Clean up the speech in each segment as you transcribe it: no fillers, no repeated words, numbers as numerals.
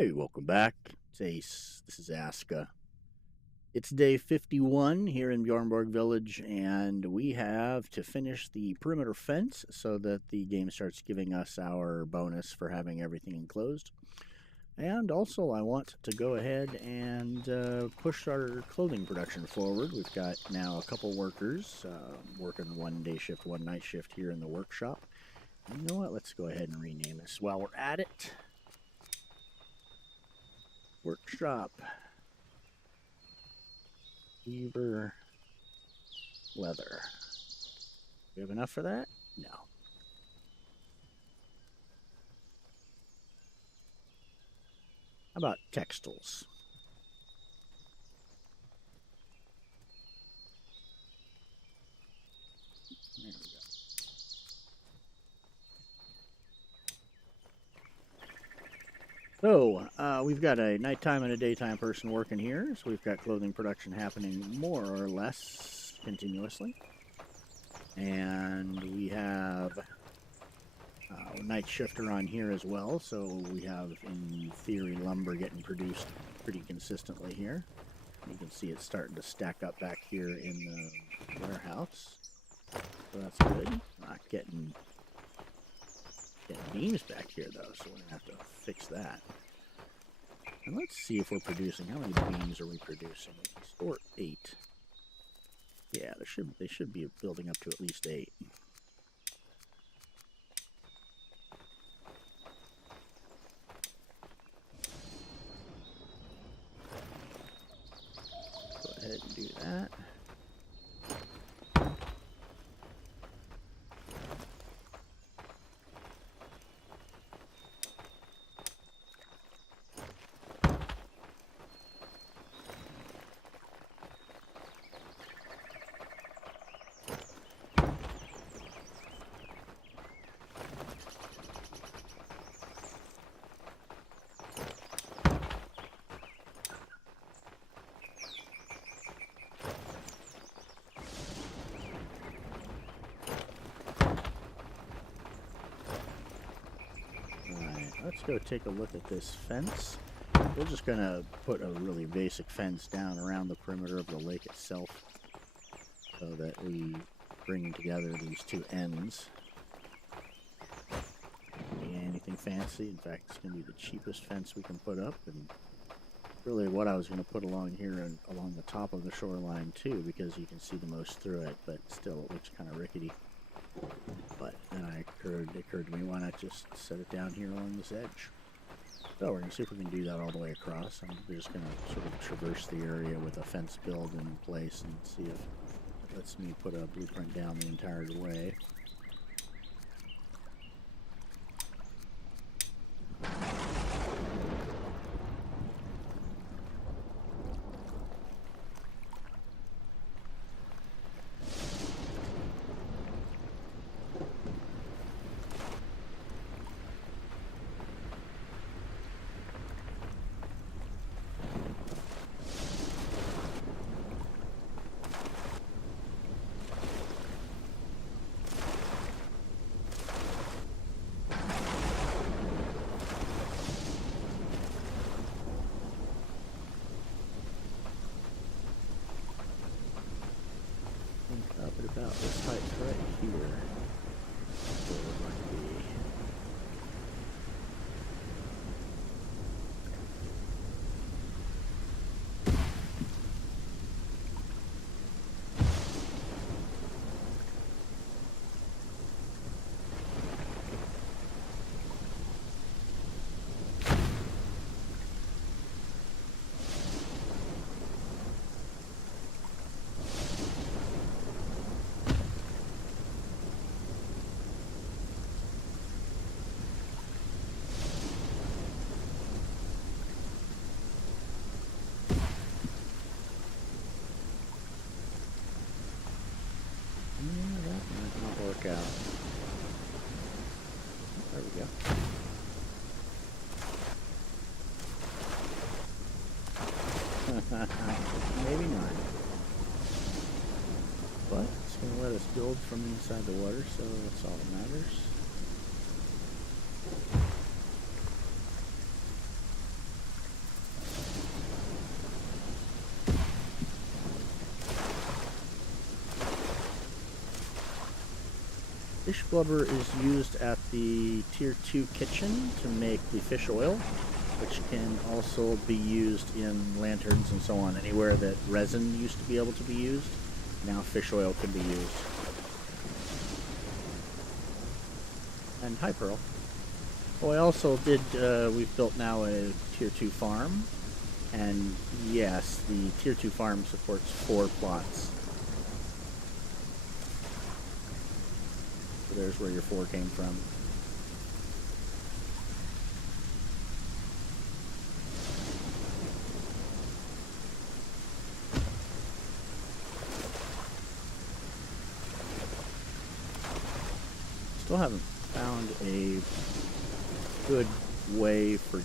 Hey, welcome back. It's Ace. This is ASKA. It's day 51 here in Bjornborg Village, and we have to finish the perimeter fence so that the game starts giving us our bonus for having everything enclosed. And also, I want to go ahead and push our clothing production forward. We've got now a couple workers working one day shift, one night shift here in the workshop. And you know what? Let's go ahead and rename this while we're at it. Workshop. Beaver leather. We have enough for that? No. How about textiles? There we go. So, we've got a nighttime and a daytime person working here, so we've got clothing production happening more or less continuously. And we have a night shifter on here as well, so we have, in theory, lumber getting produced pretty consistently here. You can see it's starting to stack up back here in the warehouse, so that's good. Not getting beams back here though, so we're gonna have to fix that. And let's see if we're producing. How many beams are we producing? We can store 8. Yeah, they should be building up to at least 8. Go ahead and do that. Let's go take a look at this fence. We're just going to put a really basic fence down around the perimeter of the lake itself so that we bring together these two ends. Anything fancy. In fact, it's going to be the cheapest fence we can put up, and really what I was going to put along here and along the top of the shoreline too, because you can see the most through it, but still it looks kind of rickety. But then it occurred to me, why not just set it down here along this edge? So we're going to see if we can do that all the way across. We're just going to sort of traverse the area with a fence build in place and see if it lets me put a blueprint down the entire way. Up at about this height right here. That's where it might be. Out. There we go. Maybe not. But it's going to let us build from inside the water, so that's all that matters. Fish blubber is used at the tier 2 kitchen to make the fish oil, which can also be used in lanterns and so on. Anywhere that resin used to be able to be used, now fish oil can be used. And hi, Pearl. Oh, I also did, we've built now a tier 2 farm, and yes, the tier 2 farm supports 4 plots. So there's where your 4 came from. Still haven't found a good way for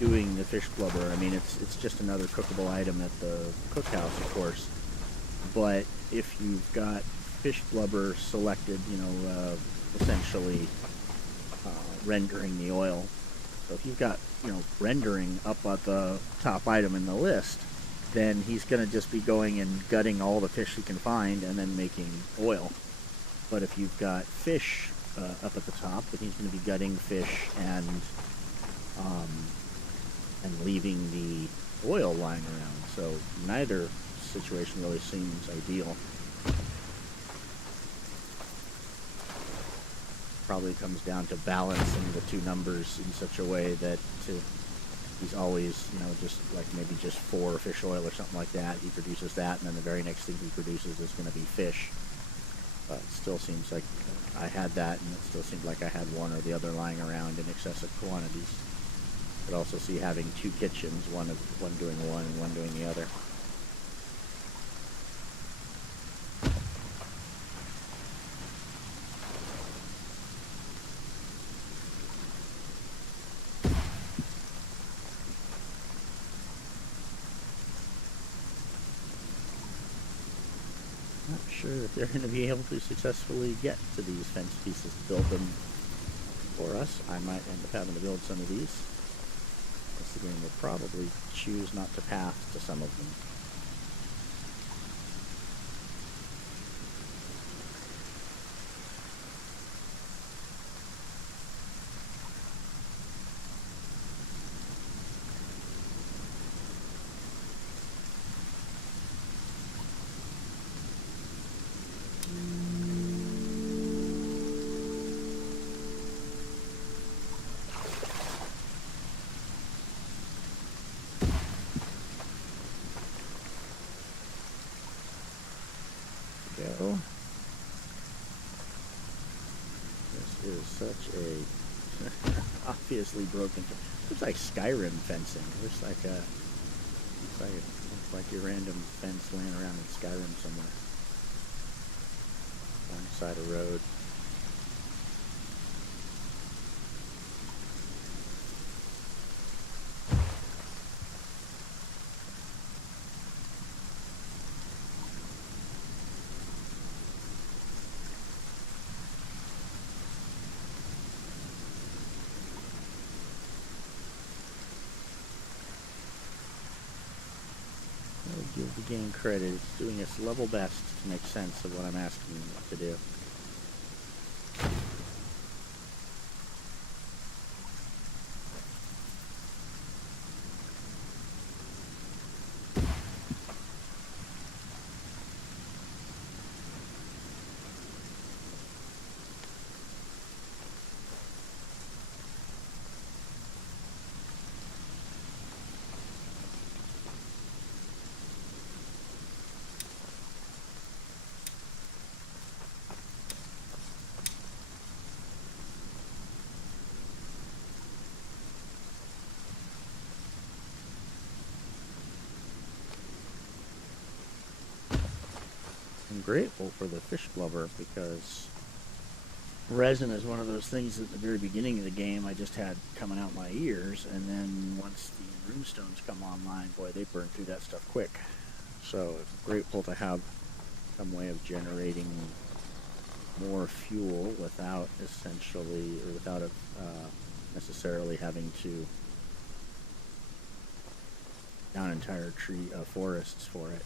doing the fish blubber. I mean, it's just another cookable item at the cookhouse, of course. But if you've got fish blubber selected, you know, essentially rendering the oil. So if you've got, you know, rendering up at the top item in the list, then he's going to just be going and gutting all the fish he can find and then making oil. But if you've got fish up at the top, then he's going to be gutting fish and leaving the oil lying around. So neither situation really seems ideal. Probably comes down to balancing the two numbers in such a way that he's always, you know, just like maybe just 4 fish oil or something like that. He produces that, and then the very next thing he produces is going to be fish. But it still seems like I had that, and it still seemed like I had one or the other lying around in excessive quantities. But also see having 2 kitchens, one doing one and one doing the other. Not sure if they're going to be able to successfully get to these fence pieces to build them for us. I might end up having to build some of these. The game will probably choose not to path to some of them. Go. This is such a obviously broken. Looks like Skyrim fencing. Looks like your random fence laying around in Skyrim somewhere, alongside a road. Give the game credit. It's doing its level best to make sense of what I'm asking it to do. I'm grateful for the fish blubber because resin is one of those things at the very beginning of the game I just had coming out my ears, and then once the runestones come online, boy, they burn through that stuff quick. So it's grateful to have some way of generating more fuel without necessarily having to down entire forests for it.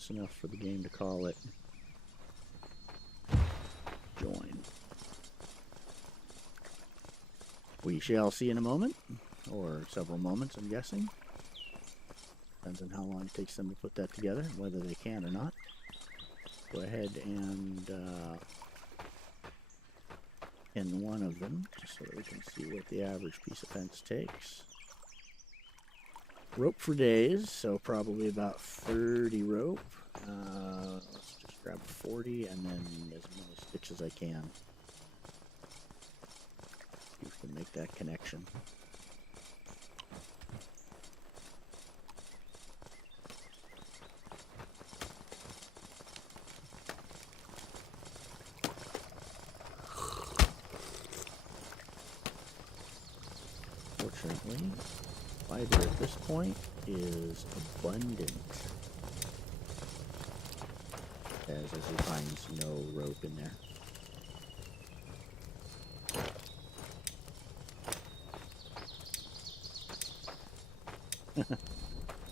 close enough for the game to call it join. We shall see in a moment, or several moments, I'm guessing. Depends on how long it takes them to put that together, whether they can or not. Go ahead and pin one of them, just so that we can see what the average piece of fence takes. Rope for days, so probably about 30 rope. Let's just grab 40 and then as many sticks as I can. You can make that connection. Fortunately, fiber at this point is abundant, as he finds no rope in there.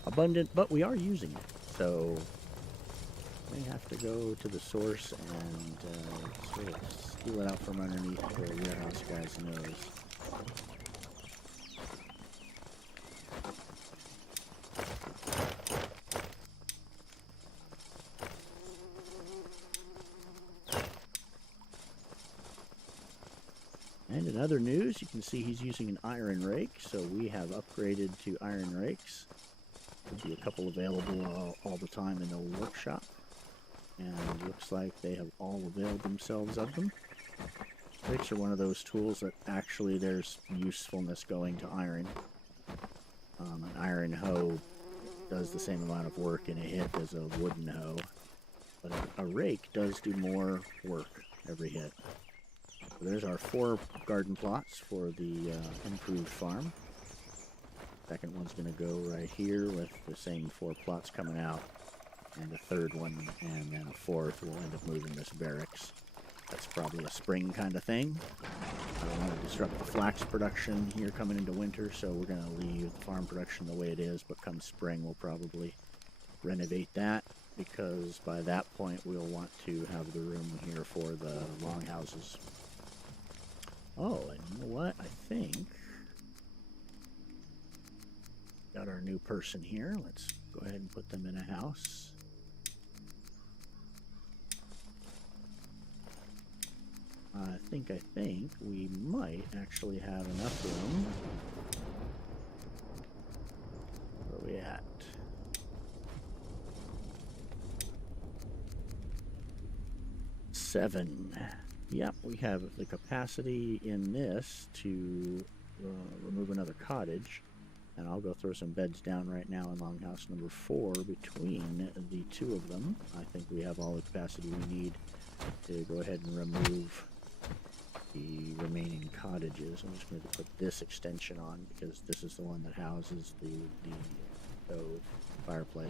Abundant, but we are using it, so we have to go to the source and sort of steal it out from underneath the warehouse guy's nose. And in other news, you can see he's using an iron rake, so we have upgraded to iron rakes. There'll be a couple available all the time in the workshop, and it looks like they have all availed themselves of them. Rakes are one of those tools that actually there's usefulness going to iron. An iron hoe does the same amount of work in a hit as a wooden hoe, but a rake does do more work every hit. So there's our 4 garden plots for the improved farm. Second one's going to go right here with the same 4 plots coming out, and a third one, and then a fourth will end up moving this barracks. That's probably a spring kind of thing. I don't want to disrupt the flax production here coming into winter, so we're going to leave the farm production the way it is, but come spring we'll probably renovate that, because by that point we'll want to have the room here for the longhouses. Oh, and you know what? I think got our new person here. Let's go ahead and put them in a house. I think we might actually have enough room. Where are we at? Seven. Yep, we have the capacity in this to remove another cottage. And I'll go throw some beds down right now in longhouse number 4 between the 2 of them. I think we have all the capacity we need to go ahead and remove the remaining cottages. I'm just going to put this extension on because this is the one that houses the stove fireplace.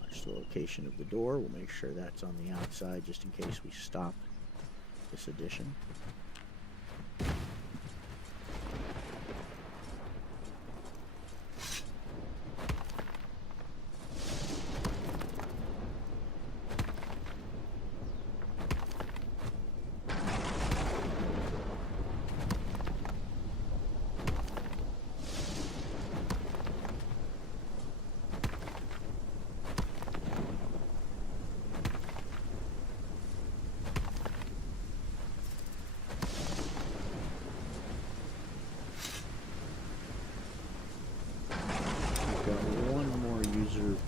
Watch the location of the door. We'll make sure that's on the outside just in case we stop this addition.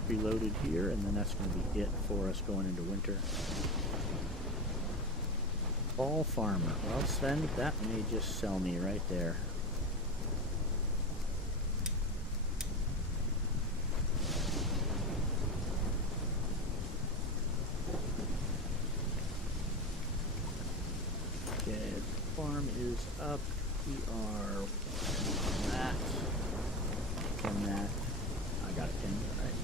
Preloaded here, and then that's going to be it for us going into winter. Fall farmer. Well, Sven, that may just sell me right there. Okay, the farm is up. We are on that. On that. I got it pinned. All right.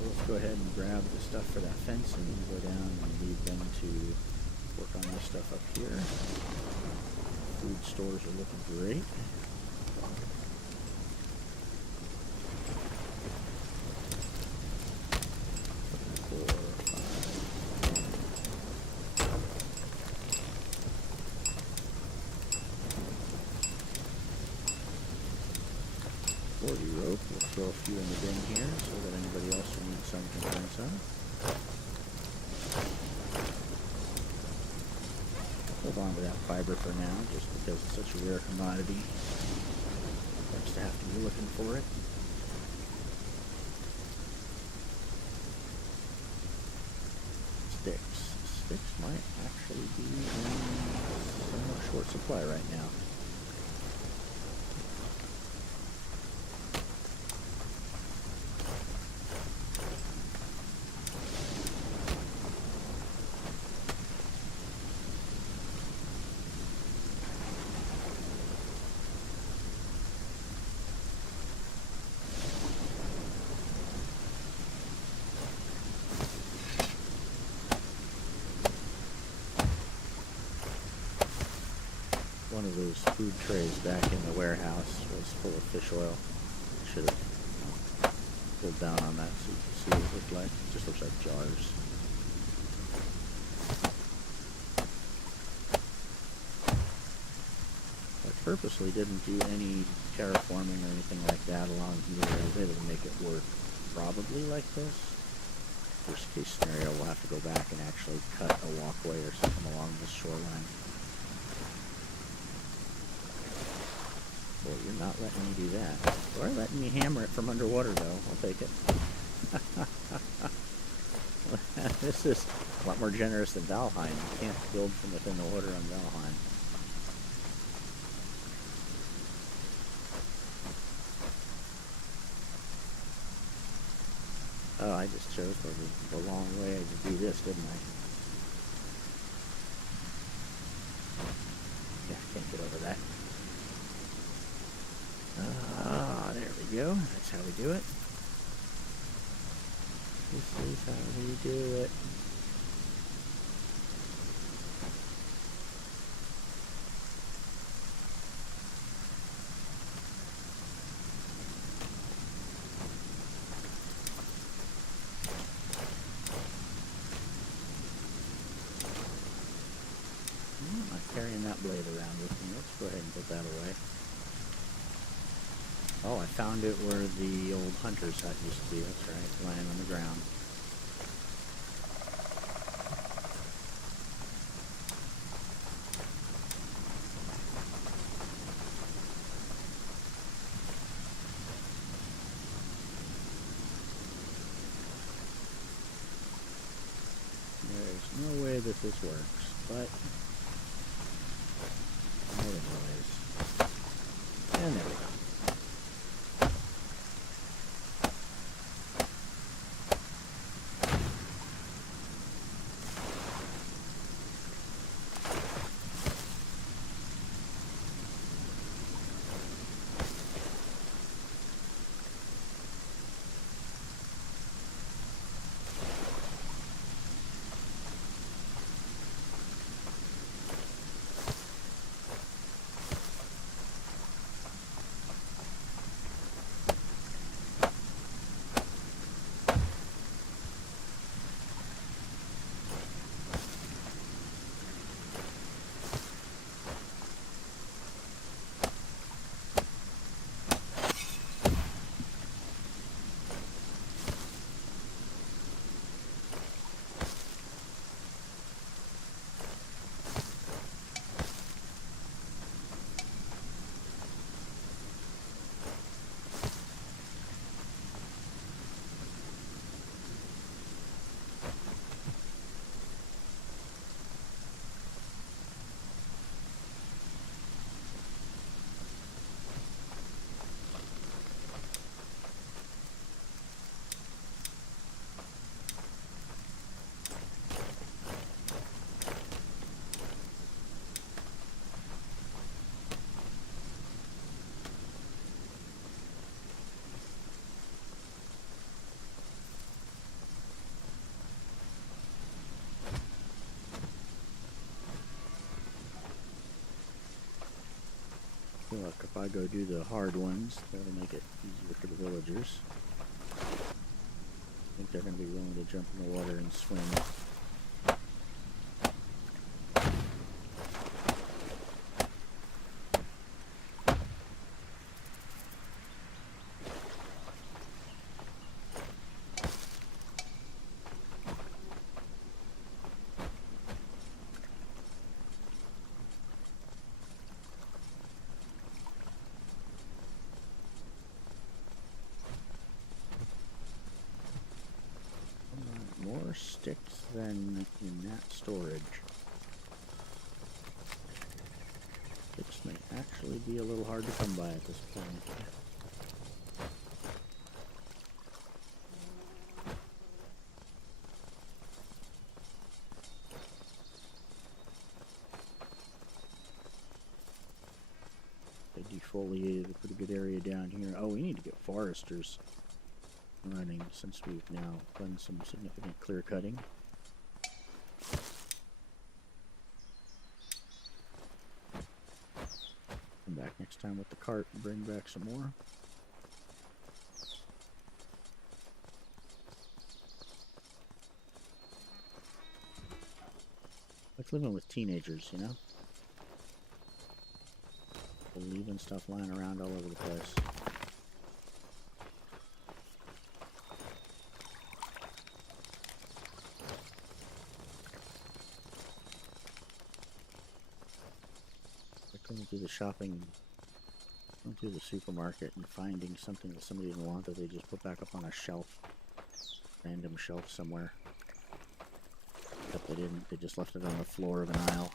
Let's go ahead and grab the stuff for that fence and go down and leave them to work on this stuff up here. Food stores are looking great. hold on to that fiber for now, just because it's such a rare commodity. Nice to have to be looking for it. Sticks might actually be in somewhat short supply right now. One of those food trays back in the warehouse was full of fish oil. Should have pulled down on that so you can see what it looked like. It just looks like jars. I purposely didn't do any terraforming or anything like that along here. I was able to make it work probably like this. Worst case scenario, we'll have to go back and actually cut a walkway or something along this shoreline. Well, you're not letting me do that. You are letting me hammer it from underwater, though. I'll take it. This is a lot more generous than Valheim. You can't build from within the water on Valheim. Oh, I just chose the long way to do this, didn't I? Yeah, can't get over that. There we go. That's how we do it. This is how we do it. I'm not carrying that blade around with me. Let's go ahead and put that away. Oh, I found it where the old hunter's hut used to be. That's right, lying on the ground. There's no way that this works, but more than ways. And there we go. Look, if I go do the hard ones, that'll make it easier for the villagers. I think they're going to be willing to jump in the water and swim. sticks than in that storage. Sticks may actually be a little hard to come by at this point. They defoliated a pretty good area down here. Oh, we need to get foresters running since we've now done some significant clear cutting. Come back next time with the cart and bring back some more. Like living with teenagers, you know? Leaving stuff lying around all over the place. Going through the shopping, going through the supermarket and finding something that somebody didn't want that they just put back up on a shelf, random shelf somewhere. Except they didn't, they just left it on the floor of an aisle.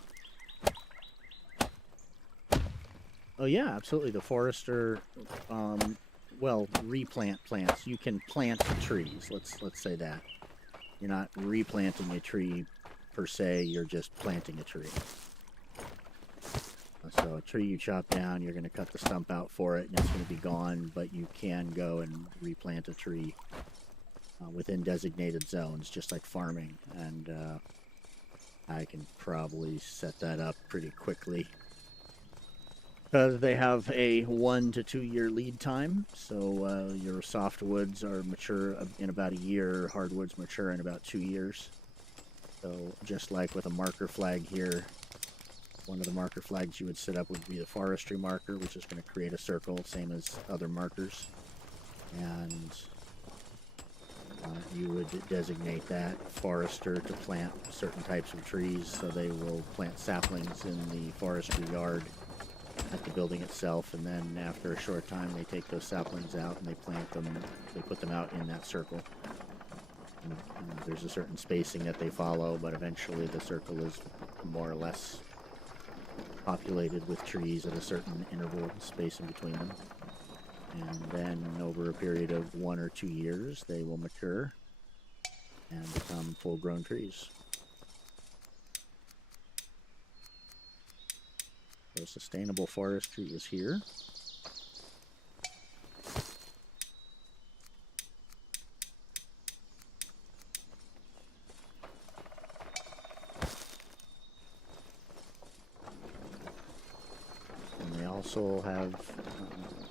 Oh yeah, absolutely. The forester, well, replant plants. You can plant trees. Let's say that. You're not replanting a tree per se. You're just planting a tree. So a tree you chop down, you're going to cut the stump out for it, and it's going to be gone. But you can go and replant a tree within designated zones, just like farming. And I can probably set that up pretty quickly. They have a 1 to 2 year lead time, so your softwoods are mature in about a year, hardwoods mature in about 2 years. So just like with a marker flag here, one of the marker flags you would set up would be the forestry marker, which is going to create a circle, same as other markers. And you would designate that forester to plant certain types of trees, so they will plant saplings in the forestry yard at the building itself, and then after a short time they take those saplings out and they plant them, they put them out in that circle. And there's a certain spacing that they follow, but eventually the circle is more or less populated with trees at a certain interval space in between them. And then over a period of 1 or 2 years they will mature and become full-grown trees. So sustainable forestry is here. And they also have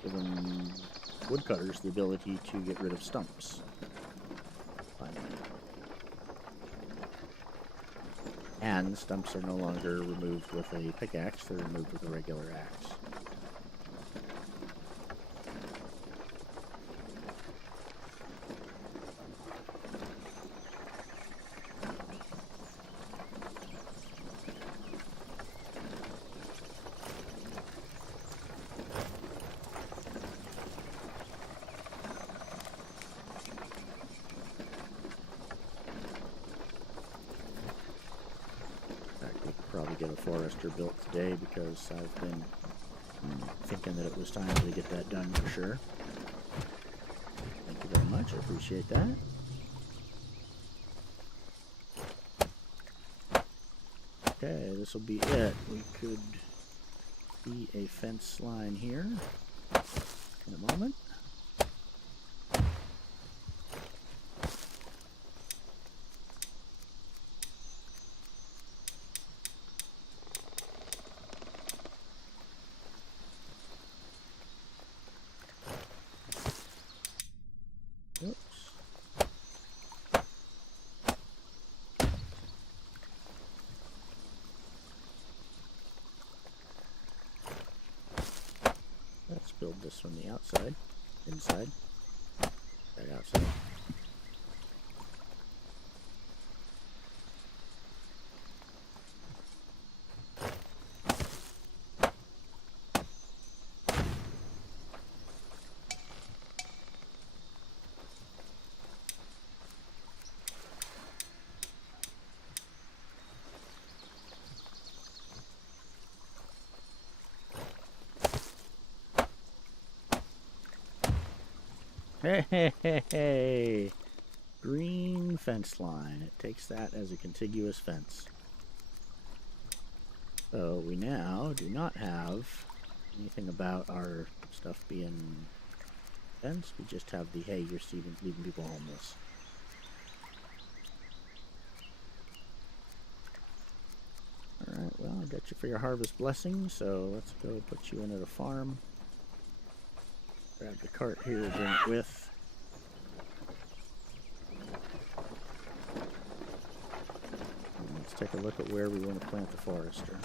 given woodcutters the ability to get rid of stumps. Finally. And stumps are no longer removed with a pickaxe, they're removed with a regular axe. Probably get a forester built today because I've been thinking that it was time to get that done for sure. Thank you very much, I appreciate that. Okay, this will be it. We could be a fence line here in a moment. Let's build this from the outside, inside, right outside. Hey, hey, hey, hey. Green fence line. It takes that as a contiguous fence. So we now do not have anything about our stuff being fenced. We just have the, hey, you're leaving people homeless. Alright, well, I got you for your harvest blessing, so let's go put you into the farm. Grab the cart here, bring it with. And let's take a look at where we want to plant the forester.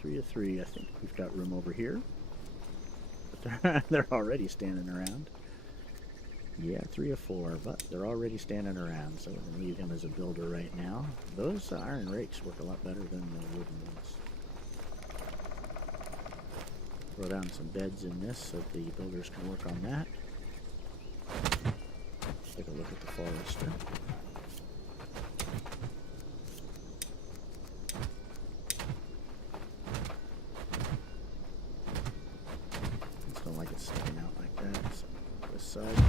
Three of three. I think we've got room over here. But they're already standing around. Yeah, 3 of 4, but they're already standing around, so we're going to leave him as a builder right now. Those iron rakes work a lot better than the wooden ones. Throw down some beds in this so the builders can work on that. Take a look at the forester. Just don't like it sticking out like that. So this side.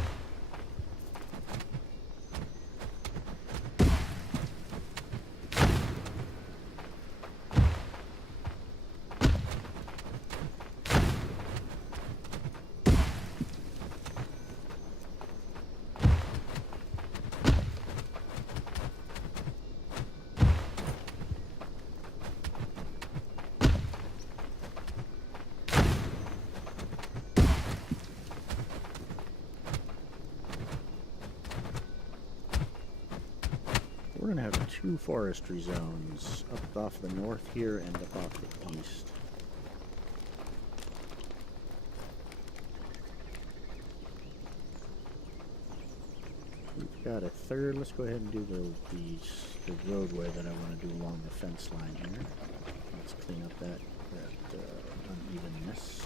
We're going to have 2 forestry zones, up off the north here and up off the east. We've got a third. Let's go ahead and do the roadway that I want to do along the fence line here. Let's clean up that unevenness.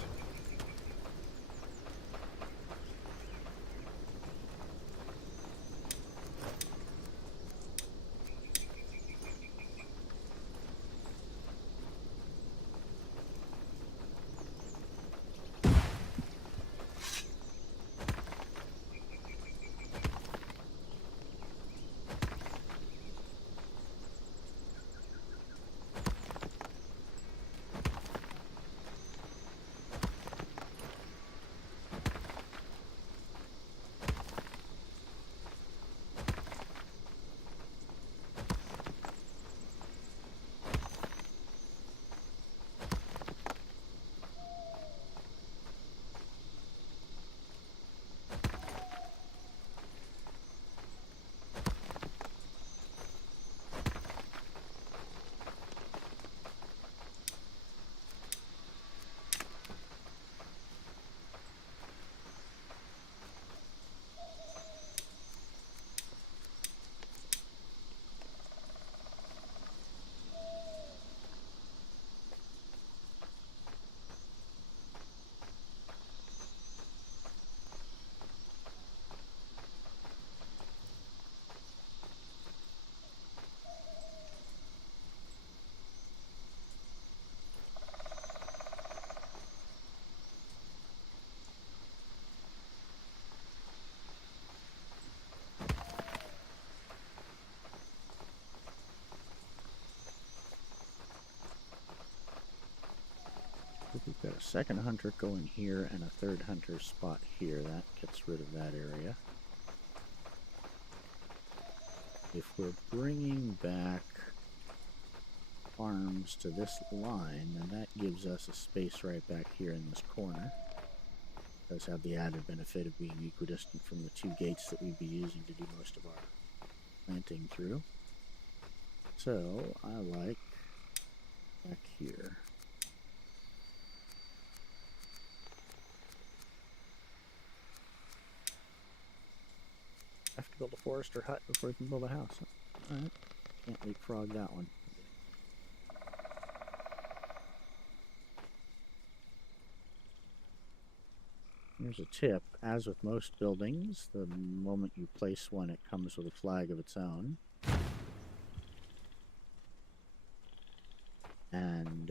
We've got a second hunter going here and a third hunter spot here. That gets rid of that area. If we're bringing back farms to this line, then that gives us a space right back here in this corner. It does have the added benefit of being equidistant from the 2 gates that we'd be using to do most of our planting through. So I like back here. Have to build a forest or hut before we can build a house. Alright. Can't leapfrog that one. Here's a tip. As with most buildings, the moment you place one, it comes with a flag of its own. And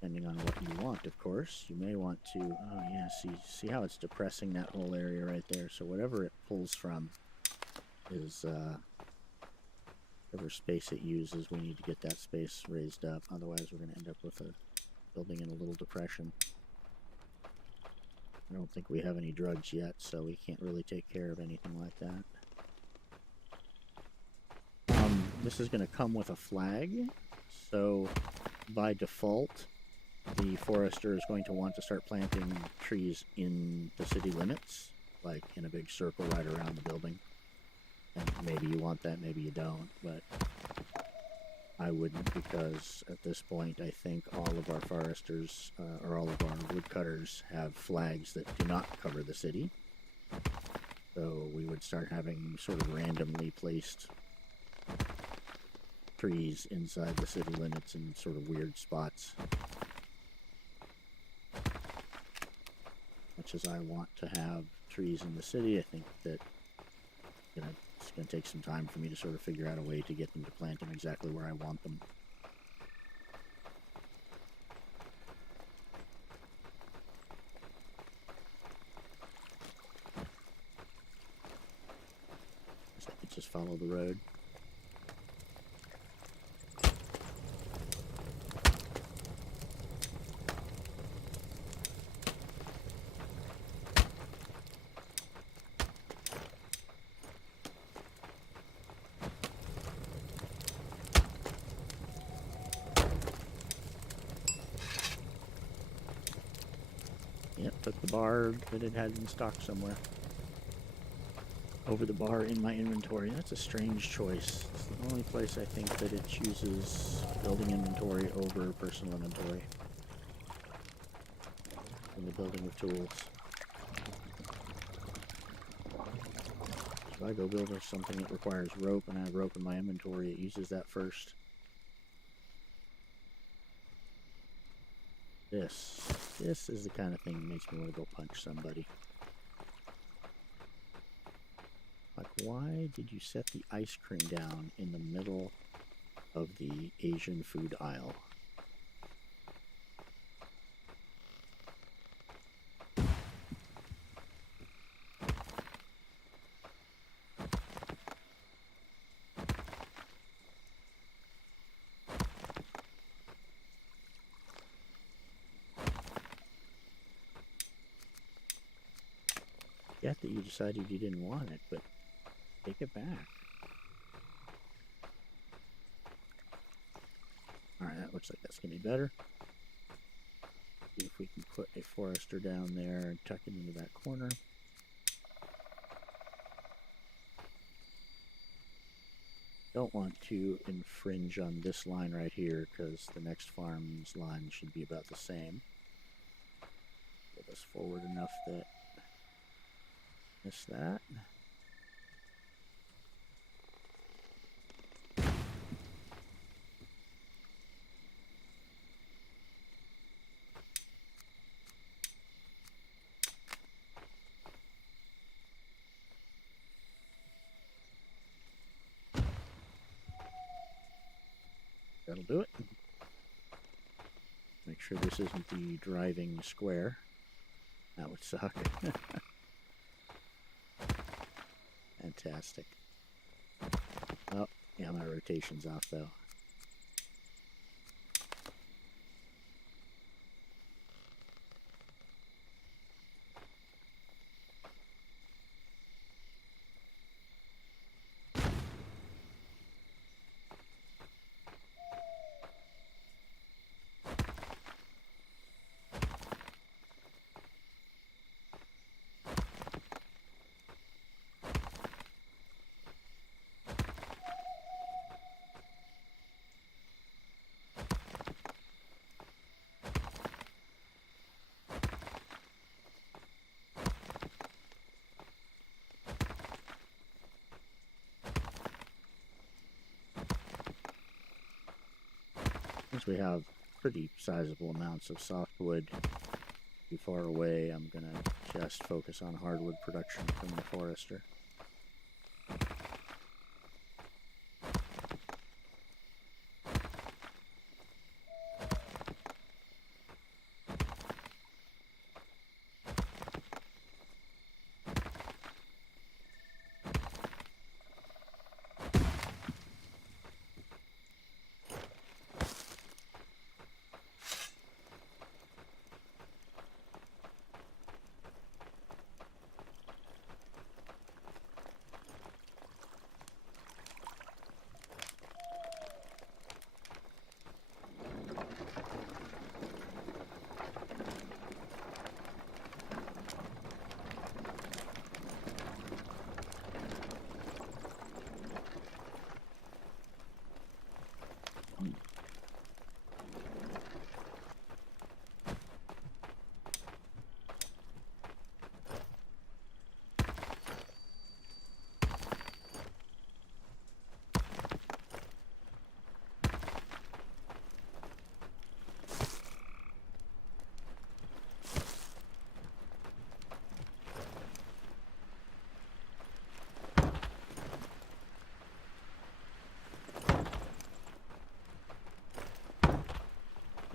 depending on what you want, of course, you may want to... Oh yeah, see how it's depressing that whole area right there. So whatever it pulls from is... whatever space it uses, we need to get that space raised up. Otherwise, we're going to end up with a building in a little depression. I don't think we have any drugs yet, so we can't really take care of anything like that. This is going to come with a flag, so by default, the forester is going to want to start planting trees in the city limits, like in a big circle right around the building. And maybe you want that, maybe you don't, but I wouldn't, because at this point I think all of our foresters, or all of our woodcutters, have flags that do not cover the city. So we would start having sort of randomly placed trees inside the city limits in sort of weird spots. Much as I want to have trees in the city, I think that it's going to take some time for me to sort of figure out a way to get them to plant them exactly where I want them. So I could just follow the road. Yep, put the bar that it had in stock somewhere over the bar in my inventory. That's a strange choice. It's the only place I think that it chooses building inventory over personal inventory in the building of tools. If I go build something that requires rope and I have rope in my inventory, it uses that first. This is the kind of thing that makes me want to go punch somebody. Like, why did you set the ice cream down in the middle of the Asian food aisle? Get that you decided you didn't want it, but take it back. Alright, that looks like that's going to be better. See if we can put a forester down there and tuck it into that corner. Don't want to infringe on this line right here, because the next farm's line should be about the same. Get us forward enough that... Miss that. That'll do it. Make sure this isn't the driving square. That would suck. Fantastic. Oh, yeah, my rotation's off though. Since we have pretty sizable amounts of softwood too far away, I'm gonna just focus on hardwood production from the forester.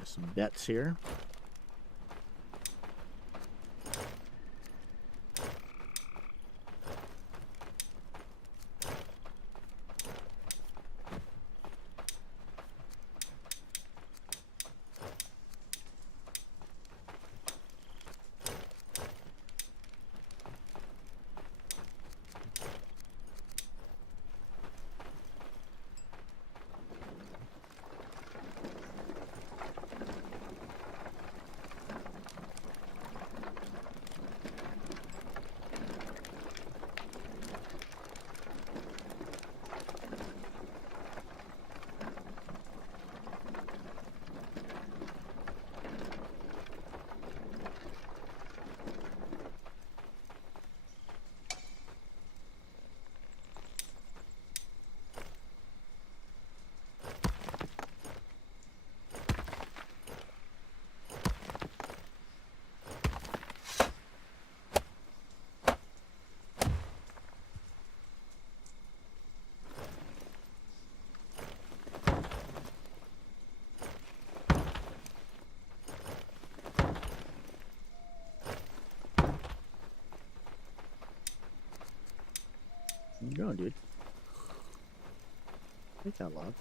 Some bets here. Where you going, dude? Take that log.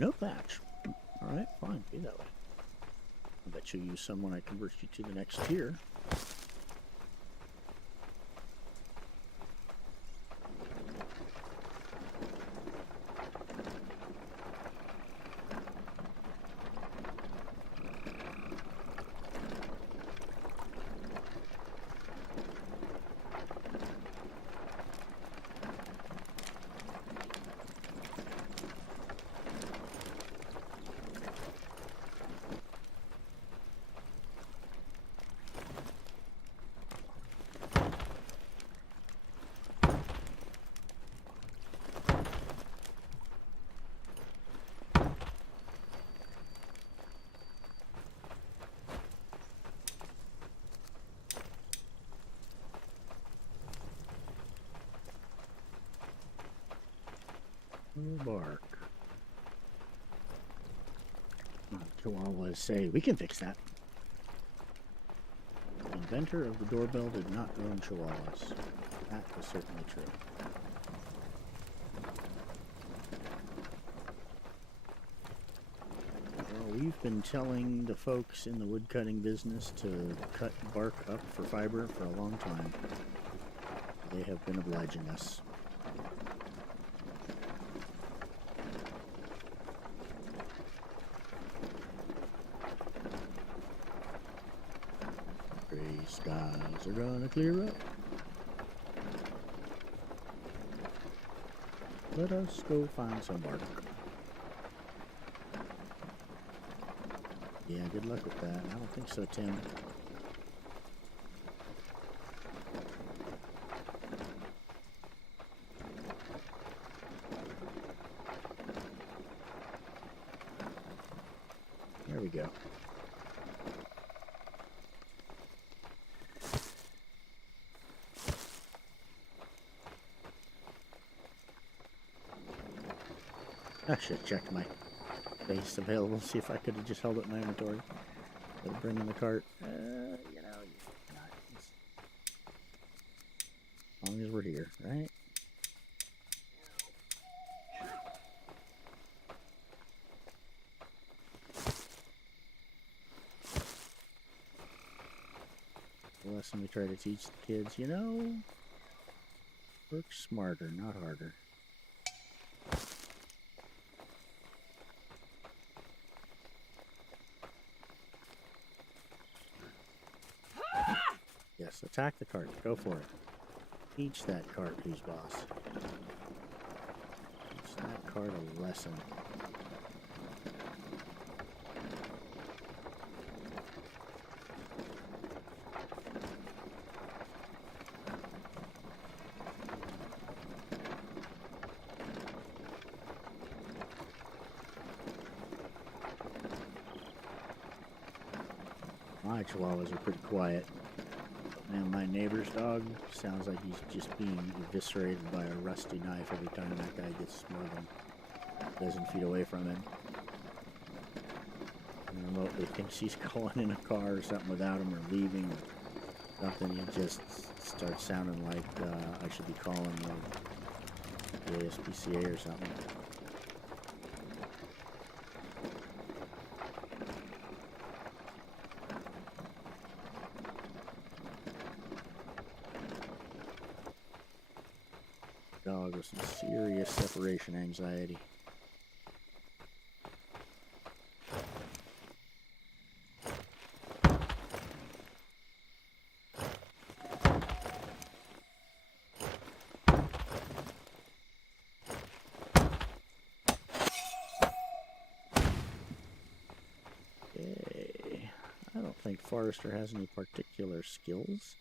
No patch. Alright, fine. Be that way. I bet you'll use some when I convert you to the next tier. Oh, bark. Chihuahuas say, we can fix that. The inventor of the doorbell did not own chihuahuas. That is certainly true. Well, we've been telling the folks in the woodcutting business to cut bark up for fiber for a long time. They have been obliging us. Gray skies are gonna clear up. Let us go find some bark. Yeah, good luck with that. I don't think so, Tim. There we go. I should have checked my base available, see if I could have just held it in my inventory. But bring in the cart. You know, not, as long as we're here, right? The lesson we try to teach the kids, you know, work smarter, not harder. Yes, attack the cart. Go for it. Teach that cart who's boss. Teach that cart a lesson. My chihuahuas are pretty quiet. And my neighbor's dog sounds like he's just being eviscerated by a rusty knife every time that guy gets more than a dozen feet away from him. And remotely thinks he's going in a car or something without him, or leaving, or something. He just starts sounding like I should be calling the ASPCA or something. Dog with some serious separation anxiety. Okay. I don't think Forrester has any particular skills.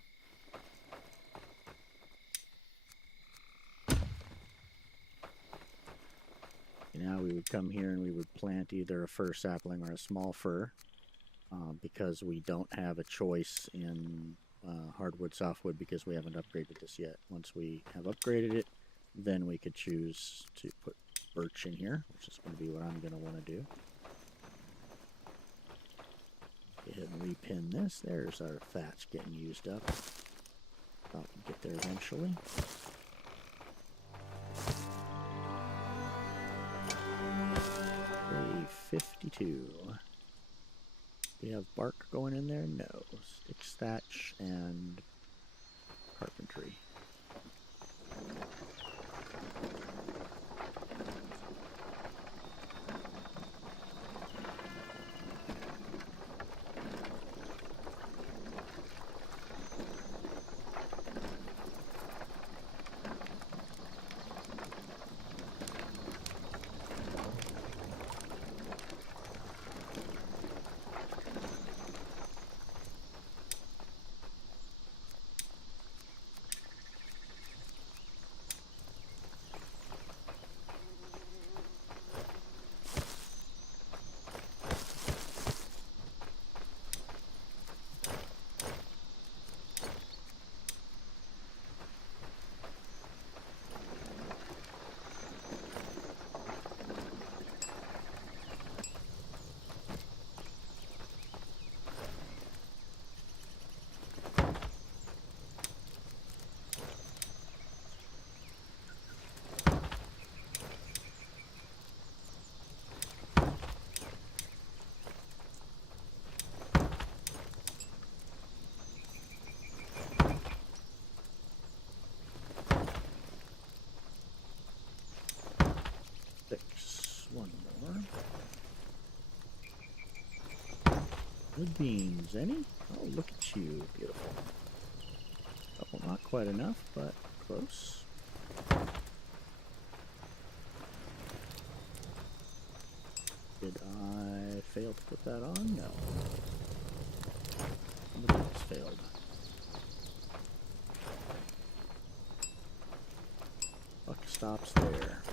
Now we would come here and we would plant either a fir sapling or a small fir, because we don't have a choice in hardwood, softwood, because we haven't upgraded this yet. Once we have upgraded it, then we could choose to put birch in here, which is going to be what I'm going to want to do. Go ahead and repin this. There's our thatch getting used up. Thought we'd get there eventually. 52. We have bark going in there? No. Sticks, thatch, and carpentry. Good beans. Any? Oh, look at you. Beautiful. Oh, not quite enough, but close. Did I fail to put that on? No. Somebody else failed. Buck stops there.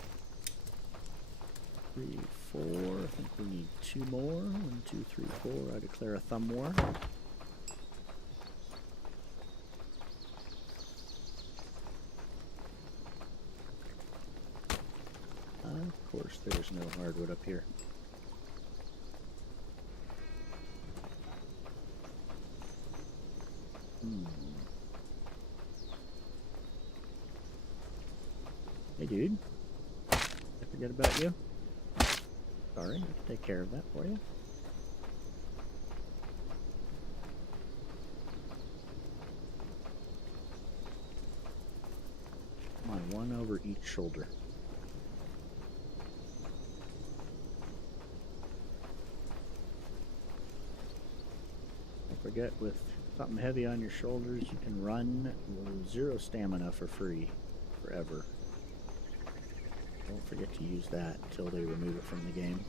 3, 4. I think we need 2 more. 1, 2, 3, 4. I declare a thumb war. Of course, there's no hardwood up here. Hey, dude. Did I forget about you? Sorry, I can take care of that for you. Come on, 1 over each shoulder. Don't forget, with something heavy on your shoulders, you can run 0 stamina for free forever. Don't forget to use that until they remove it from the game.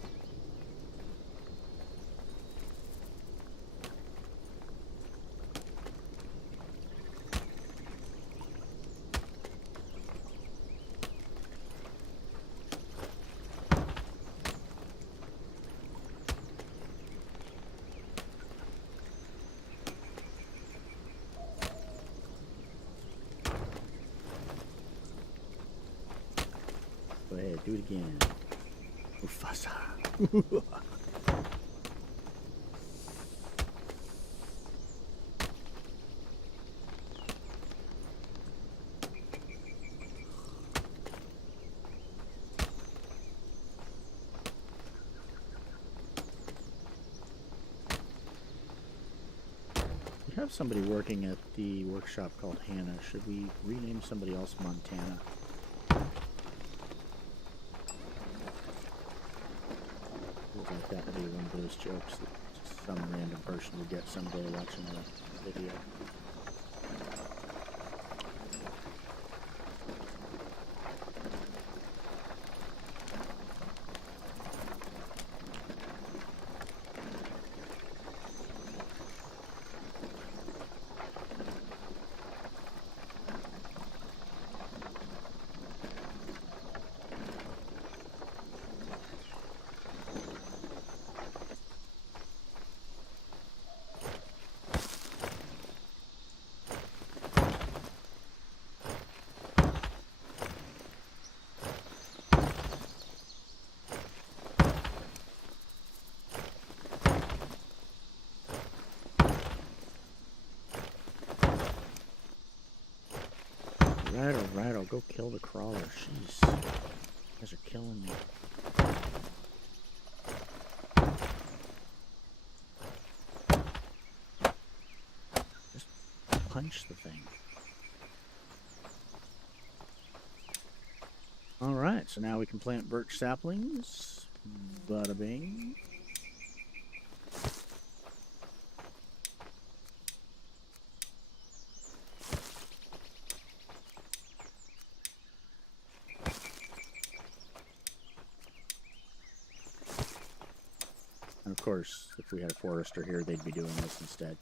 Go ahead, do it again. Mufasa. We have somebody working at the workshop called Hannah. Should we rename somebody else Montana? Like that would be one of those jokes that some random person would get someday watching a video. Alright, I'll go kill the crawler. Jeez. You guys are killing me. Just punch the thing. Alright, so now we can plant birch saplings. Bada bing. And of course, if we had a forester here, they'd be doing this instead.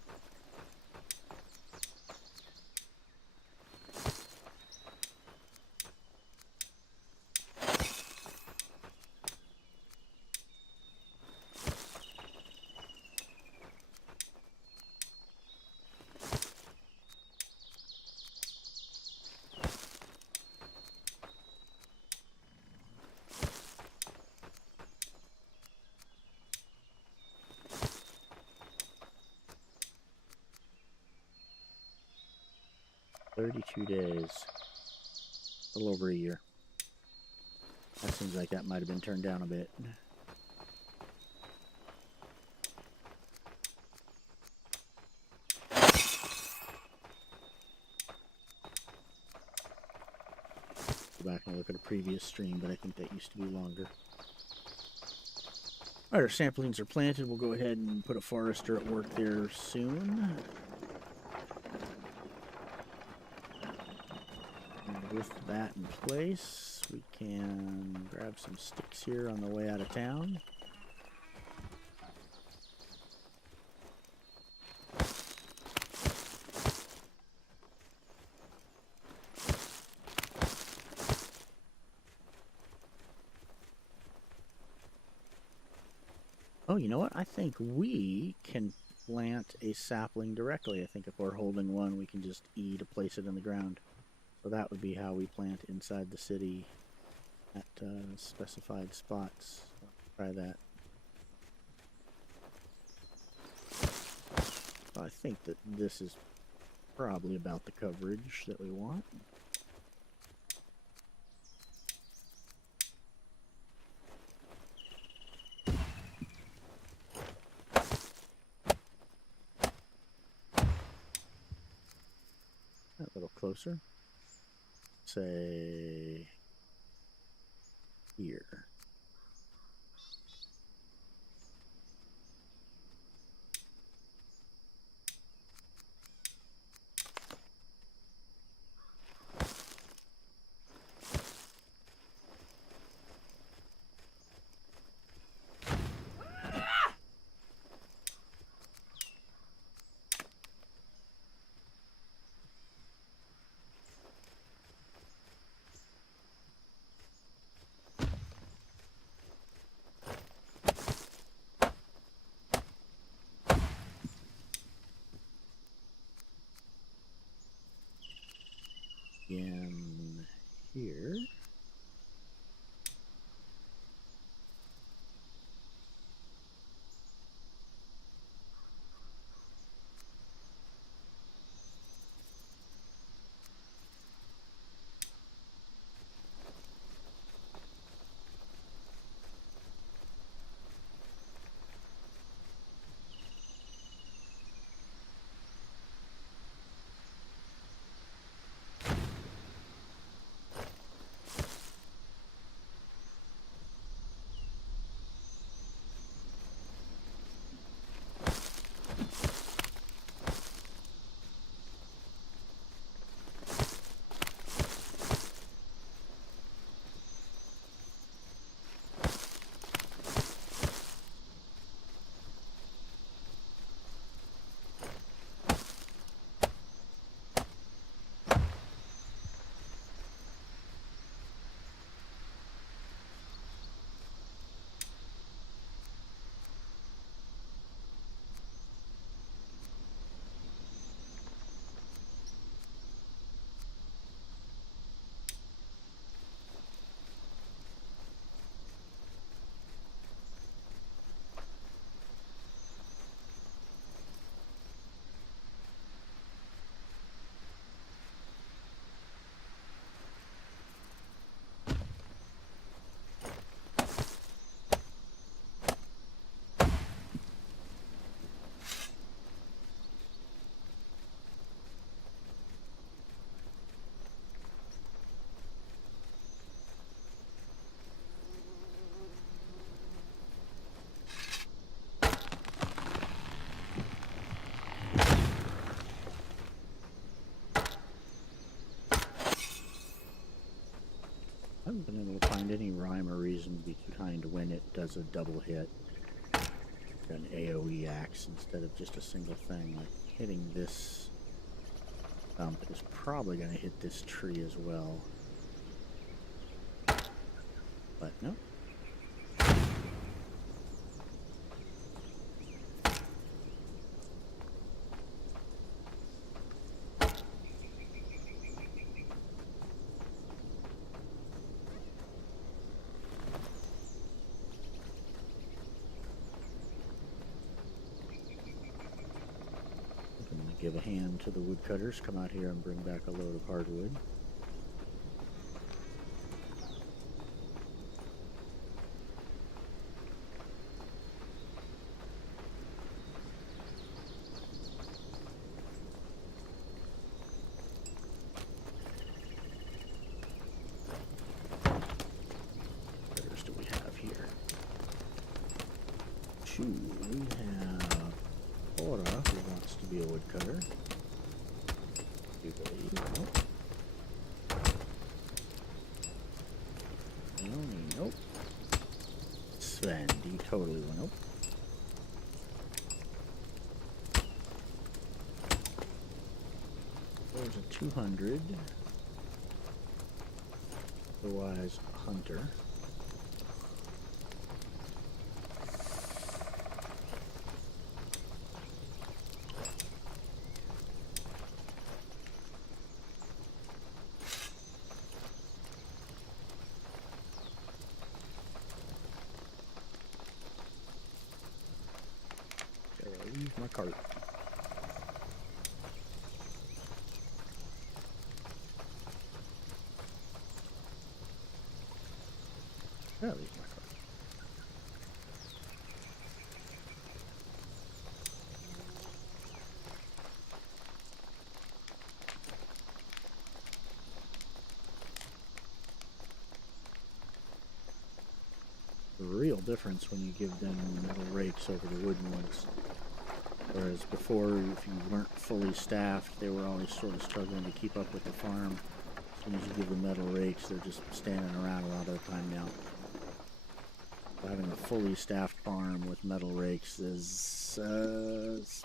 "32 days. A little over a year. That seems like that might have been turned down a bit. Go back and look at a previous stream, but I think that used to be longer. All right, our saplings are planted. We'll go ahead and put a forester at work there soon. And with that in place, we can grab some sticks here on the way out of town. Oh, you know what? I think we can plant a sapling directly. I think if we're holding one, we can just E to place it in the ground. So that would be how we plant inside the city at specified spots. Try that. I think that this is probably about the coverage that we want. A little closer. Say here. In here. I haven't been able to find any rhyme or reason behind when it does a double hit. An AoE axe instead of just a single thing. Like hitting this stump is probably going to hit this tree as well. But no. Give a hand to the woodcutters, come out here and bring back a load of hardwood. What critters do we have here? be a woodcutter. Do believe. Nope. Nope. Sven, you totally went. Nope. There's a 200. Otherwise, hunter. Leave my cart. Yeah, leave my cart. The real difference when you give them metal rakes over the wooden ones. Whereas before, if you weren't fully staffed, they were always sort of struggling to keep up with the farm. As soon as you give them metal rakes, they're just standing around a lot of the time now. So having a fully staffed farm with metal rakes is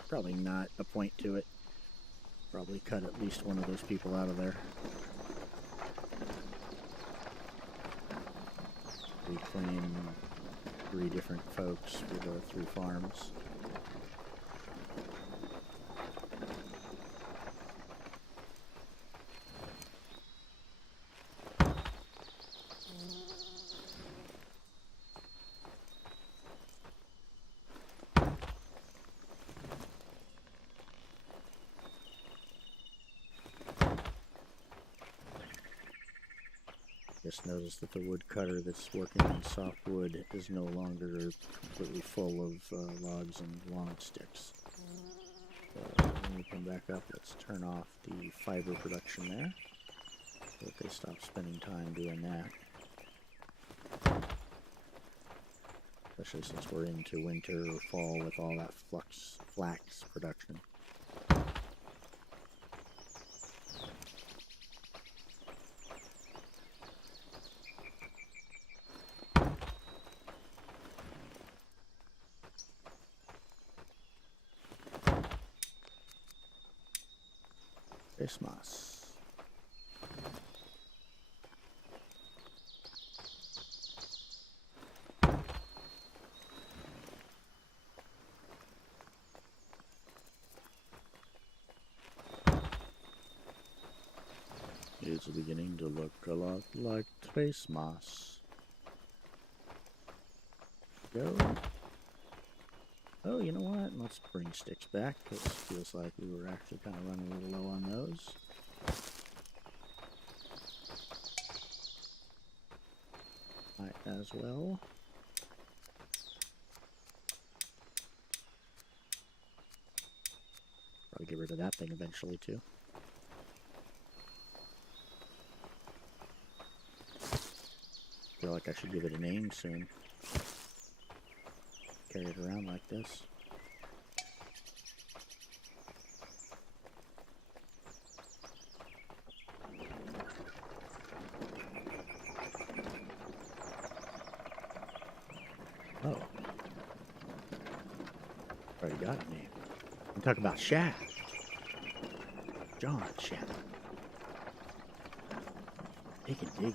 probably not a point to it. Probably cut at least one of those people out of there. Reclaim 3 different folks for the 3 farms. Just noticed that the woodcutter that's working on softwood is no longer completely full of logs and long sticks. So when we come back up, let's turn off the fiber production there so that they stop spending time doing that. Especially since we're into winter or fall with all that flax production. Christmas. It's beginning to look a lot like Christmas. Go. Oh, you know what? Let's bring sticks back, because it feels like we were actually kind of running a little low on those. Might as well. Probably get rid of that thing eventually, too. Feel like I should give it a name soon. Carry it around like this. Oh. Already got a name. I'm talking about Shaft. John Shaft. Dig it.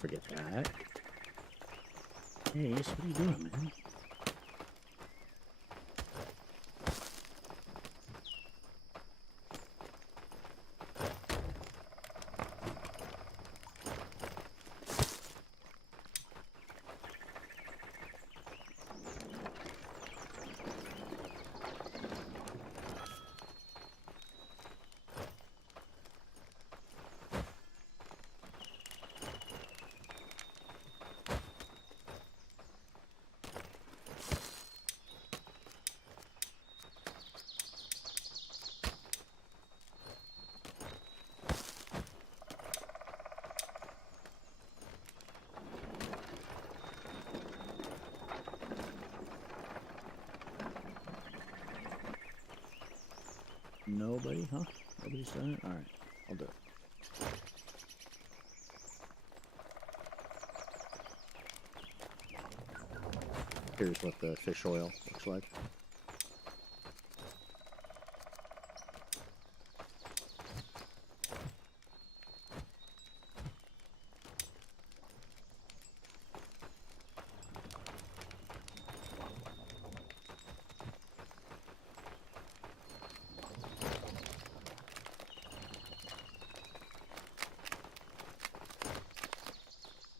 forget that. Hey, Ace, what are you doing, man? Nobody, huh? Nobody's done it? Alright, I'll do it. Here's what the fish oil looks like.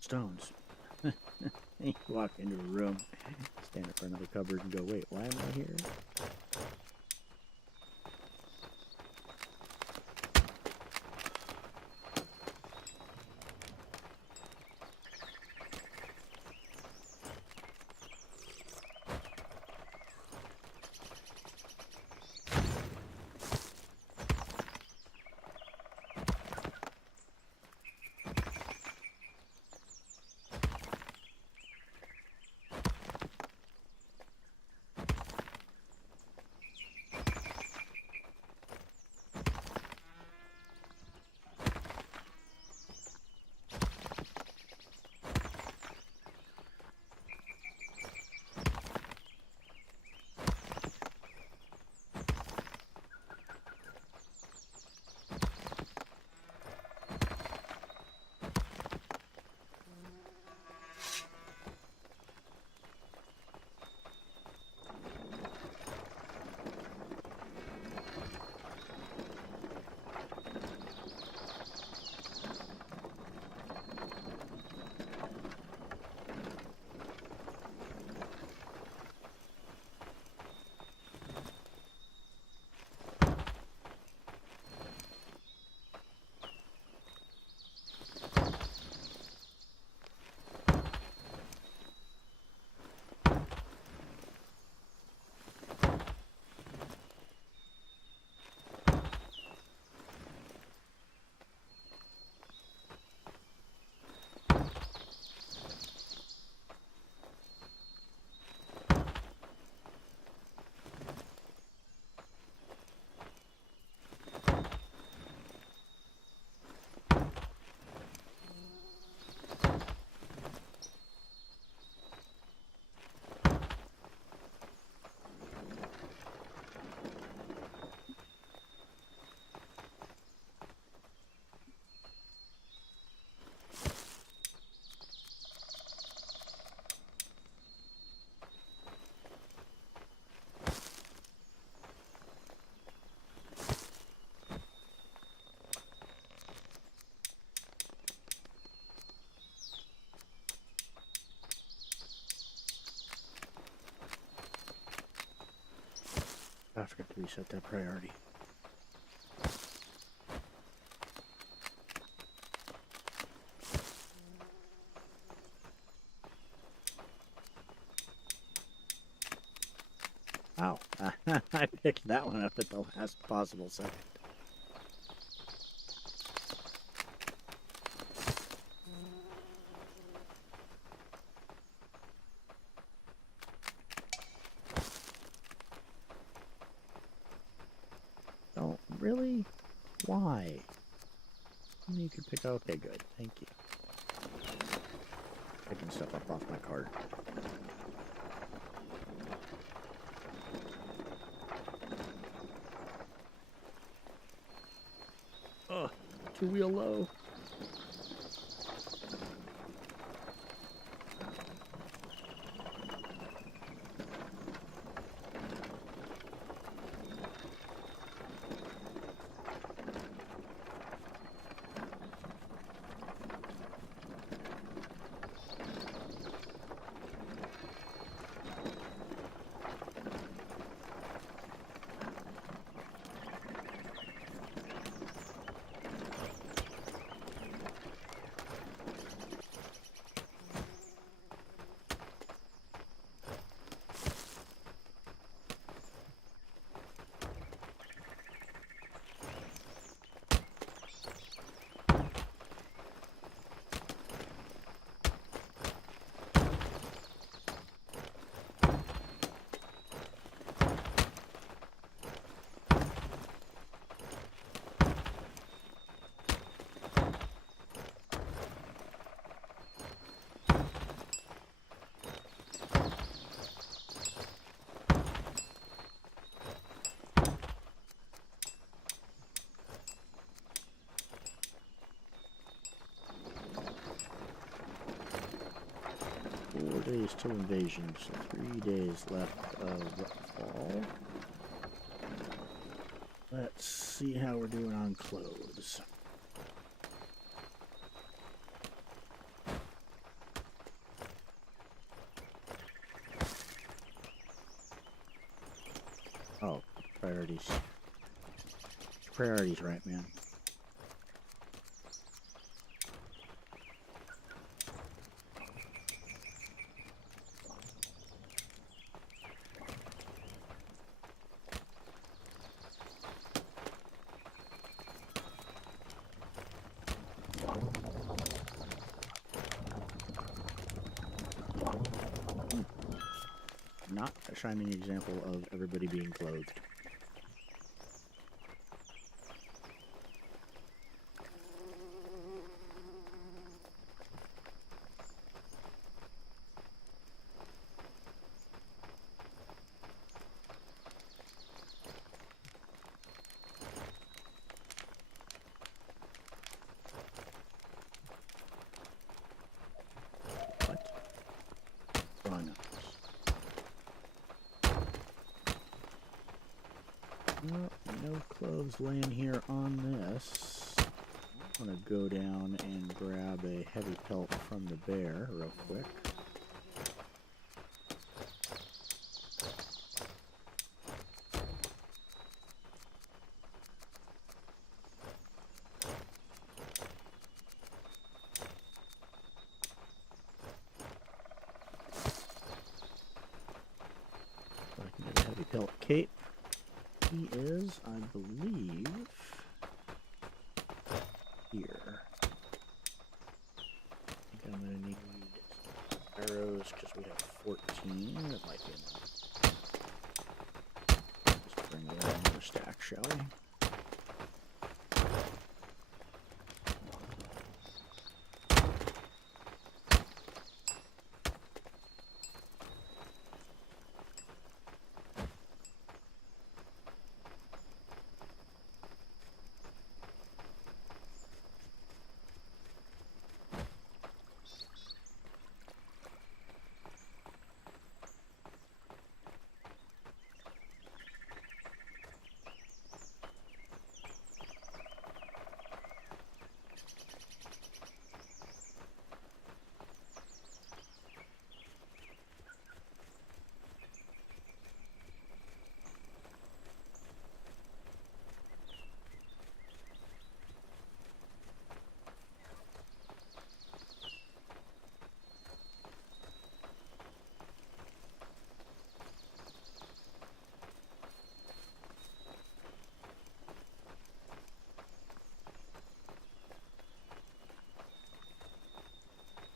Stones. You walk into a room, stand in front of a cupboard and go, wait, why am I here? I forgot to reset that priority. Ow. I picked that one up at the last possible second. Oh, really? Why? You could pick. Okay, good. Thank you. Picking stuff up off my cart. Oh, two-wheel low. days till invasion, so 3 days left of fall. Let's see how we're doing on clothes. Oh, priorities. Priorities, right, man. Not a shining example of everybody being clothed. Well, no clothes laying here on this. I'm gonna go down and grab a heavy pelt from the bear real quick. So I can get a heavy pelt cape. He is, I believe, here. I think I'm going to need arrows because we have 14. That might be enough. Just bring that another stack, shall we?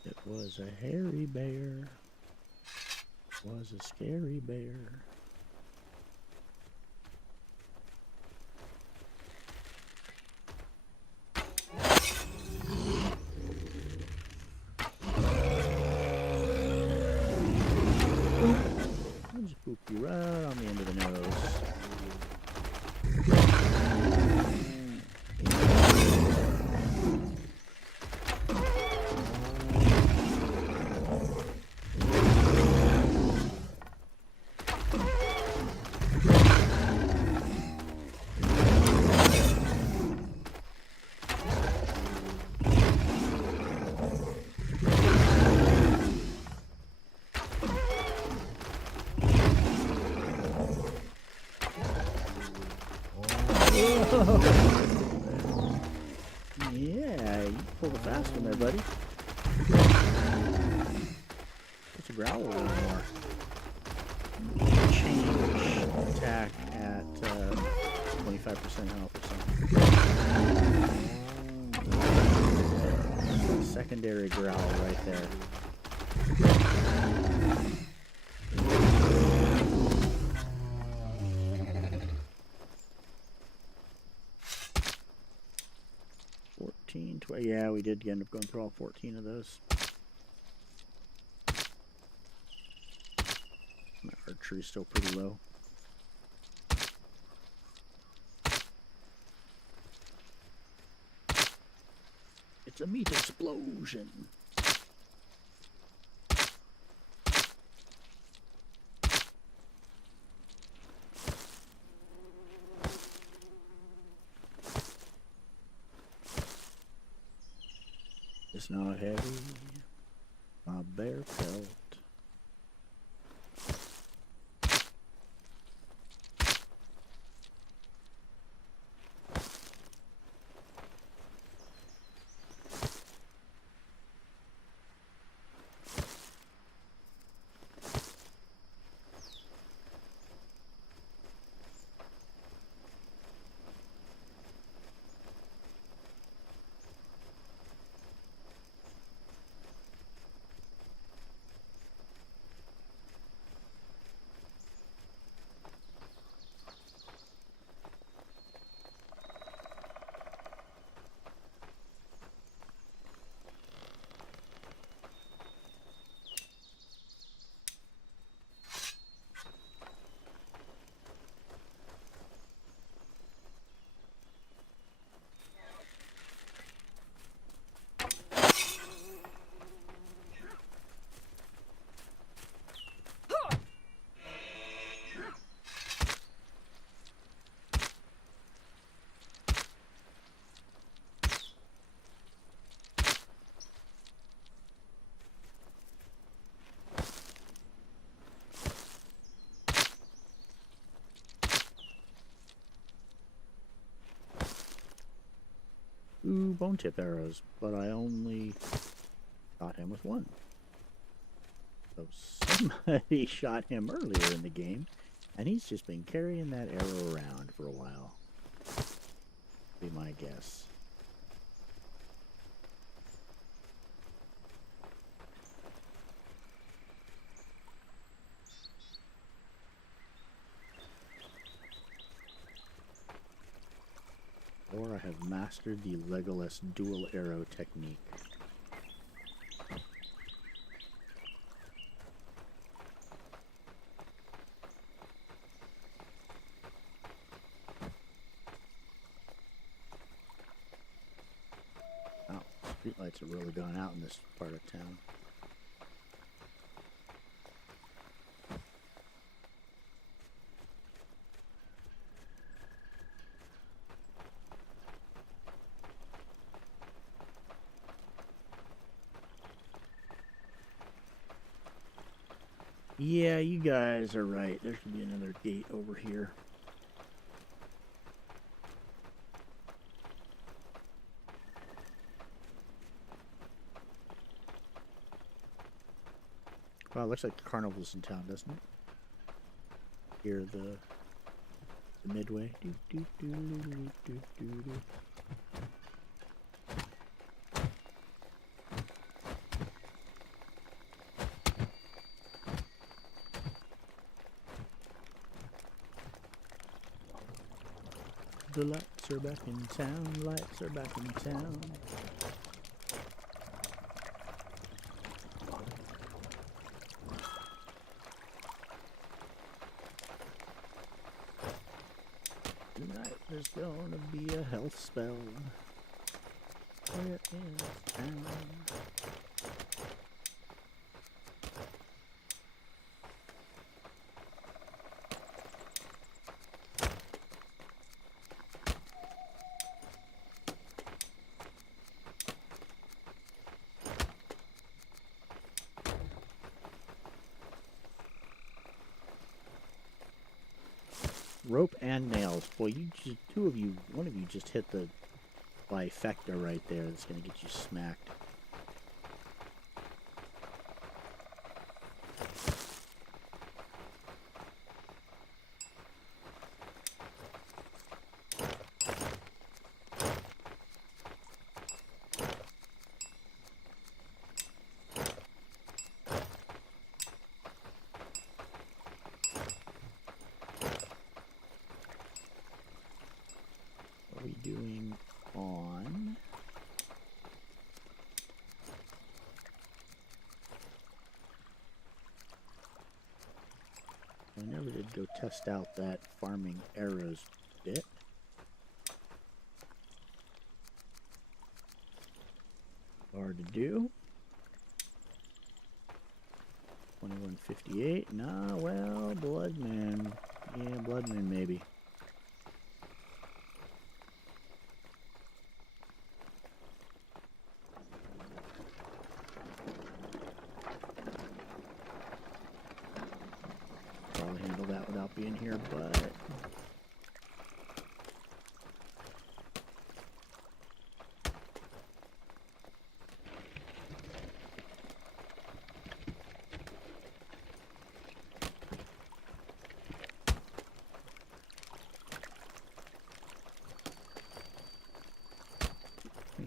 It was a hairy bear. It was a scary bear. I'll just boop you right on the end of the nose. Yeah, you pulled a fast one there, buddy. Let's growl a little more. Change attack at 25% health or something. Secondary growl right there. Yeah, we did end up going through all 14 of those. My archery's still pretty low. It's a meat explosion. It's not heavy. My bear pelt. Ooh, bone tip arrows, but I only shot him with one. So somebody shot him earlier in the game, and he's just been carrying that arrow around for a while. Be my guess. Or I have mastered the Legolas dual arrow technique. Oh, streetlights have really gone out in this part of town. Yeah, you guys are right. There should be another gate over here. Wow, it looks like the carnival's in town, doesn't it? Here, the midway. Do, do, do, do, do, do, do. The lights are back in town, lights are back in town. Tonight there's gonna be a health spell. Where is town? Rope and nails. Boy, you just, one of you just hit the trifecta right there. That's gonna get you smacked. What are we doing on? I never did go test out that farming arrows bit. Hard to do. 2158. Nah, well, Bloodman. Yeah, Bloodman maybe. handle that without being here, but...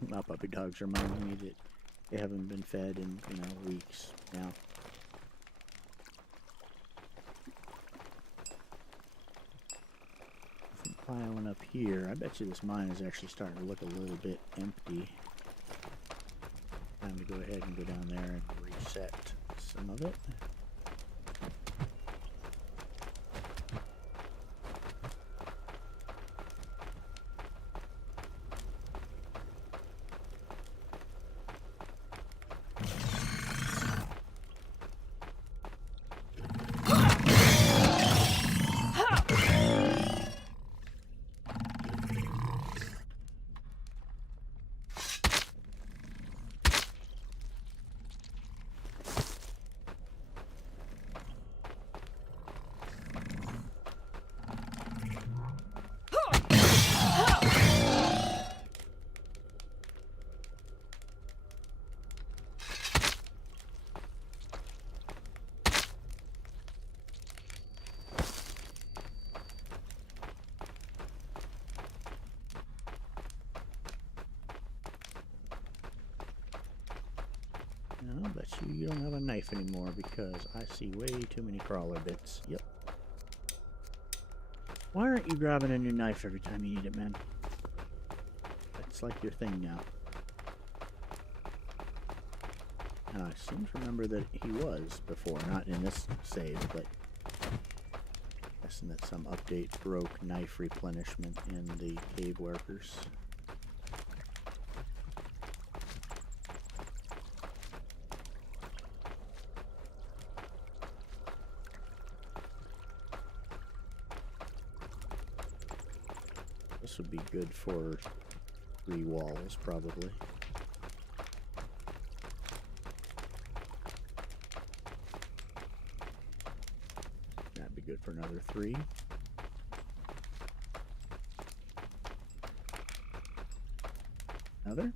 My puppy dogs remind me that they haven't been fed in, weeks now. Piling up here. I bet you this mine is actually starting to look a little bit empty. Time to go ahead and go down there and reset some of it. No, but you don't have a knife anymore because I see way too many crawler bits. Yep. Why aren't you grabbing a new knife every time you need it, man? That's like your thing now. And I seem to remember that he was before, not in this save, but guessing that some update broke knife replenishment in the cave workers. This would be good for 3 walls, probably. That'd be good for another 3. Another?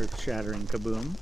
Earth-shattering kaboom.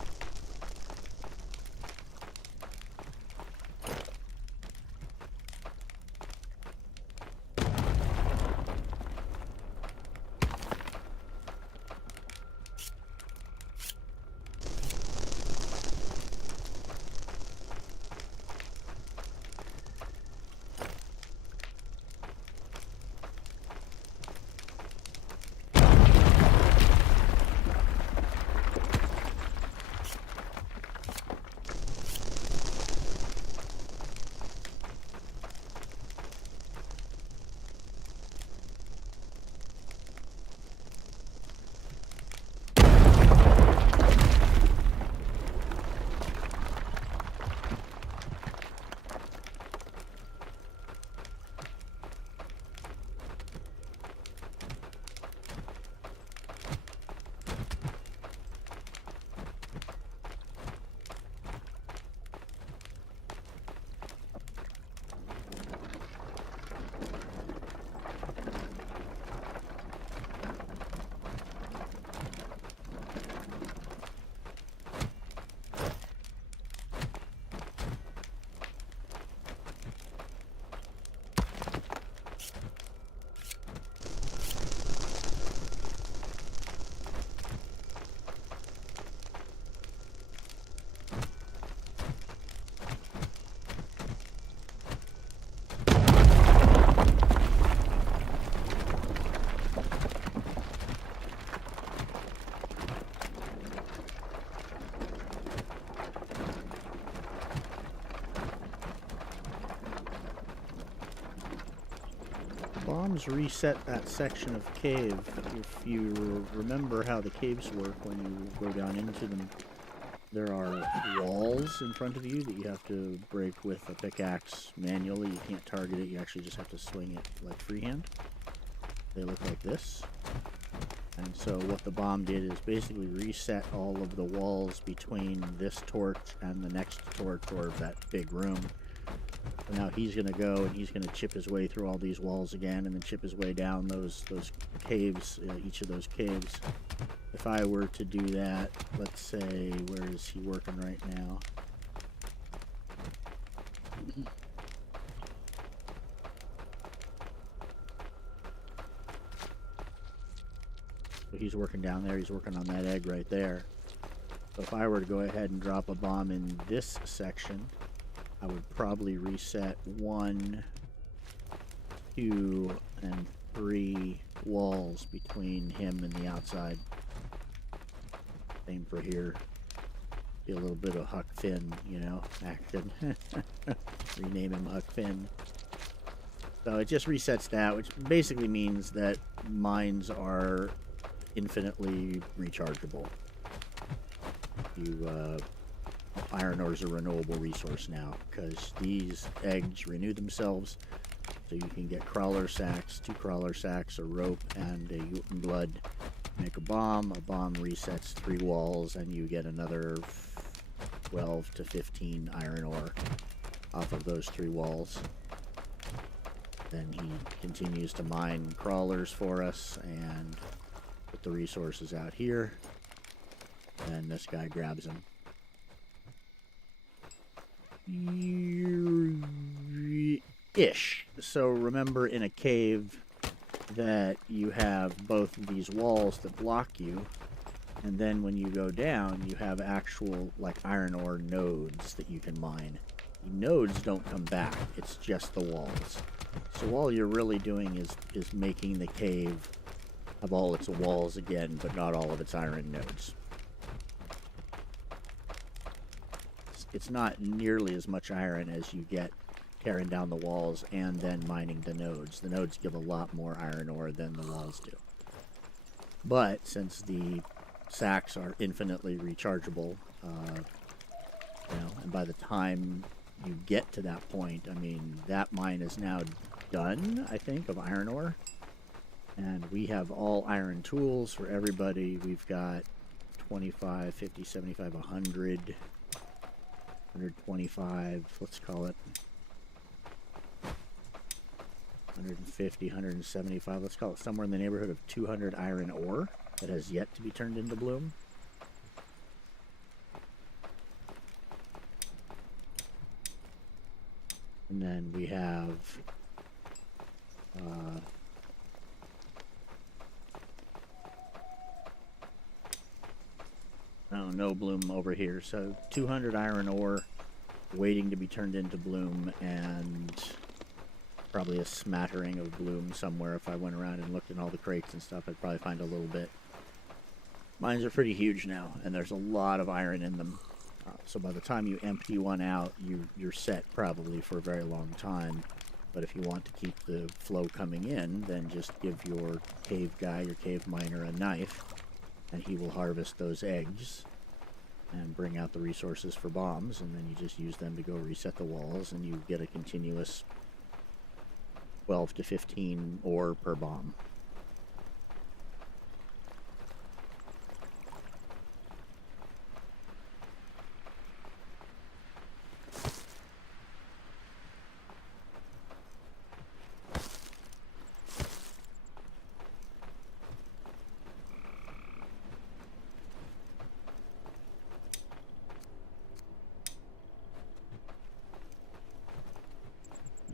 bombs reset that section of cave. If you remember how the caves work when you go down into them, there are walls in front of you that you have to break with a pickaxe manually. You can't target it, you actually just have to swing it like freehand. They look like this. And so what the bomb did is basically reset all of the walls between this torch and the next torch, or that big room. So now he's going to go and he's going to chip his way through all these walls again, and then chip his way down those caves, each of those caves. If I were to do that, let's say, where is he working right now? So he's working down there, he's working on that egg right there. So if I were to go ahead and drop a bomb in this section, I would probably reset 1, 2, and 3 walls between him and the outside. Same for here. Be a little bit of Huck Finn, you know, action. Rename him Huck Finn. So it just resets that, which basically means that mines are infinitely rechargeable. Iron ore is a renewable resource now, because these eggs renew themselves, so you can get crawler sacks, 2 crawler sacks, a rope, and a Juten blood. Make a bomb resets 3 walls, and you get another 12 to 15 iron ore off of those 3 walls. Then he continues to mine crawlers for us and put the resources out here, and this guy grabs them. Ish. So remember, in a cave that you have both of these walls that block you, and then when you go down you have actual like iron ore nodes that you can mine. The nodes don't come back, it's just the walls. So all you're really doing is making the cave have all its walls again, but not all of its iron nodes. It's not nearly as much iron as you get tearing down the walls and then mining the nodes. The nodes give a lot more iron ore than the walls do. But since the sacks are infinitely rechargeable, you know, and by the time you get to that point, I mean, that mine is now done, I think, of iron ore. And we have all iron tools for everybody. We've got 25, 50, 75, 100, 125, let's call it 150, 175, let's call it somewhere in the neighborhood of 200 iron ore that has yet to be turned into bloom. And then we have no bloom over here. So 200 iron ore waiting to be turned into bloom, and probably a smattering of bloom somewhere. If I went around and looked in all the crates and stuff, I'd probably find a little bit. Mines are pretty huge now, and there's a lot of iron in them. So by the time you empty one out, you're set probably for a very long time. But if you want to keep the flow coming in, then just give your cave guy, your cave miner, a knife, and he will harvest those eggs and bring out the resources for bombs, and then you just use them to go reset the walls, and you get a continuous 12 to 15 ore per bomb.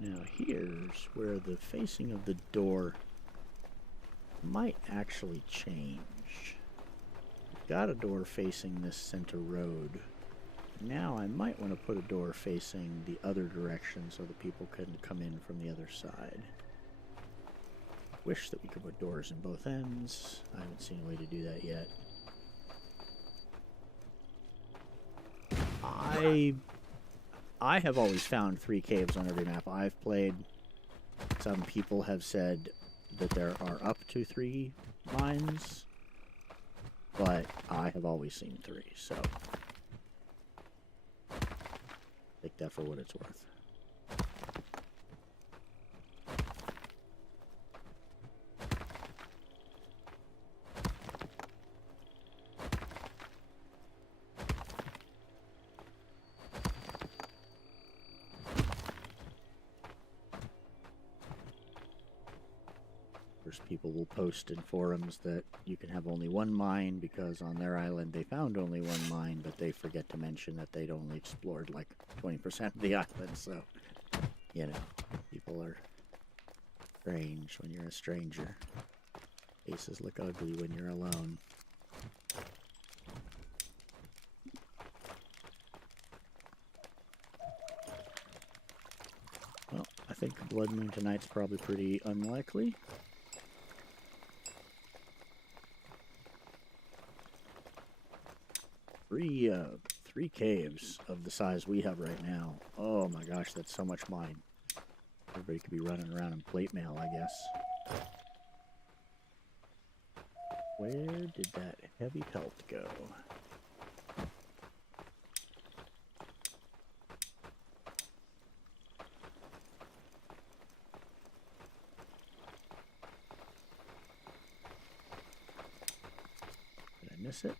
Now here's where the facing of the door might actually change. I've got a door facing this center road. Now I might want to put a door facing the other direction so that people can come in from the other side. Wish that we could put doors in both ends. I haven't seen a way to do that yet. I have always found 3 caves on every map I've played. Some people have said that there are up to 3 mines, but I have always seen 3, so take that for what it's worth. People will post in forums that you can have only 1 mine because on their island they found only 1 mine, but they forget to mention that they'd only explored like 20% of the island. So, you know, people are strange when you're a stranger. Faces look ugly when you're alone. Well, I think Blood Moon tonight's probably pretty unlikely. Three caves of the size we have right now. Oh my gosh, that's so much mine. Everybody could be running around in plate mail, I guess. Where did that heavy pelt go? Did I miss it?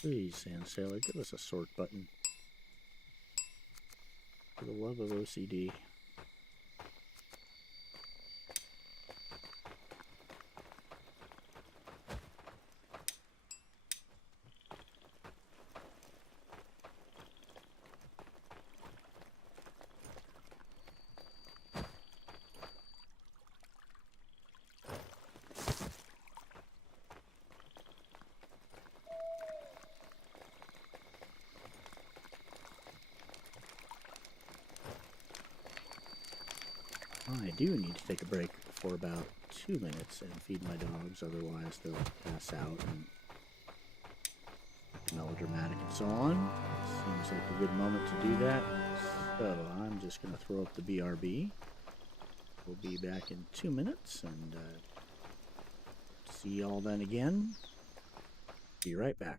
Please, Sand Sailor, give us a sort button. For the love of OCD. I do need to take a break for about 2 minutes and feed my dogs, otherwise they'll pass out and melodramatic and so on. Seems like a good moment to do that. So I'm just going to throw up the BRB. We'll be back in 2 minutes and see y'all then again. Be right back.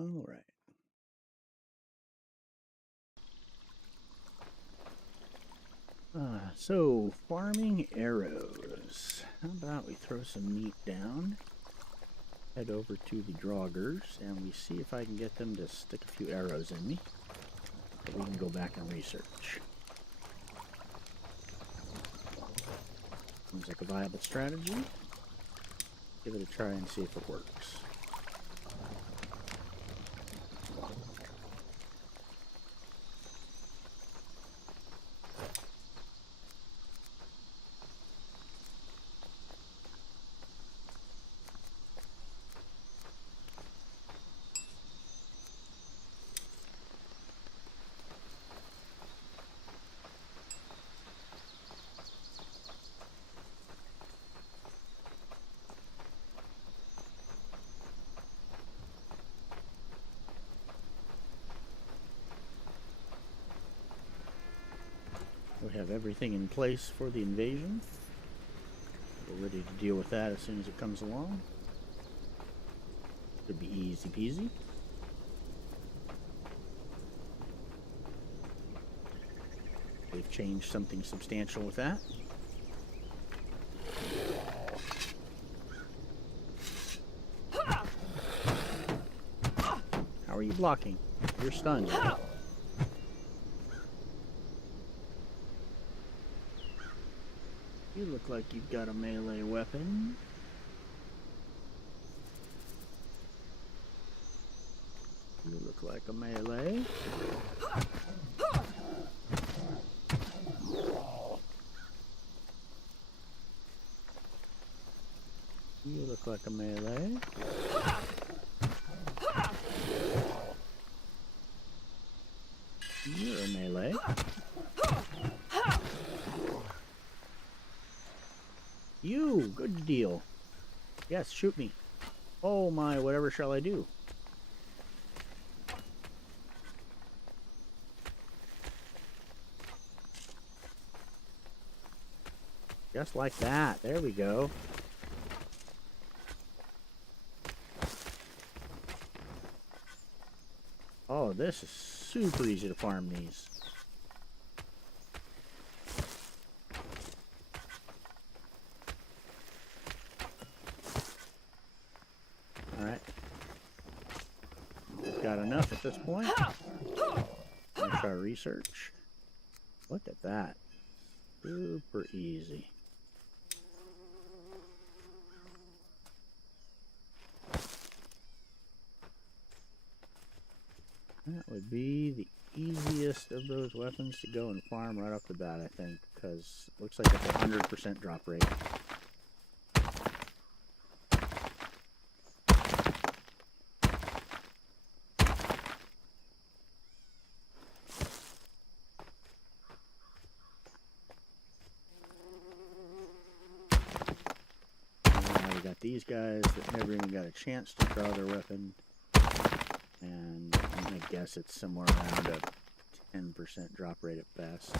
All right. So, farming arrows. How about we throw some meat down, head over to the draugrs, and we see if I can get them to stick a few arrows in me. So we can go back and research. Seems like a viable strategy. Give it a try and see if it works. We have everything in place for the invasion. We're ready to deal with that as soon as it comes along. Should be easy peasy. They've changed something substantial with that. How are you blocking? You're stunned. You look like you've got a melee weapon. You look like a melee. You look like a melee. You're a melee. You! Good deal. Yes, shoot me. Oh my, whatever shall I do? Just like that. There we go. Oh, this is super easy to farm these. Alright. Got enough at this point. Let's try research. Look at that. Super easy. That would be the easiest of those weapons to go and farm right off the bat, I think, because it looks like it's a 100% drop rate. Now we got these guys that never even got a chance to draw their weapon. And I guess it's somewhere around a 10% drop rate at best.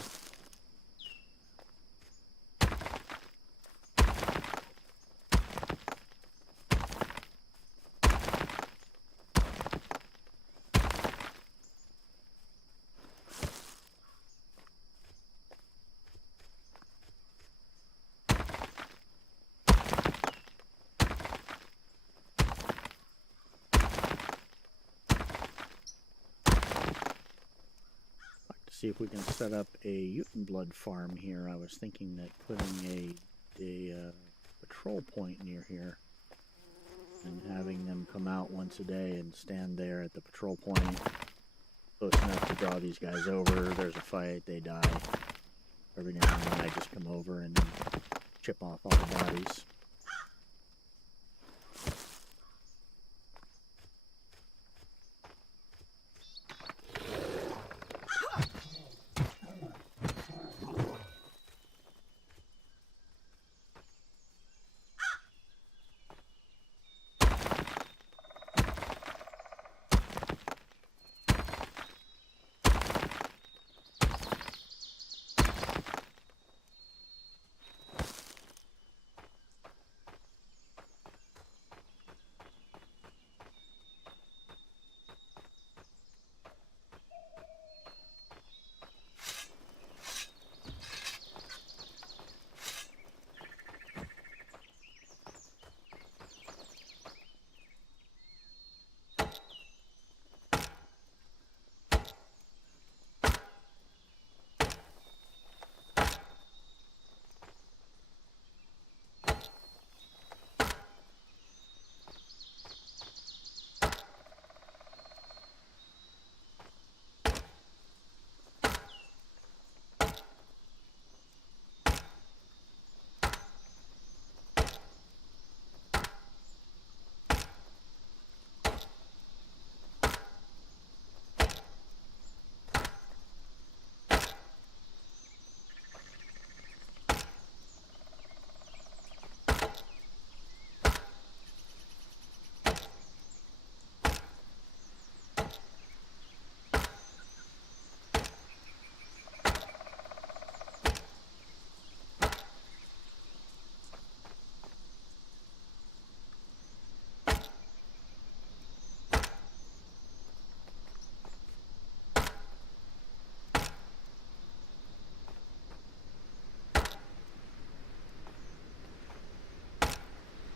See if we can set up a Utenblood farm here. I was thinking that putting a patrol point near here and having them come out once a day and stand there at the patrol point close enough to draw these guys over. There's a fight, they die. Every now and then I just come over and chip off all the bodies.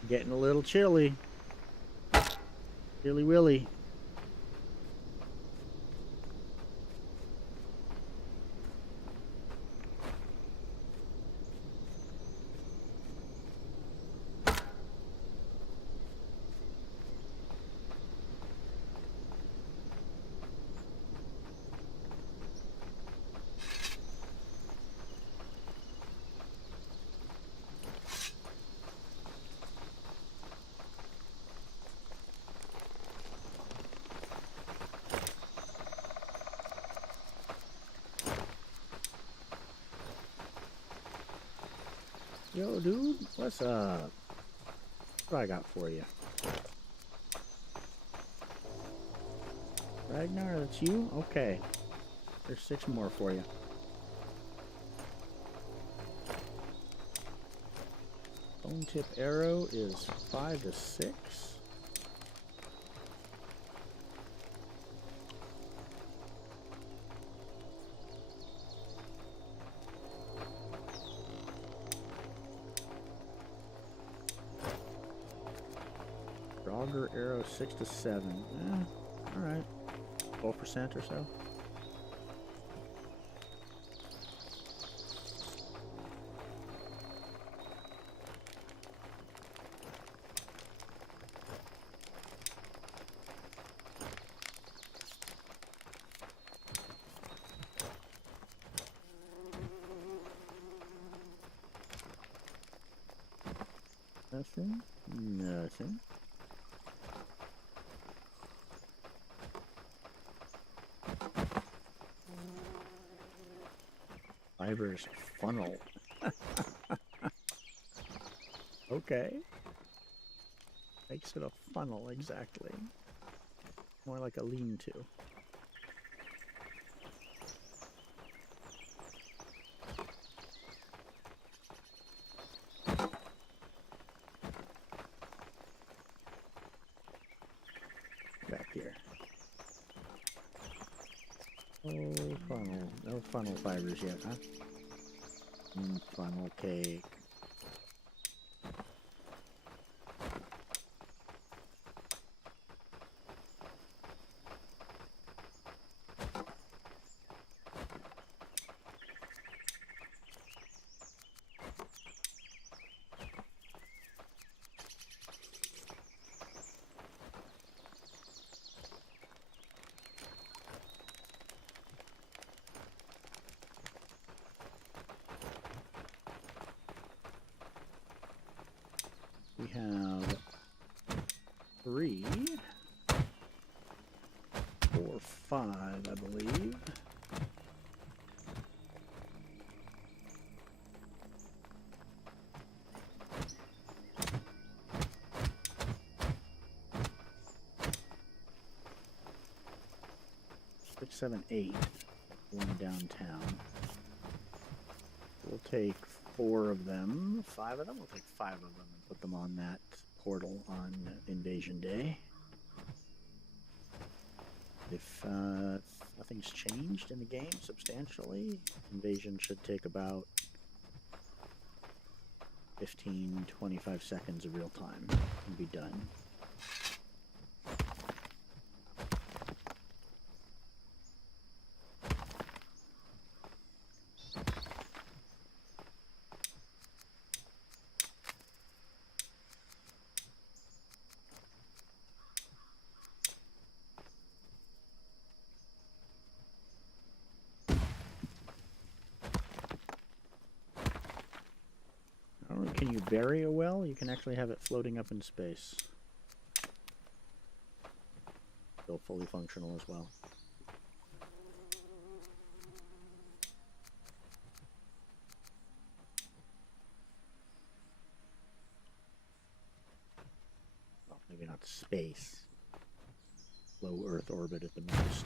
Getting a little chilly. Chilly willy. Yo, dude, what's up? What I got for you? Ragnar, that's you? Okay. There's 6 more for you. Bone tip arrow is 5 to 6. Auger arrow 6 to 7. All right, 12% or so. Nothing. Nothing. Fiber's funnel. Okay. Makes it a funnel, exactly. More like a lean-to. Back here. Oh, funnel. No funnel fibers yet, huh? Funnel cake. We have 3, 4, 5, I believe. Six, 7, 8. Going downtown. We'll take 4 of them. 5 of them? We'll take 5 of them and put them on that portal on Invasion Day. If nothing's changed in the game substantially, Invasion should take about 15-25 seconds of real time and be done. Can you bury a well? You can actually have it floating up in space. Still fully functional as well. Well, maybe not space. Low Earth orbit at the most.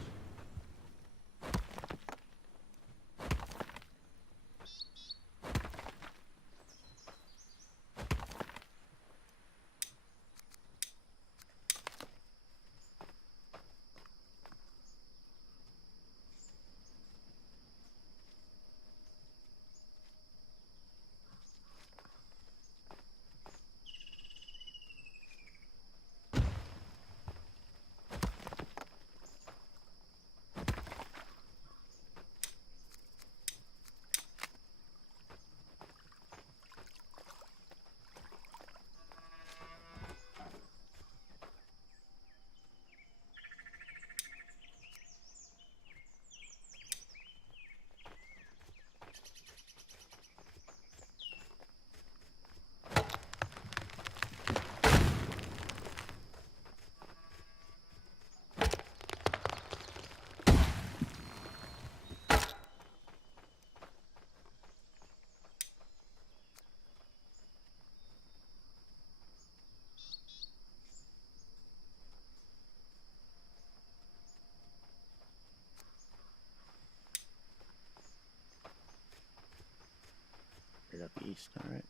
up east, alright.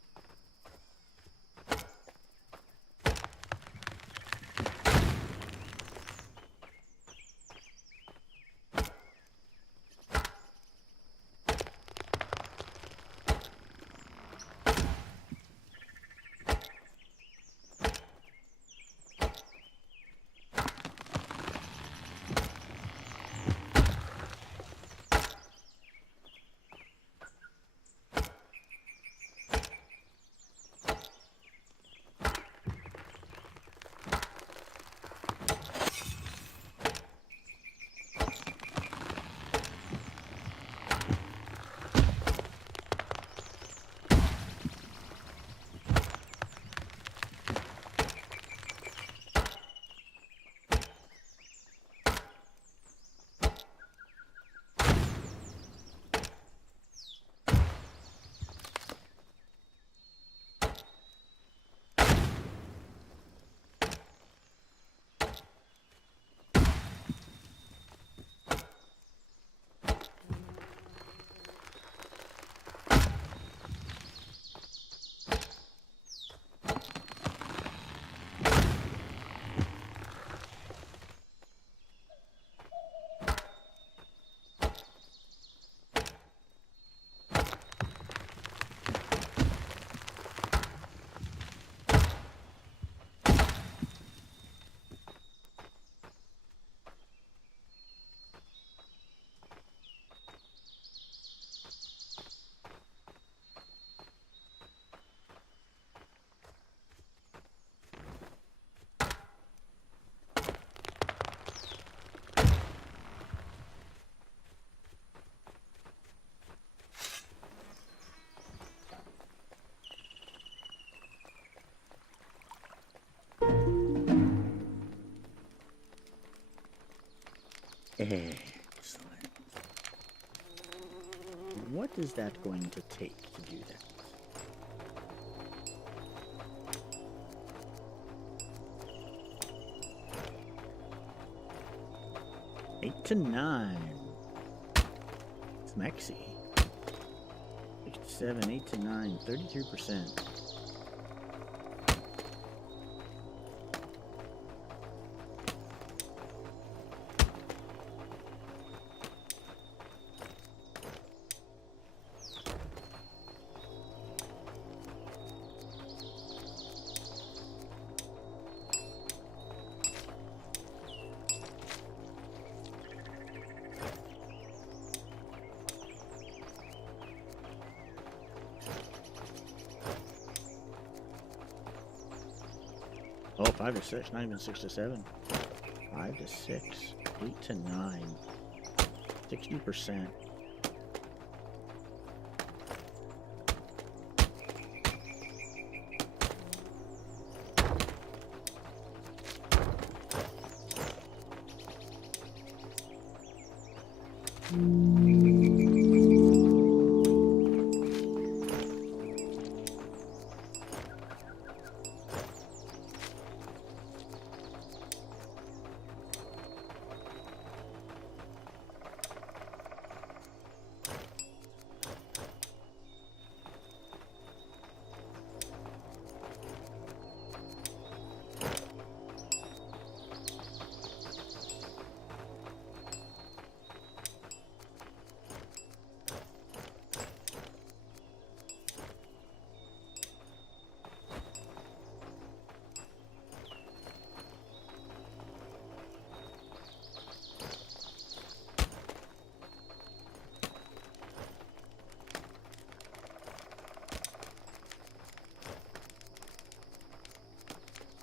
Excellent. What is that going to take to do that? 8 to 9. It's Mexi. 67, 8 to 9, 33%. Oh, 5 to 6, not even 6 to 7. 5 to 6, 8 to 9, 60%.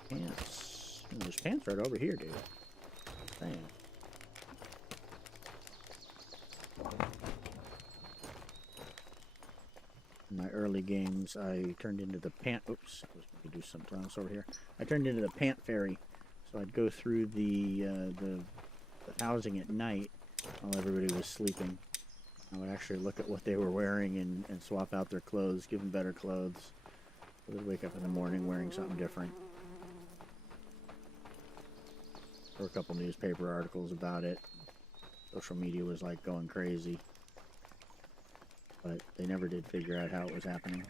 Pants. Ooh, there's pants right over here, dude. Damn. In my early games, I turned into the pant. Oops, I was going to do something else over here. I turned into the pant fairy, so I'd go through the housing at night while everybody was sleeping. I would actually look at what they were wearing and swap out their clothes, give them better clothes. So they'd wake up in the morning wearing something different. There were a couple newspaper articles about it. Social media was like going crazy. but they never did figure out how it was happening.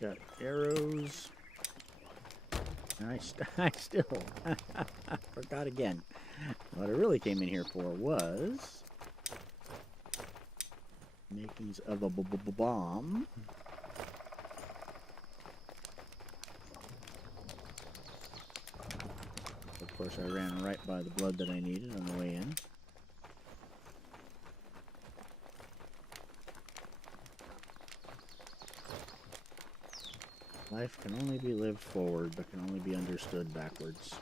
Got arrows. I still forgot again. What I really came in here for was makings of a bomb. Of course, I ran right by the blood that I needed on the way in. Life can only be lived forward, but can only be understood backwards.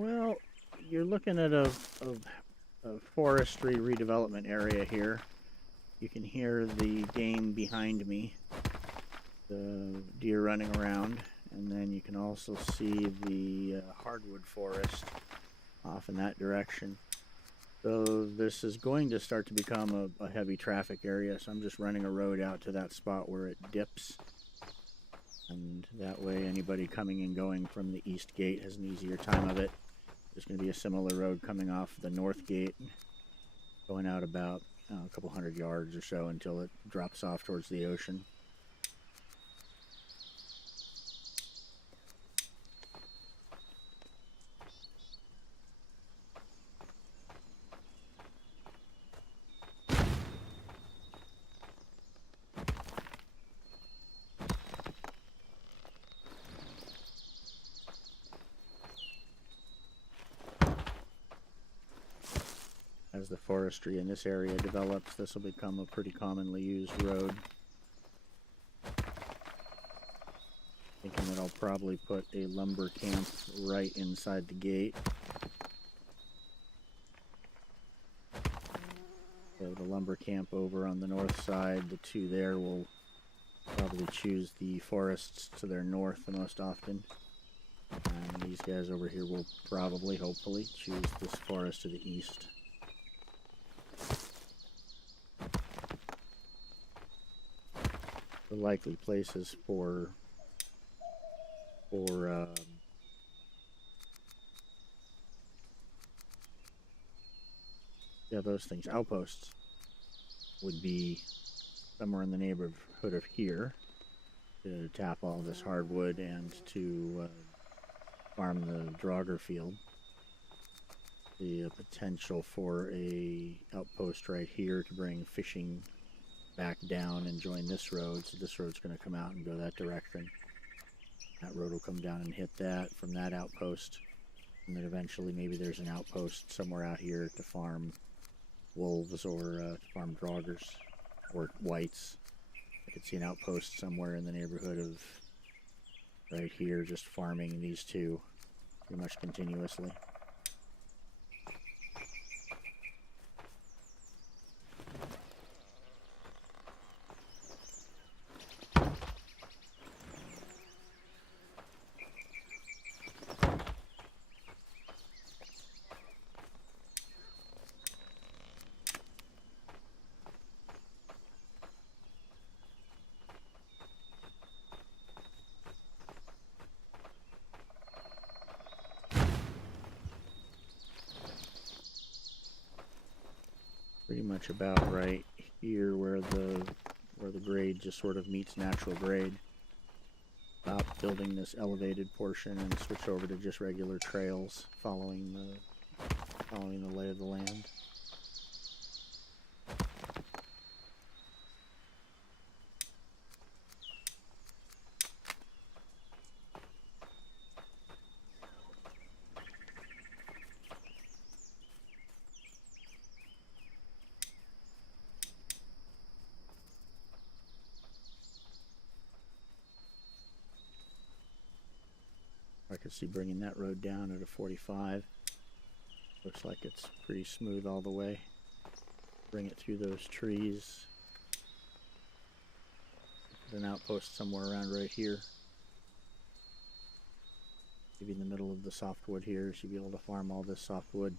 Well, you're looking at a forestry redevelopment area here. You can hear the game behind me, the deer running around, and then you can also see the hardwood forest off in that direction. So this is going to start to become a heavy traffic area, so I'm just running a road out to that spot where it dips. And that way anybody coming and going from the east gate has an easier time of it. There's going to be a similar road coming off the north gate, going out about a couple hundred yards or so until it drops off towards the ocean. As the forestry in this area develops, this will become a pretty commonly used road. Thinking that I'll probably put a lumber camp right inside the gate. So the lumber camp over on the north side, the two there will probably choose the forests to their north the most often. And these guys over here will probably, hopefully, choose this forest to the east. The likely places for yeah, those things, outposts, would be somewhere in the neighborhood of here to tap all this hardwood and to farm the Draugr field. The potential for a outpost right here to bring fishing back down and join this road, so this road's going to come out and go that direction. That road will come down and hit that from that outpost, and then eventually maybe there's an outpost somewhere out here to farm wolves or to farm Draugrs or whites. I could see an outpost somewhere in the neighborhood of right here, just farming these two pretty much continuously. Pretty much about right here where the grade just sort of meets natural grade. Stop building this elevated portion and switch over to just regular trails following the lay of the land. I could see bringing that road down at a 45. Looks like it's pretty smooth all the way. Bring it through those trees. Put an outpost somewhere around right here. Maybe in the middle of the softwood here, so you'll be able to farm all this softwood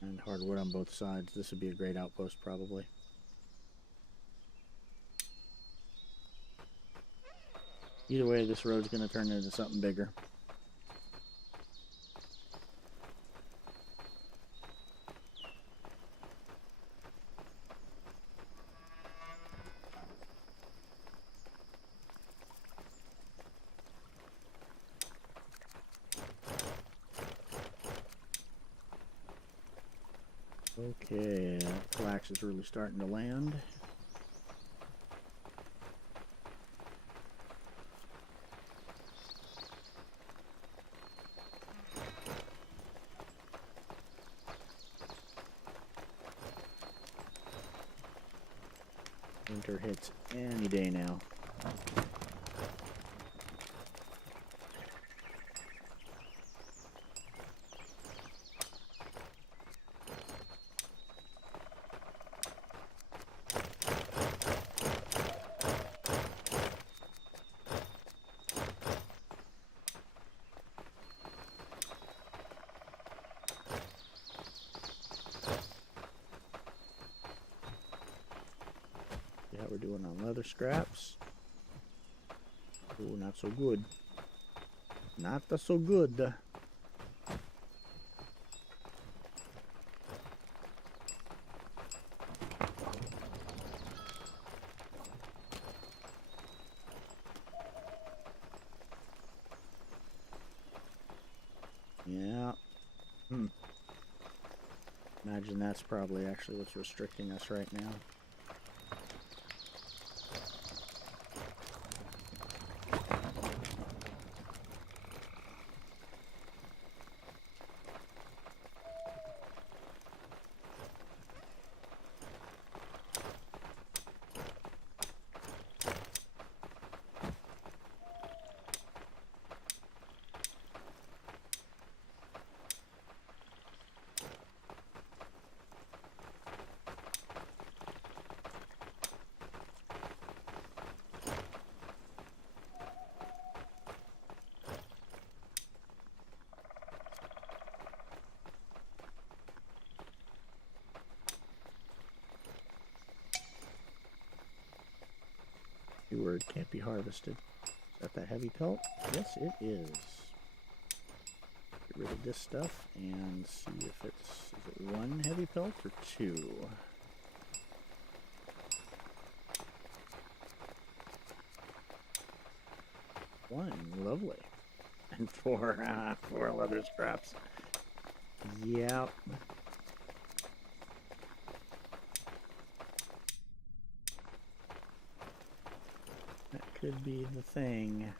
and hardwood on both sides. This would be a great outpost probably. Either way, this road's going to turn into something bigger. Okay, flax is really starting to land. Winter hits any day now. we're doing on leather scraps. Oh, not so good. Not so good. Yeah. Imagine that's probably actually what's restricting us right now. Keyword can't be harvested. Is that heavy pelt? Yes, it is. Get rid of this stuff and see if it's, is it one heavy pelt or two? One, lovely. And four leather scraps. Yep. That could be the thing.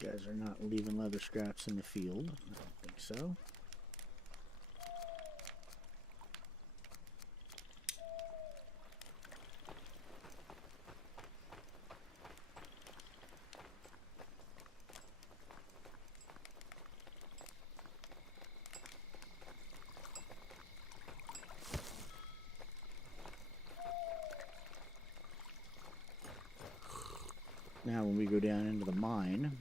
You guys are not leaving leather scraps in the field. I don't think so. Now when we go down into the mine,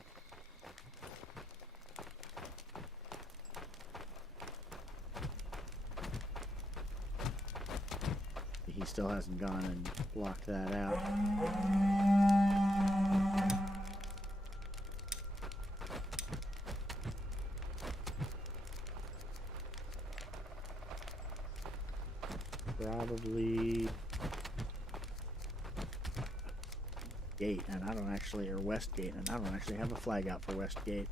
he still hasn't gone and blocked that out. Probably Gate, and I don't actually, or West Gate, and I don't actually have a flag out for West Gate.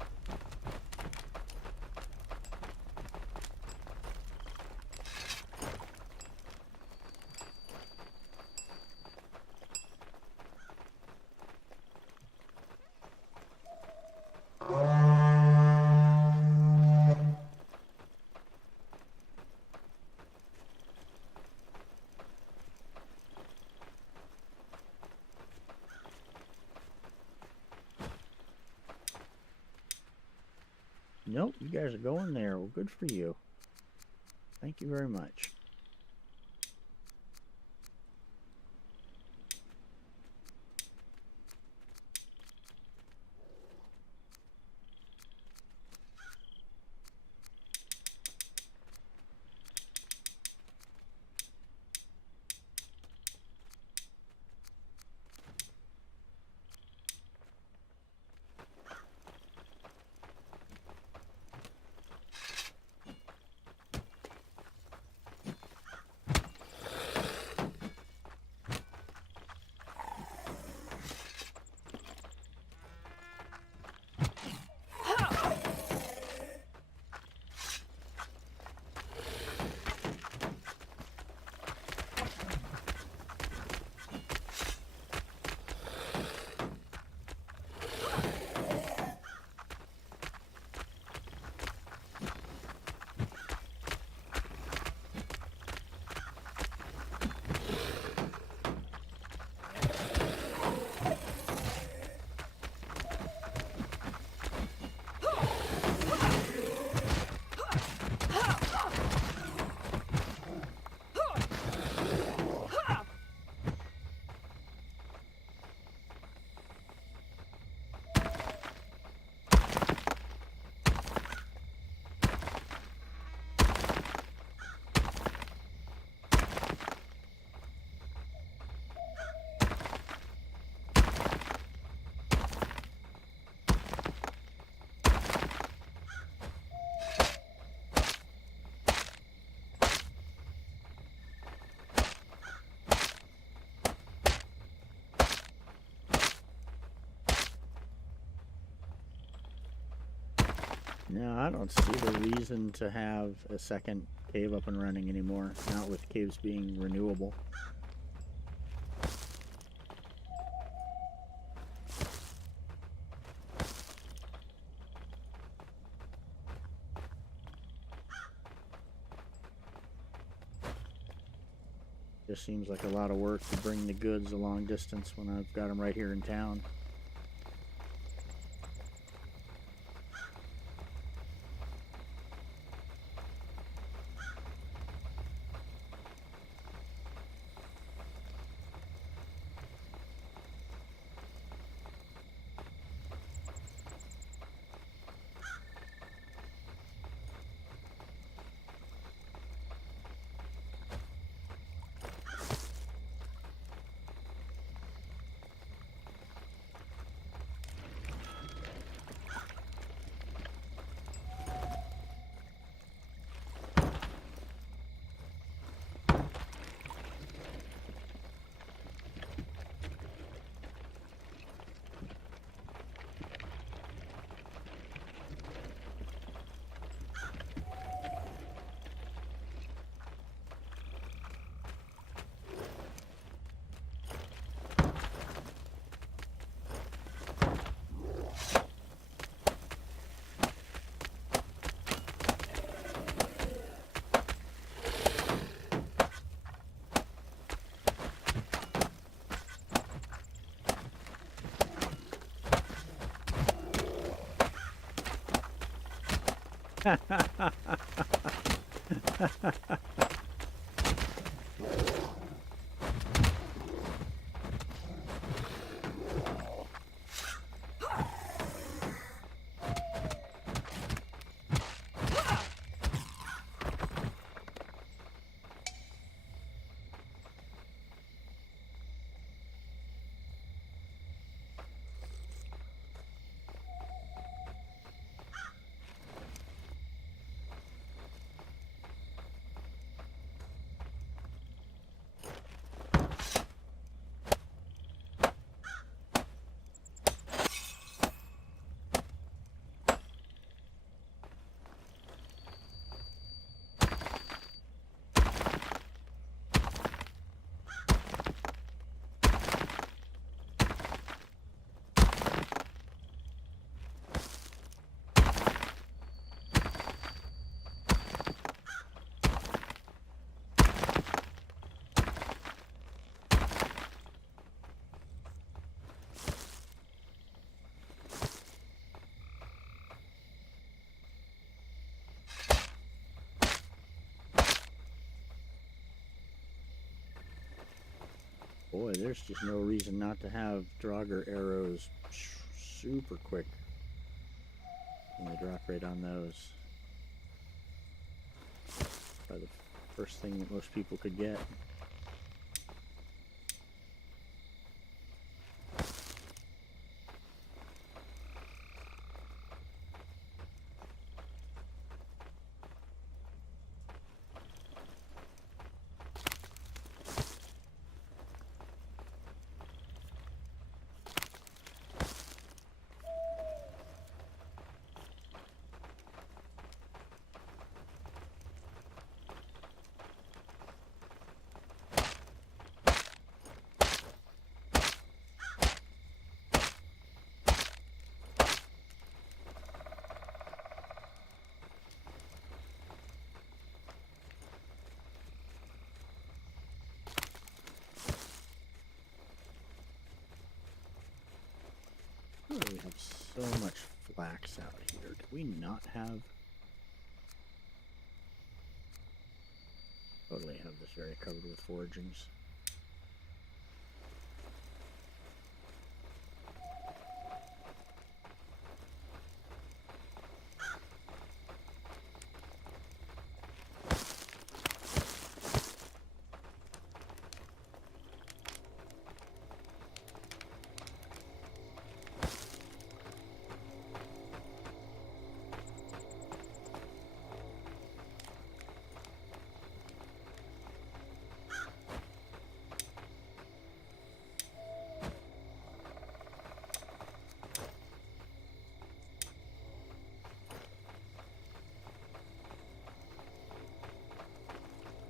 Nope, you guys are going there. Well, good for you. Thank you very much. No, I don't see the reason to have a second cave up and running anymore, not with caves being renewable. Just seems like a lot of work to bring the goods a long distance when I've got them right here in town. Boy, there's just no reason not to have Draugr arrows super quick. And they drop right on those. Probably the first thing that most people could get. Oh, we have so much flax out here. Do we not have... Totally have this area covered with foragings.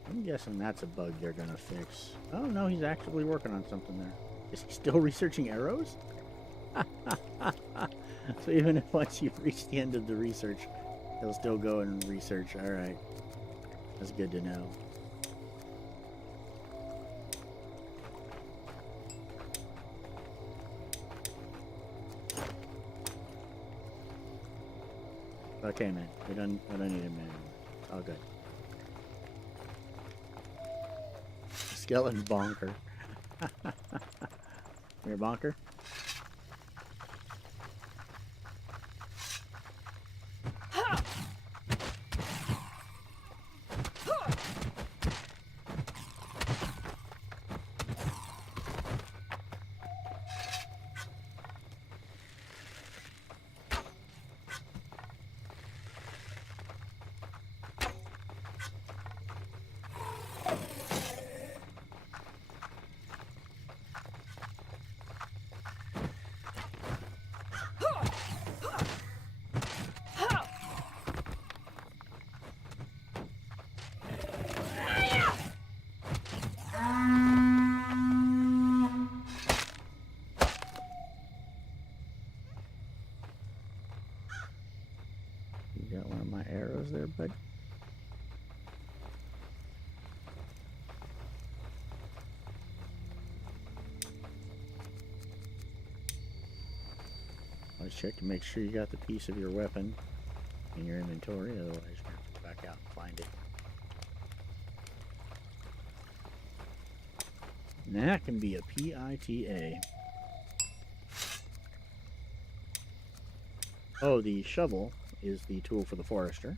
I'm guessing that's a bug they're gonna fix. Oh no, he's actively working on something there. Is he still researching arrows? So even if once you've reached the end of the research, he'll still go and research. Alright. That's good to know. Okay, man. I don't need him anymore. It's all good. Skeleton bonker. You're a bonker? You got one of my arrows there, bud? Always check to make sure you got the piece of your weapon in your inventory, otherwise you're going to have to go back out and find it. And that can be a PITA. Oh, the shovel is the tool for the forester.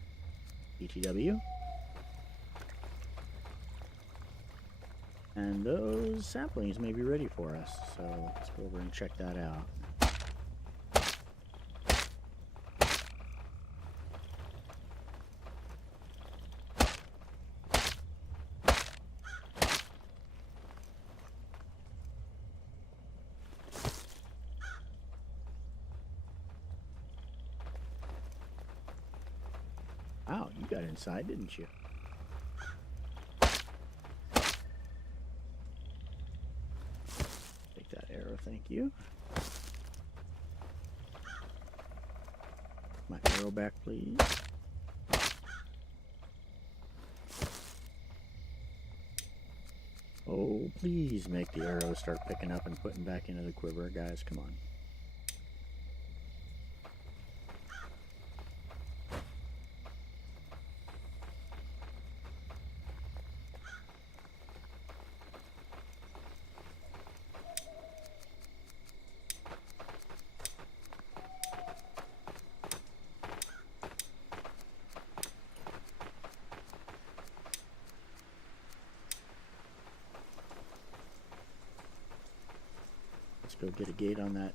ETW. And those saplings may be ready for us, so let's go over and check that out. Wow, you got inside, didn't you? Take that arrow, thank you. My arrow back, please. Oh, please make the arrows start picking up and putting back into the quiver, guys. Come on. Let's go get a gate on that,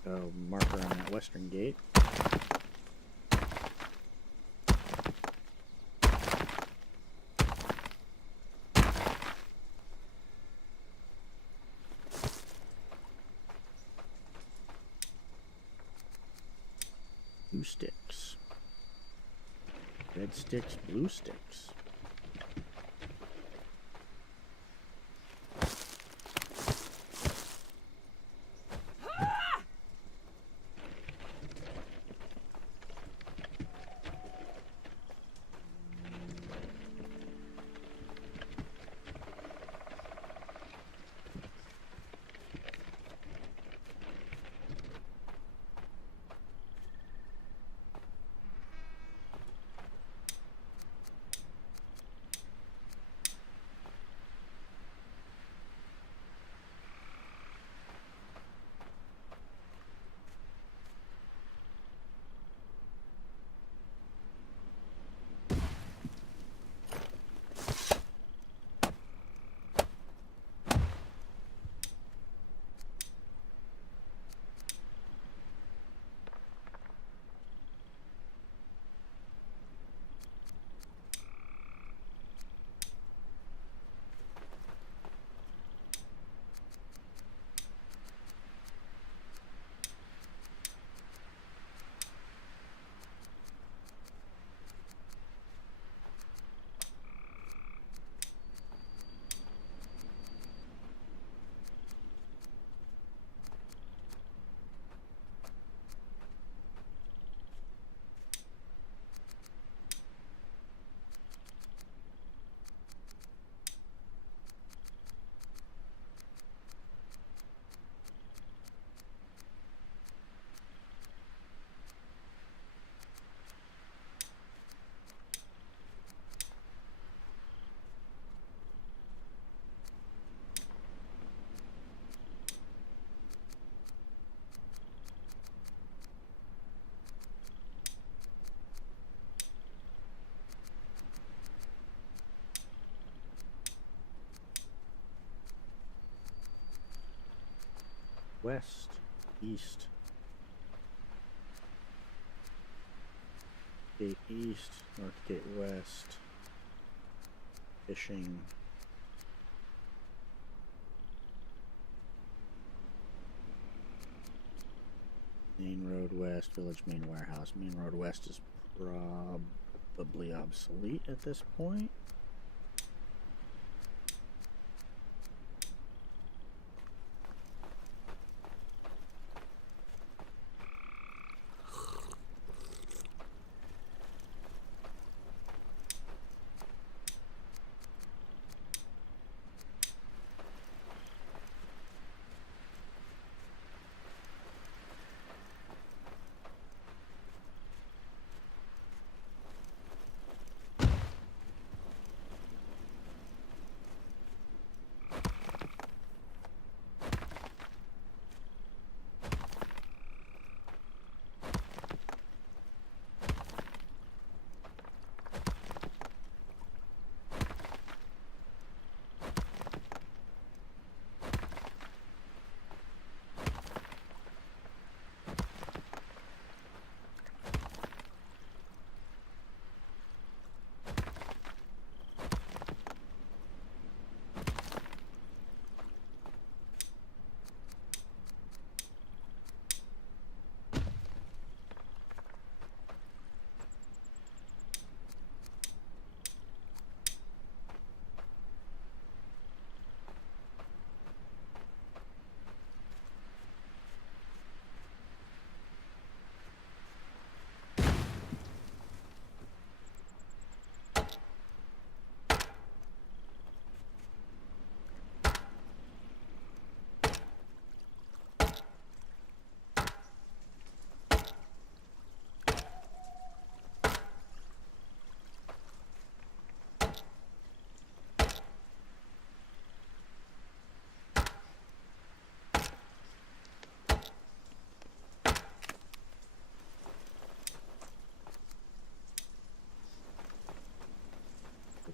marker on that western gate. Blue sticks. Red sticks, blue sticks. west, east, gate east, north gate west, fishing, main road west, village main warehouse. Main road west is probably obsolete at this point.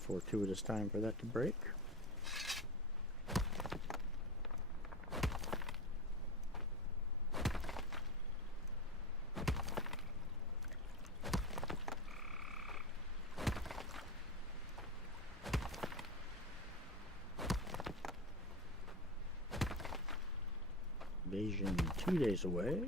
Fortuitous time for that to break. Invasion 2 days away.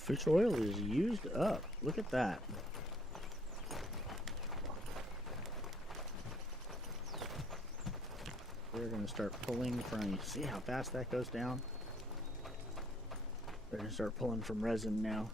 fish oil is used up. Look at that. We're going to start pulling from, you see how fast that goes down? We're going to start pulling from resin now.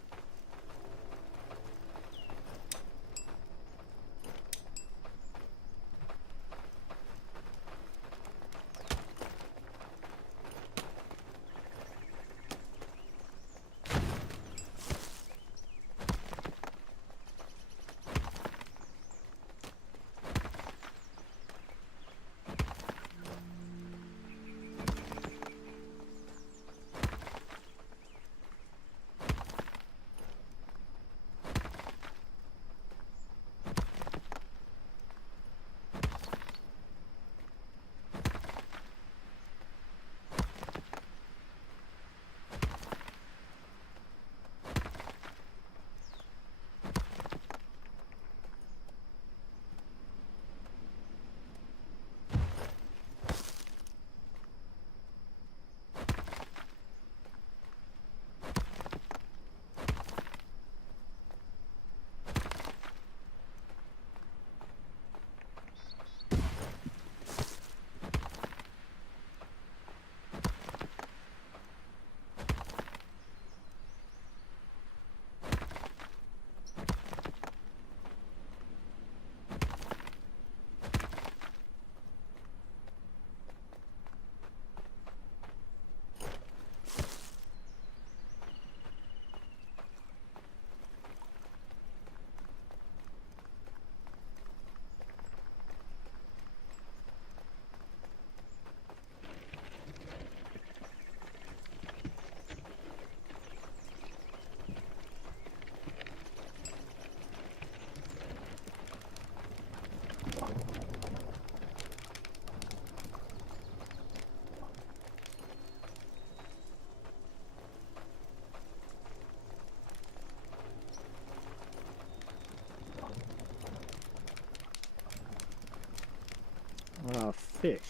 Fish.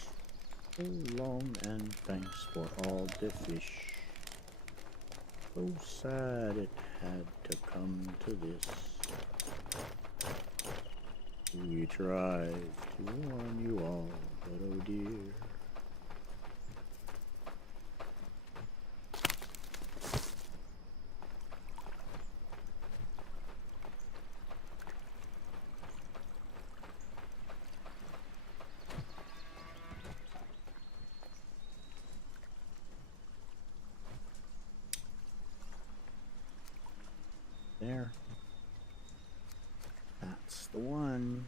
So long and thanks for all the fish. So sad it had to come to this. We tried to warn you all, but oh dear. There. That's the one.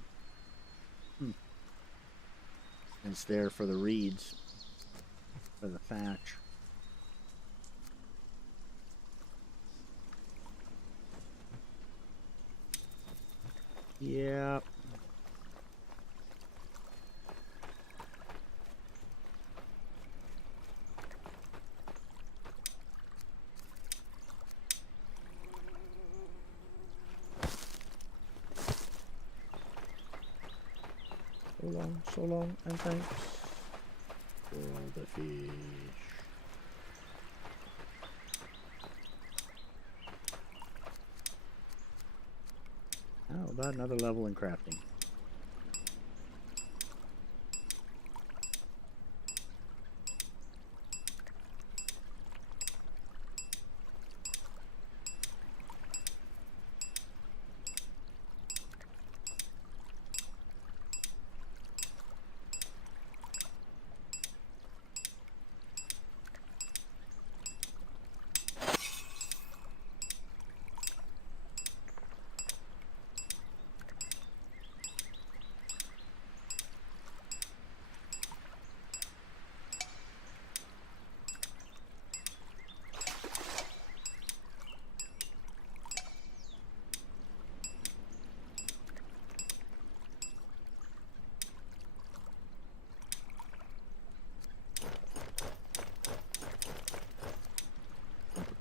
It's there for the reeds, for the thatch. Yep. So long, and thanks for the fish. How about another level in crafting?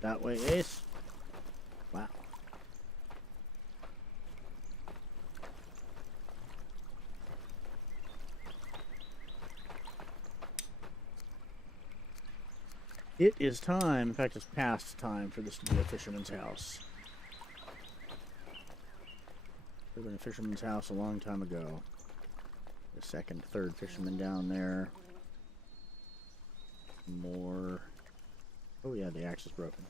That way, Ace. Wow. It is time. In fact, it's past time for this to be a fisherman's house. Should have been a fisherman's house a long time ago. The second, third fisherman down there. More. Oh yeah, the axe is broken.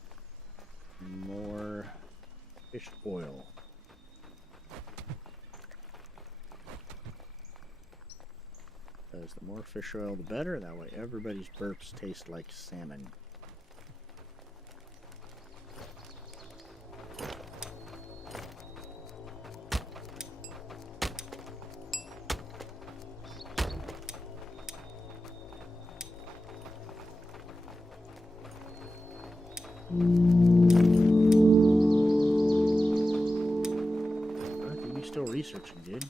More fish oil. Because the more fish oil, the better. That way everybody's burps taste like salmon. I think you're still researching, dude.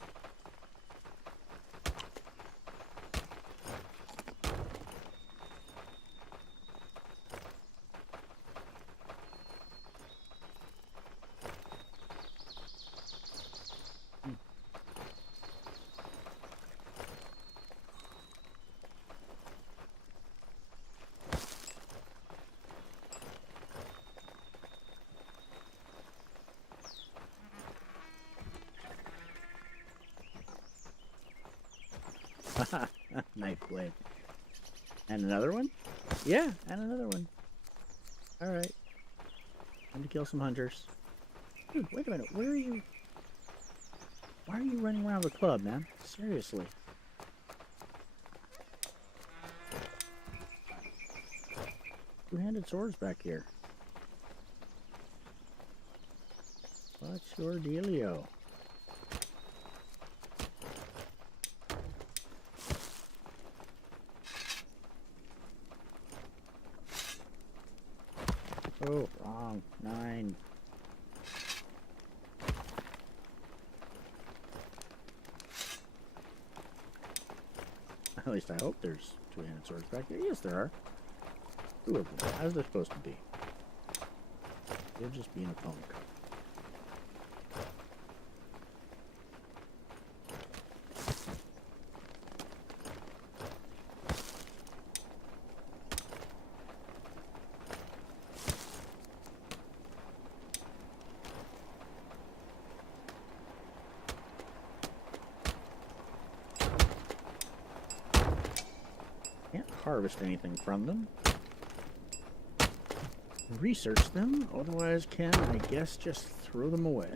Knife blade. And another one? Yeah, and another one. Alright. Time to kill some hunters. Dude, wait a minute. Where are you? Why are you running around with a club, man? Seriously. Two-handed swords back here. What's your dealio? Oh, wrong. 9. At least I hope there's two-handed swords back here. Yes, there are. Two of them, as they're supposed to be. They're just being a punk. Can't harvest anything from them. Research them, otherwise can, I guess, just throw them away.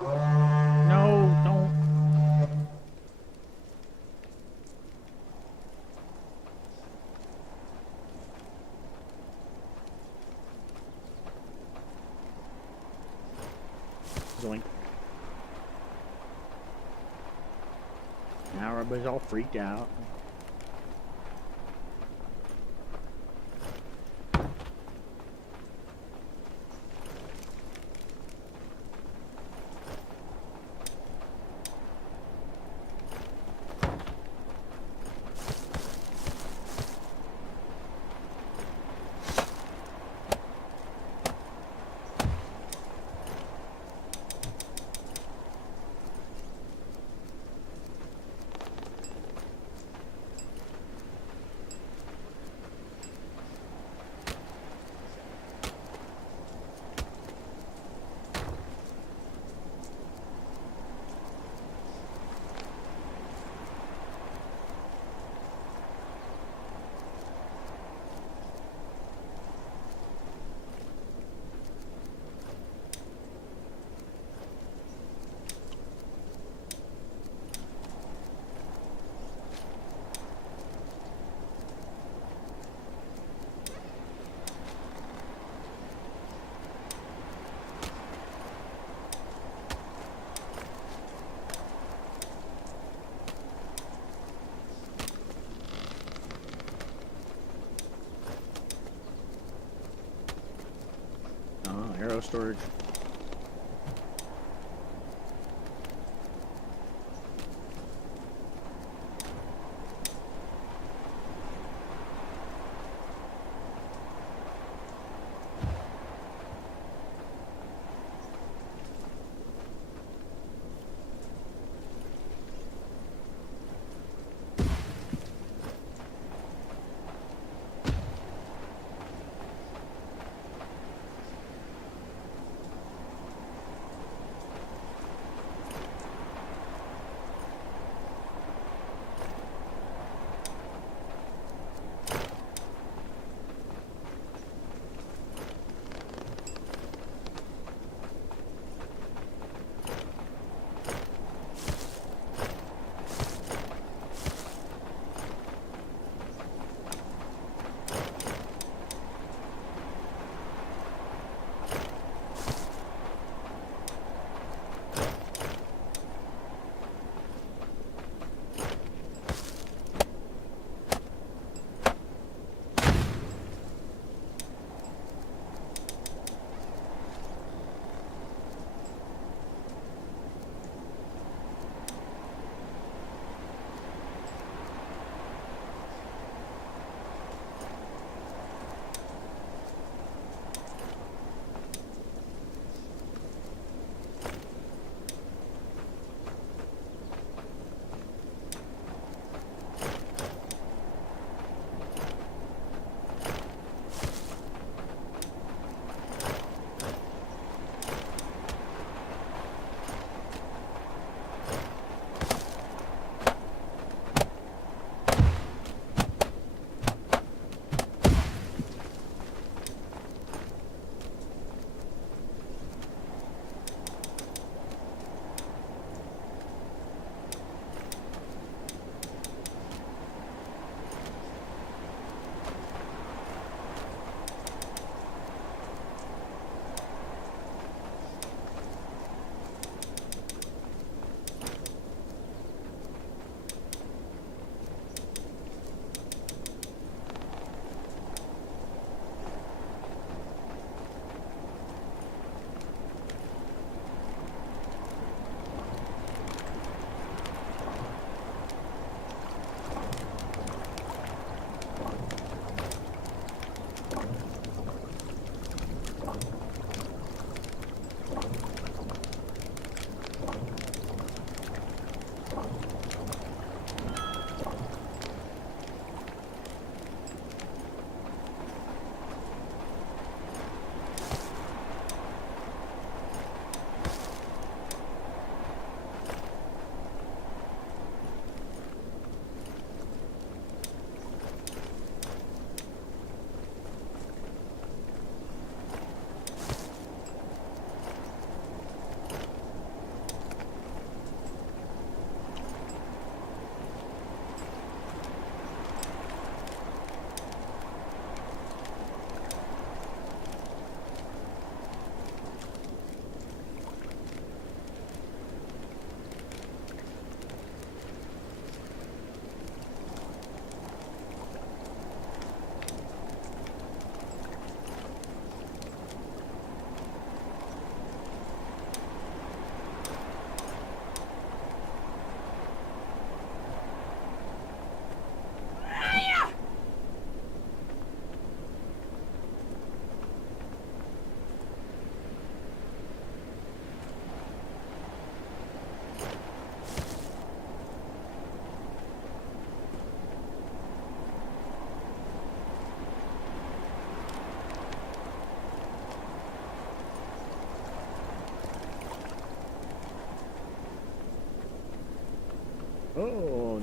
No, don't. Zoink. Now everybody's all freaked out. Arrow storage.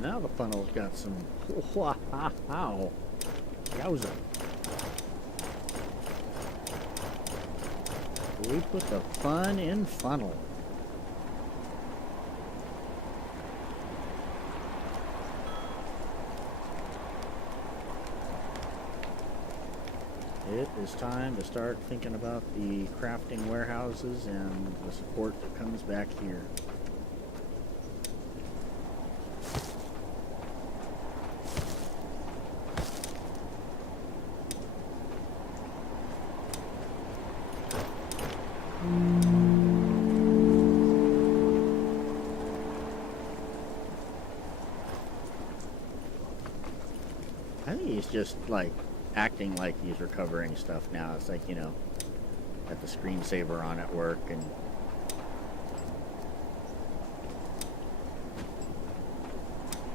Now the funnel's got some... Wow. Yowza. We put the fun in funnel. It is time to start thinking about the crafting warehouses and the support that comes back here. I think he's just like acting like he's recovering stuff now. It's like, you know, got the screensaver on at work and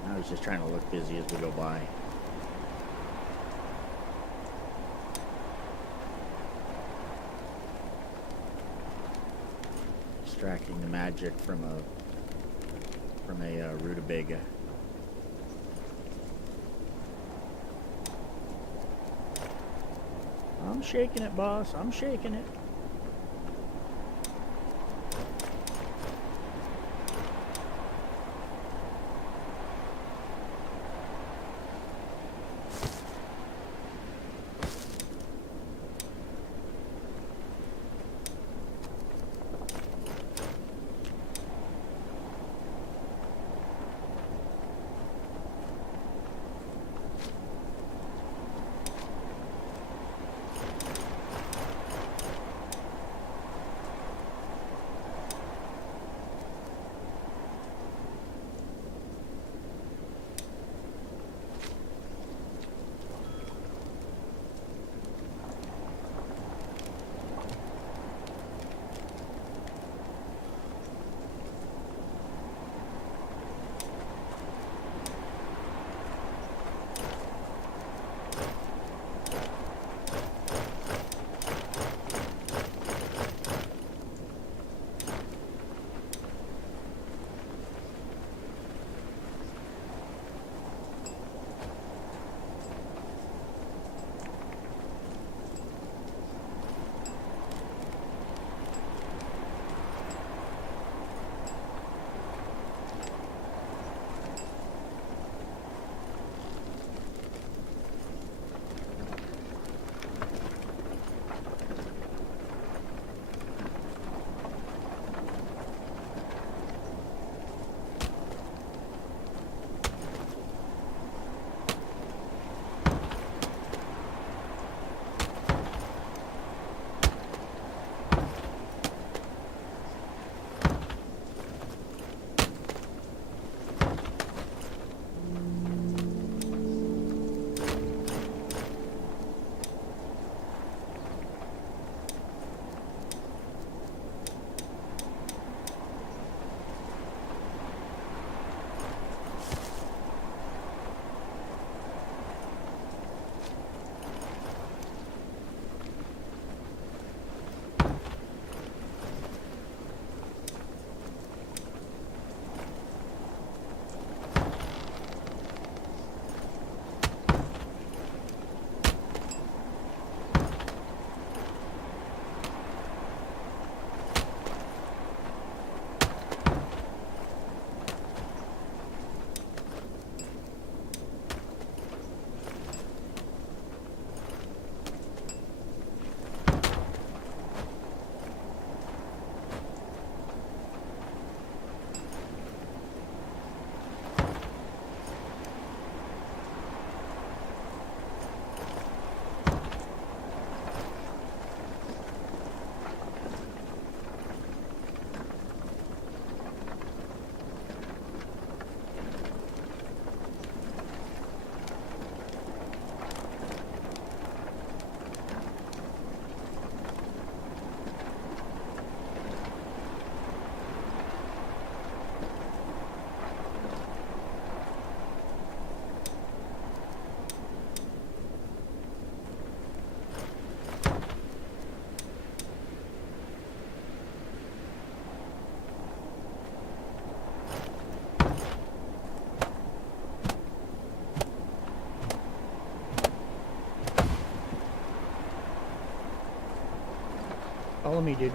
now he's just trying to look busy as we go by. Extracting the magic from a rutabaga. I'm shaking it, boss. I'm shaking it. Follow me, dude.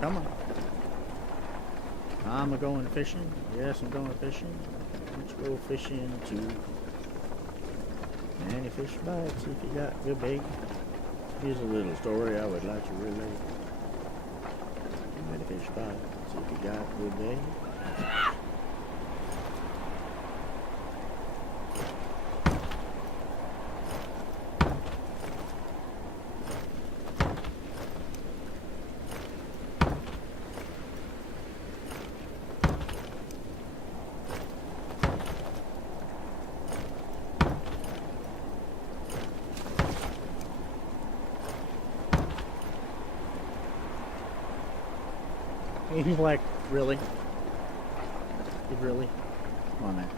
Come on. I'm going fishing. Yes, I'm going fishing. Let's go fishing too. Any fish bites if you got good bait. Here's a little story I would like to relate. Many fish bites if you got good bait. He's like, really? Really? Come on, man.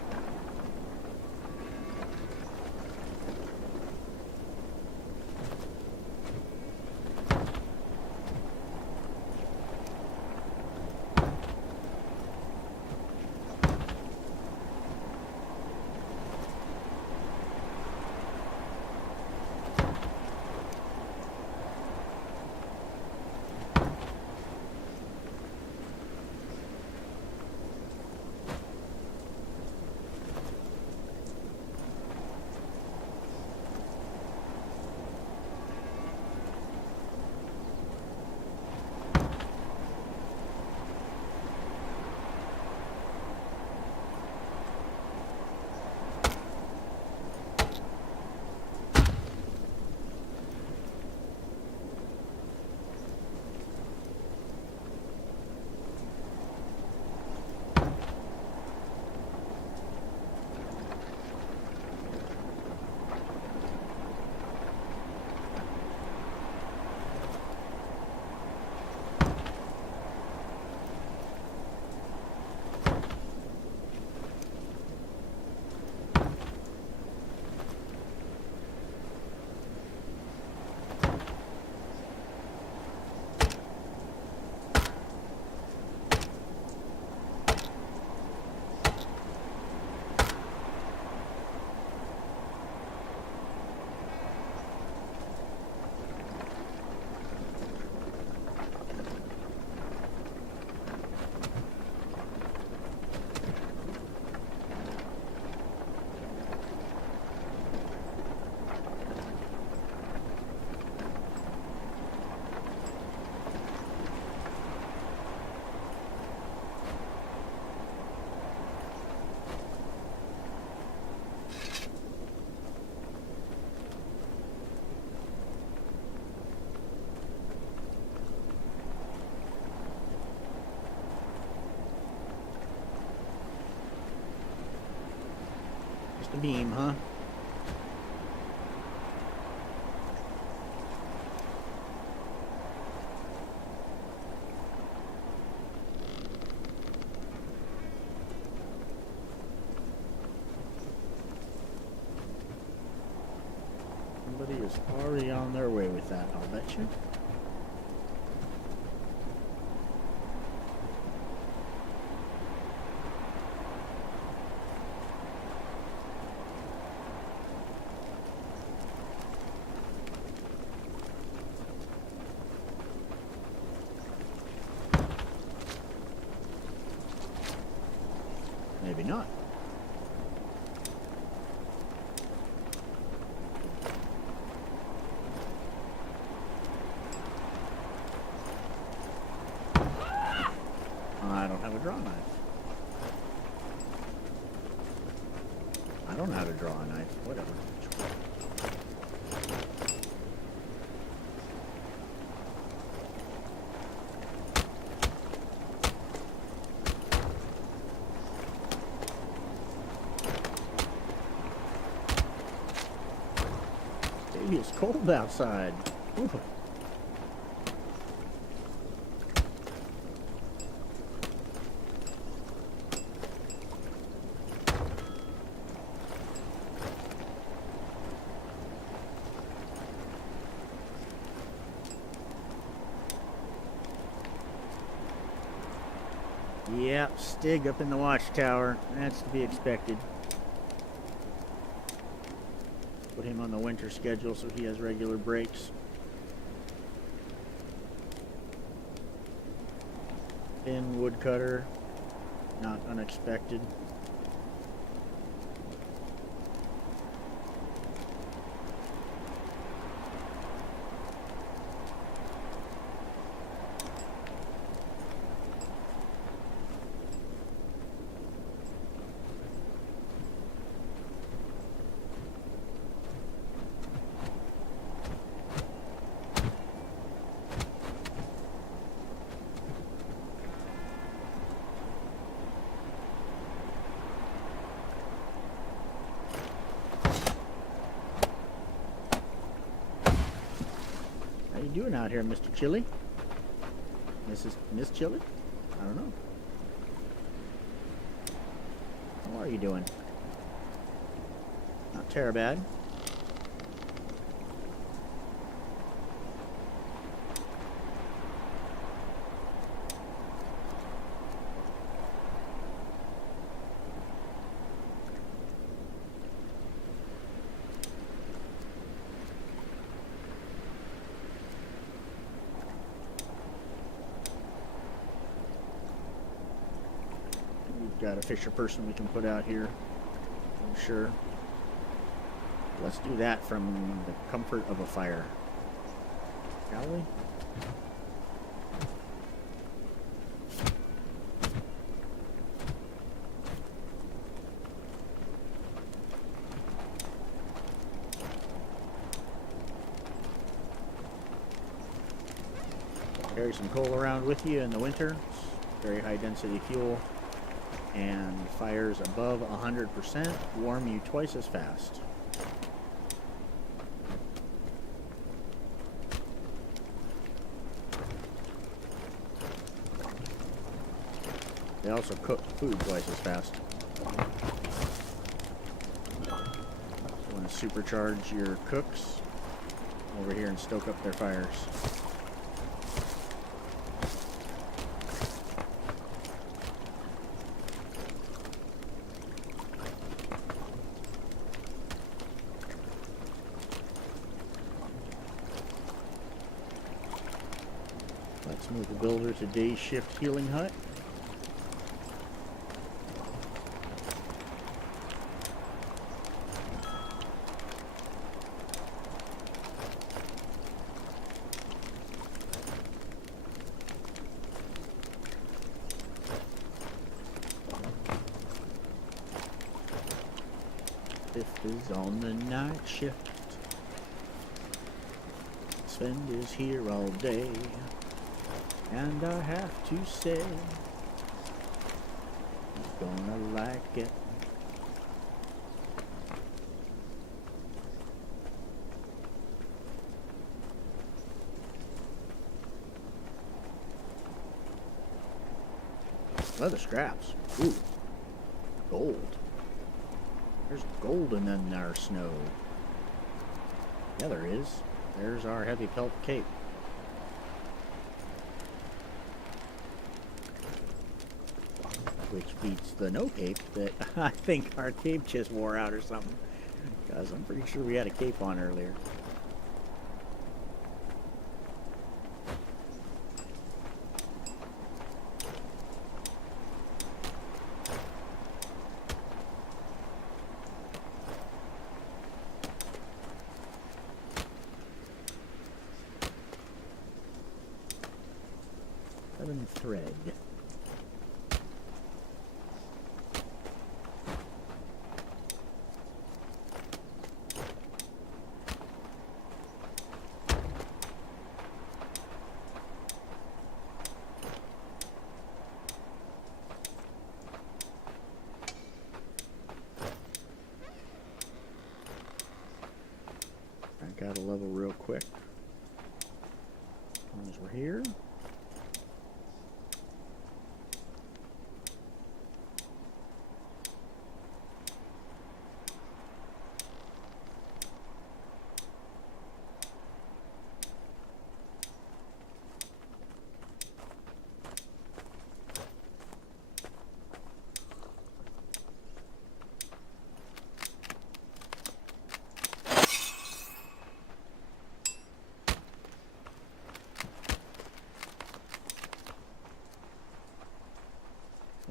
Just a beam, huh? Somebody is already on their way with that, I'll bet you. Maybe not. I don't have a draw knife. I don't know how to draw a knife. Whatever. Baby, it's cold outside. Ooh. Yep, Stig up in the watchtower. That's to be expected. Put him on the winter schedule so he has regular breaks. Thin woodcutter, not unexpected. How you doing out here, Mr. Chili? Miss Chili? I don't know. How are you doing? Not terrible bad. Got a fisher person we can put out here, I'm sure. Let's do that from the comfort of a fire, shall we? Carry some coal around with you in the winter. It's very high density fuel. And fires above 100% warm you twice as fast. They also cook food twice as fast. So you want to supercharge your cooks over here and stoke up their fires. Let's move the builder to day shift healing hut. Fifth is on the night shift. Sven is here all day. And I have to say, he's gonna like it. Leather scraps. Ooh. Gold. There's gold in our snow. Yeah, there is. There's our heavy pelt cape. Which beats the no cape that I think our cape just wore out or something. Because I'm pretty sure we had a cape on earlier. Thread. Back out a level real quick. As long as we're here.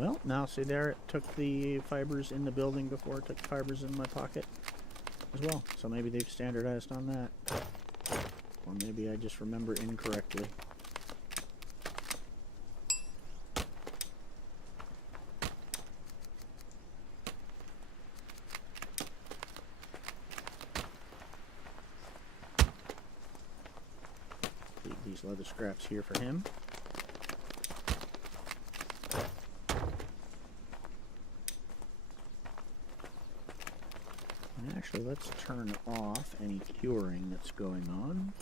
Well, now see there, it took the fibers in the building before it took fibers in my pocket as well. So maybe they've standardized on that. Or maybe I just remember incorrectly. Leave these leather scraps here for him. Actually, let's turn off any curing that's going on.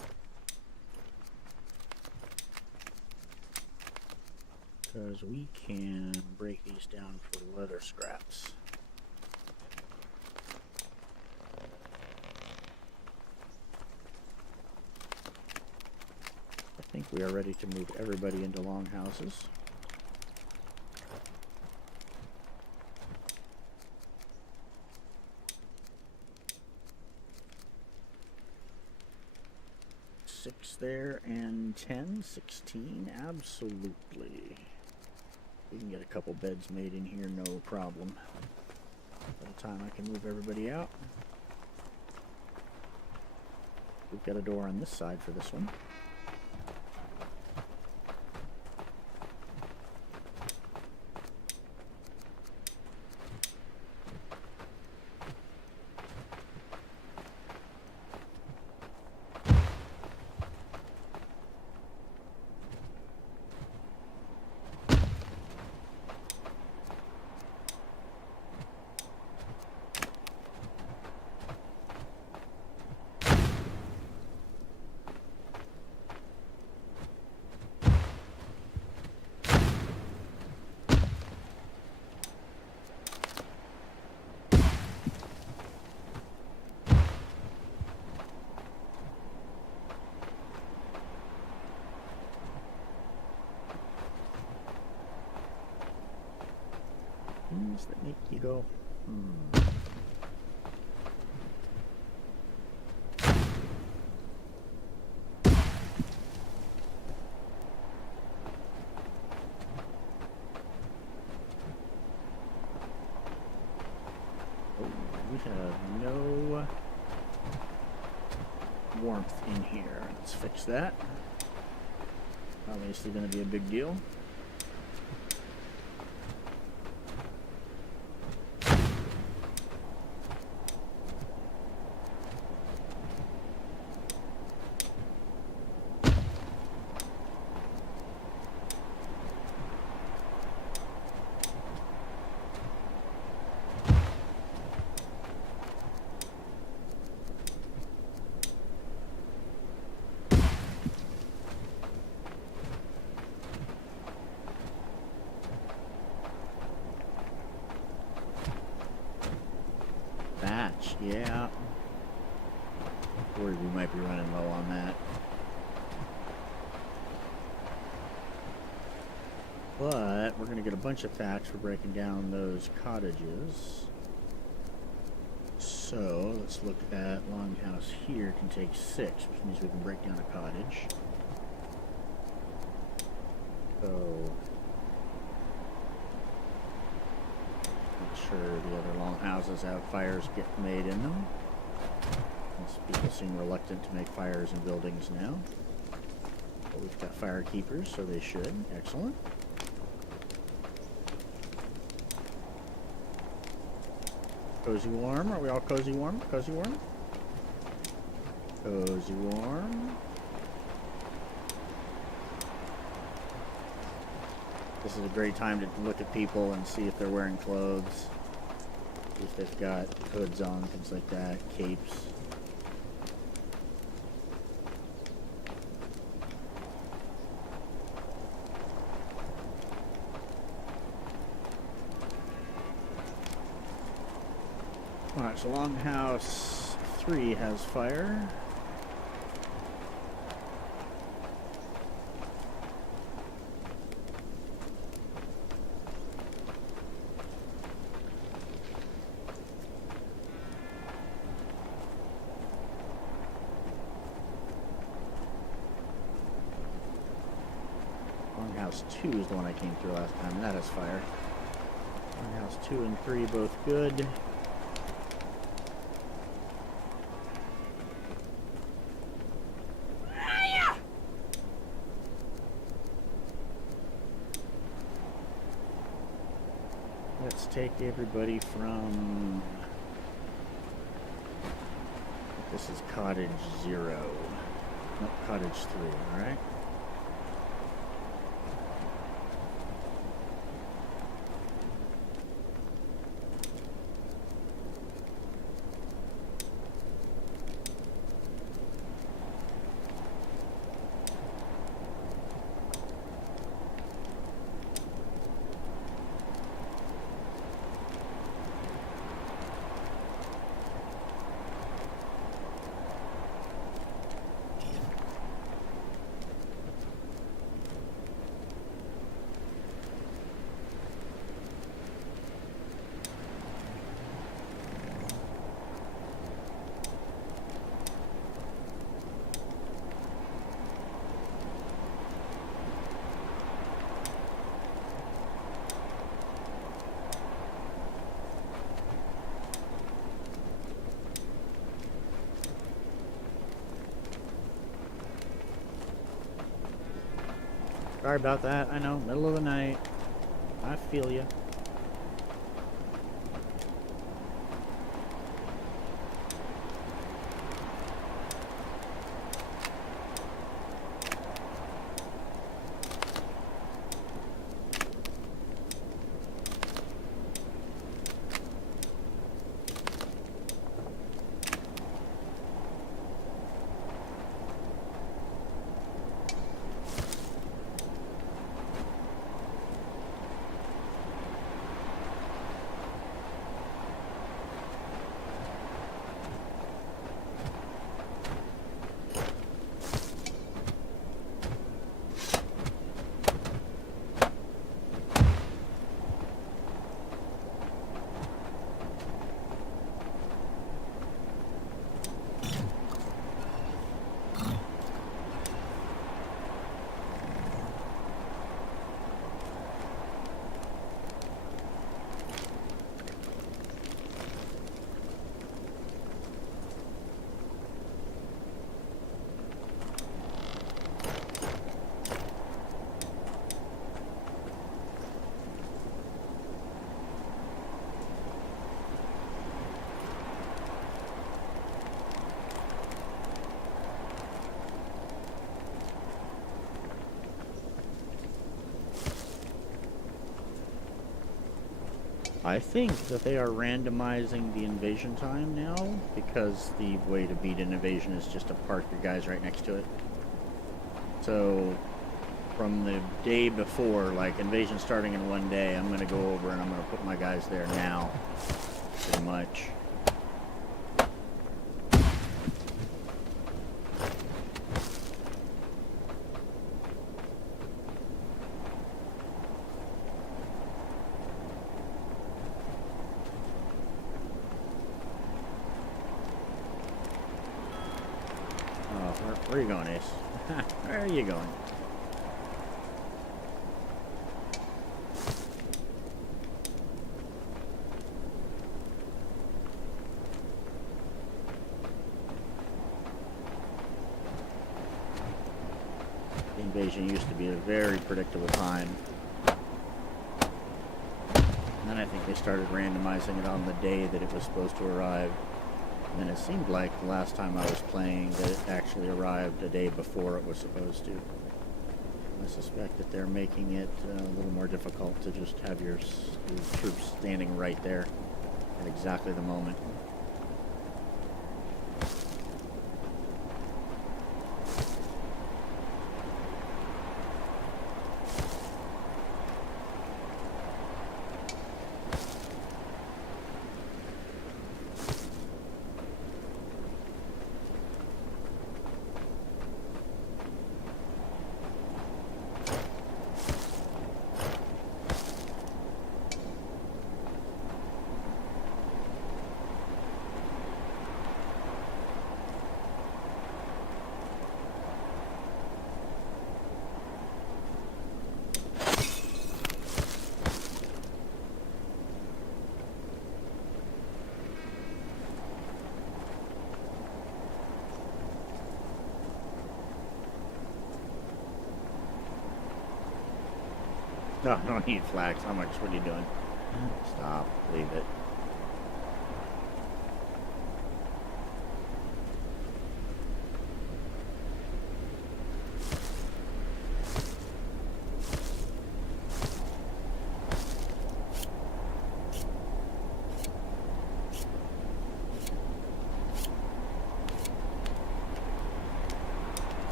Because we can break these down for leather scraps. I think we are ready to move everybody into longhouses. There and 10, 16, absolutely. We can get a couple beds made in here, no problem. By the time I can move everybody out. We've got a door on this side for this one. Things that make you go, we have no warmth in here. Let's fix that. Obviously going to be a big deal. Yeah. Worried we might be running low on that. But we're going to get a bunch of thatch for breaking down those cottages. So let's look at longhouse here. Can take 6, which means we can break down a cottage. So sure the other longhouses have fires get made in them. Most people seem reluctant to make fires in buildings now. But we've got fire keepers, so they should. Excellent. Cozy warm. Are we all cozy warm? Cozy warm? Cozy warm. This is a great time to look at people and see if they're wearing clothes. If they've got hoods on, things like that, capes. Alright, so longhouse 3 has fire. Longhouse 2 is the one I came through last time, and that has fire. Longhouse 2 and 3 both good. Let's take everybody from... This is Cottage 0. Nope, Cottage 3, alright? Sorry about that. I know, middle of the night. I feel you. I think that they are randomizing the invasion time now, because the way to beat an invasion is just to park your guys right next to it. So, from the day before, like invasion starting in one day, I'm going to go over and I'm going to put my guys there now, pretty much. Where are you going, Ace? Where are you going? The invasion used to be a very predictable time. And then I think they started randomizing it on the day that it was supposed to arrive. And it seemed like the last time I was playing that it actually arrived a day before it was supposed to. I suspect that they're making it a little more difficult to just have your troops standing right there at exactly the moment. No, I don't need flax. How much? What are you doing? Stop. Leave it.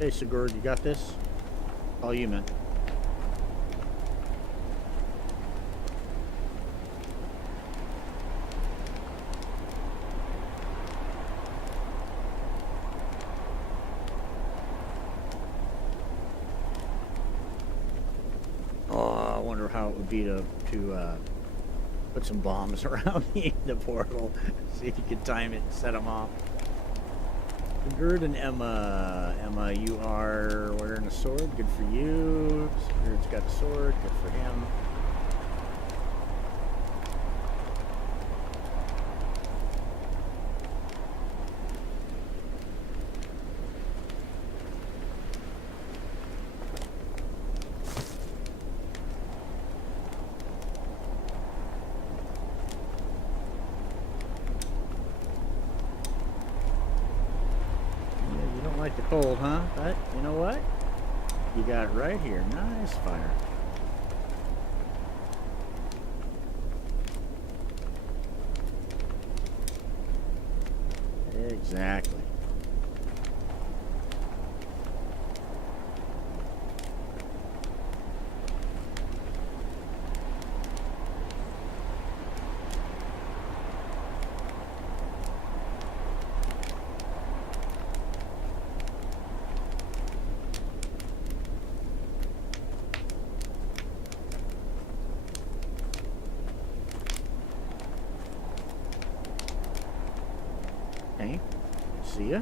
Hey, Sigurd, you got this? All you, man. Oh, I wonder how it would be to put some bombs around the portal. See if you can time it and set them off. Sigurd and Emma. Emma, you are wearing a sword. Good for you. Sigurd's got a sword. Good for him. Like the cold, huh? But you know what? You got it right here. Nice fire. Exactly. Okay, see ya.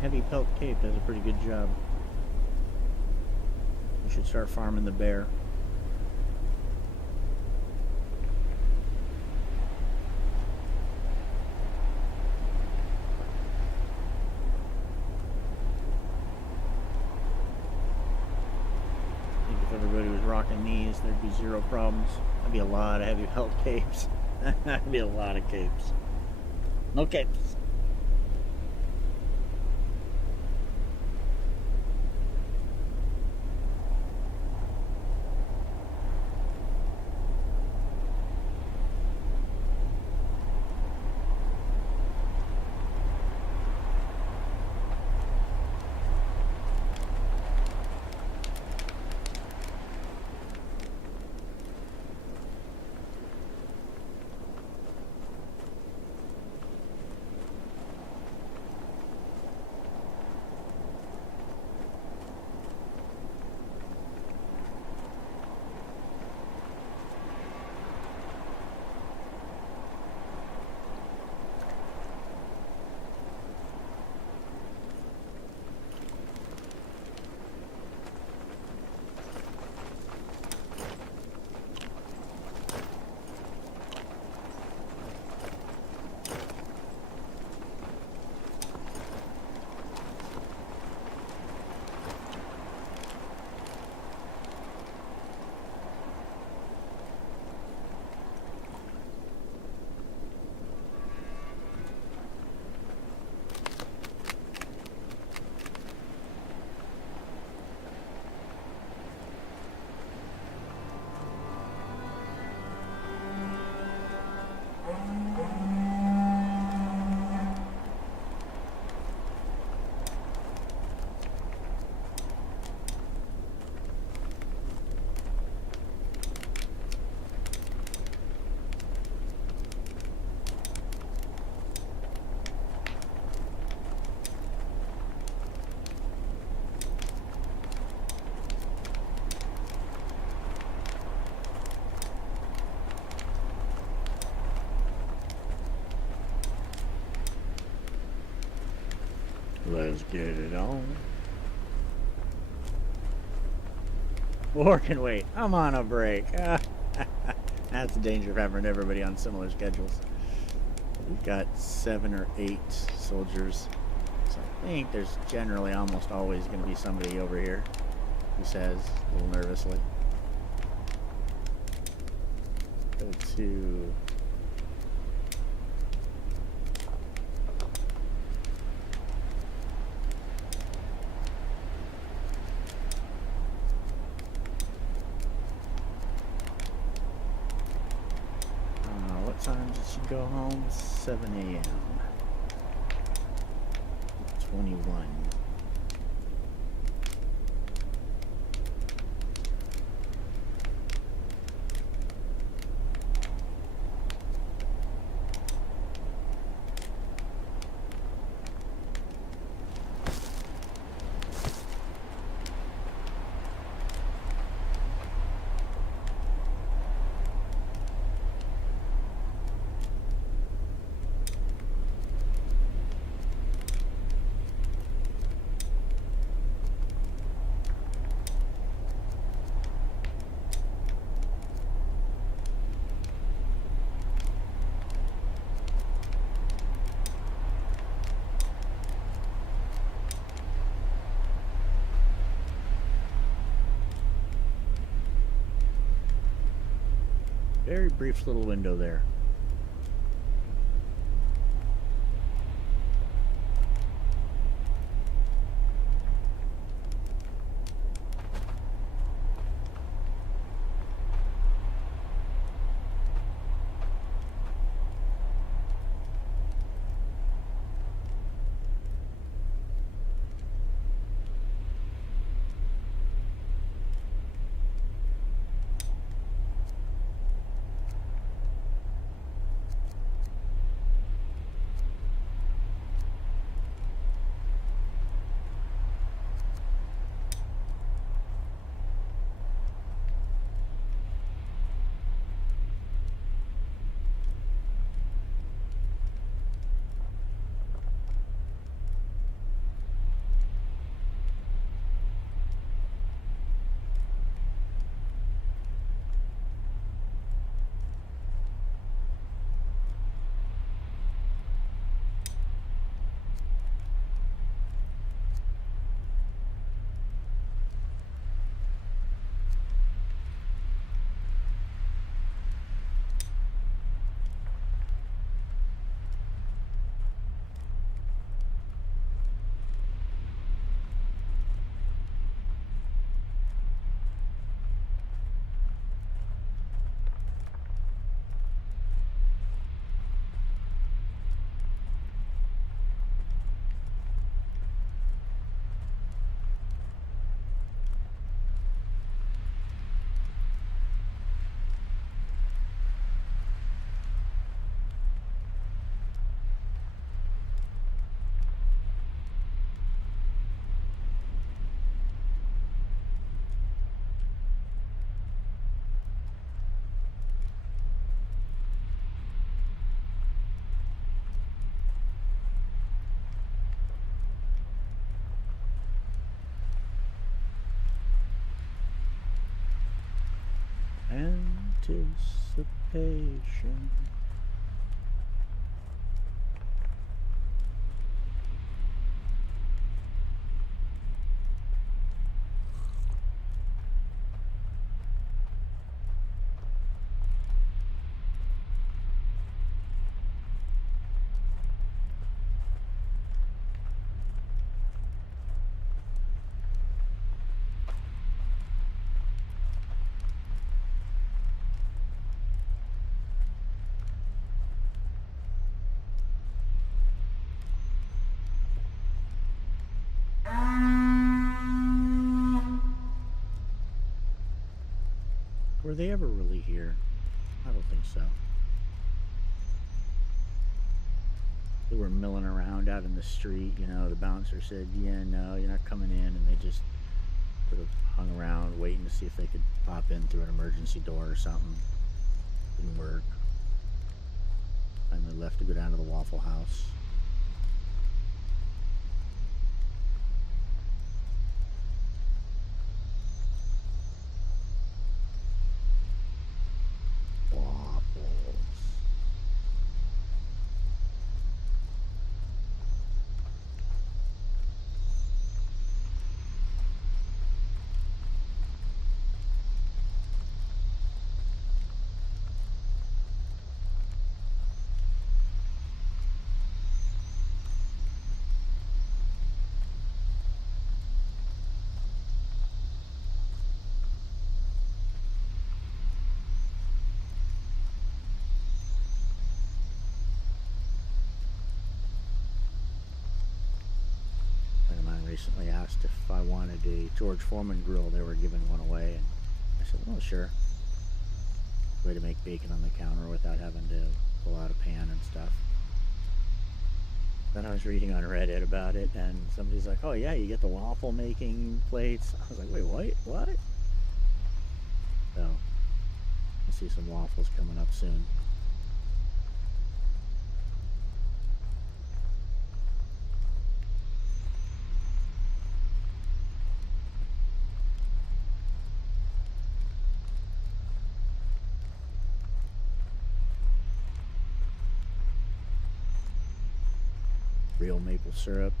Heavy pelt cape does a pretty good job. We should start farming the bear. I think if everybody was rocking these, there'd be zero problems. That'd be a lot of heavy pelt capes. That'd be a lot of capes. No capes. Let's get it on. Or can wait. I'm on a break. That's the danger of having everybody on similar schedules. We've got 7 or 8 soldiers. So I think there's generally almost always going to be somebody over here who says a little nervously. Go to... what time did she go home? 7 a.m. 21. Very brief little window there. Anticipation. Were they ever really here? I don't think so. They were milling around out in the street, you know, the bouncer said, yeah, no, you're not coming in, and they just sort of hung around waiting to see if they could pop in through an emergency door or something. Didn't work. Finally left to go down to the Waffle House. Recently asked if I wanted a George Foreman grill. They were giving one away, and I said, "Oh, sure." Way to make bacon on the counter without having to pull out a pan and stuff. Then I was reading on Reddit about it, and somebody's like, "Oh yeah, you get the waffle making plates." I was like, "Wait, what?" So I'll see some waffles coming up soon. Real maple syrup,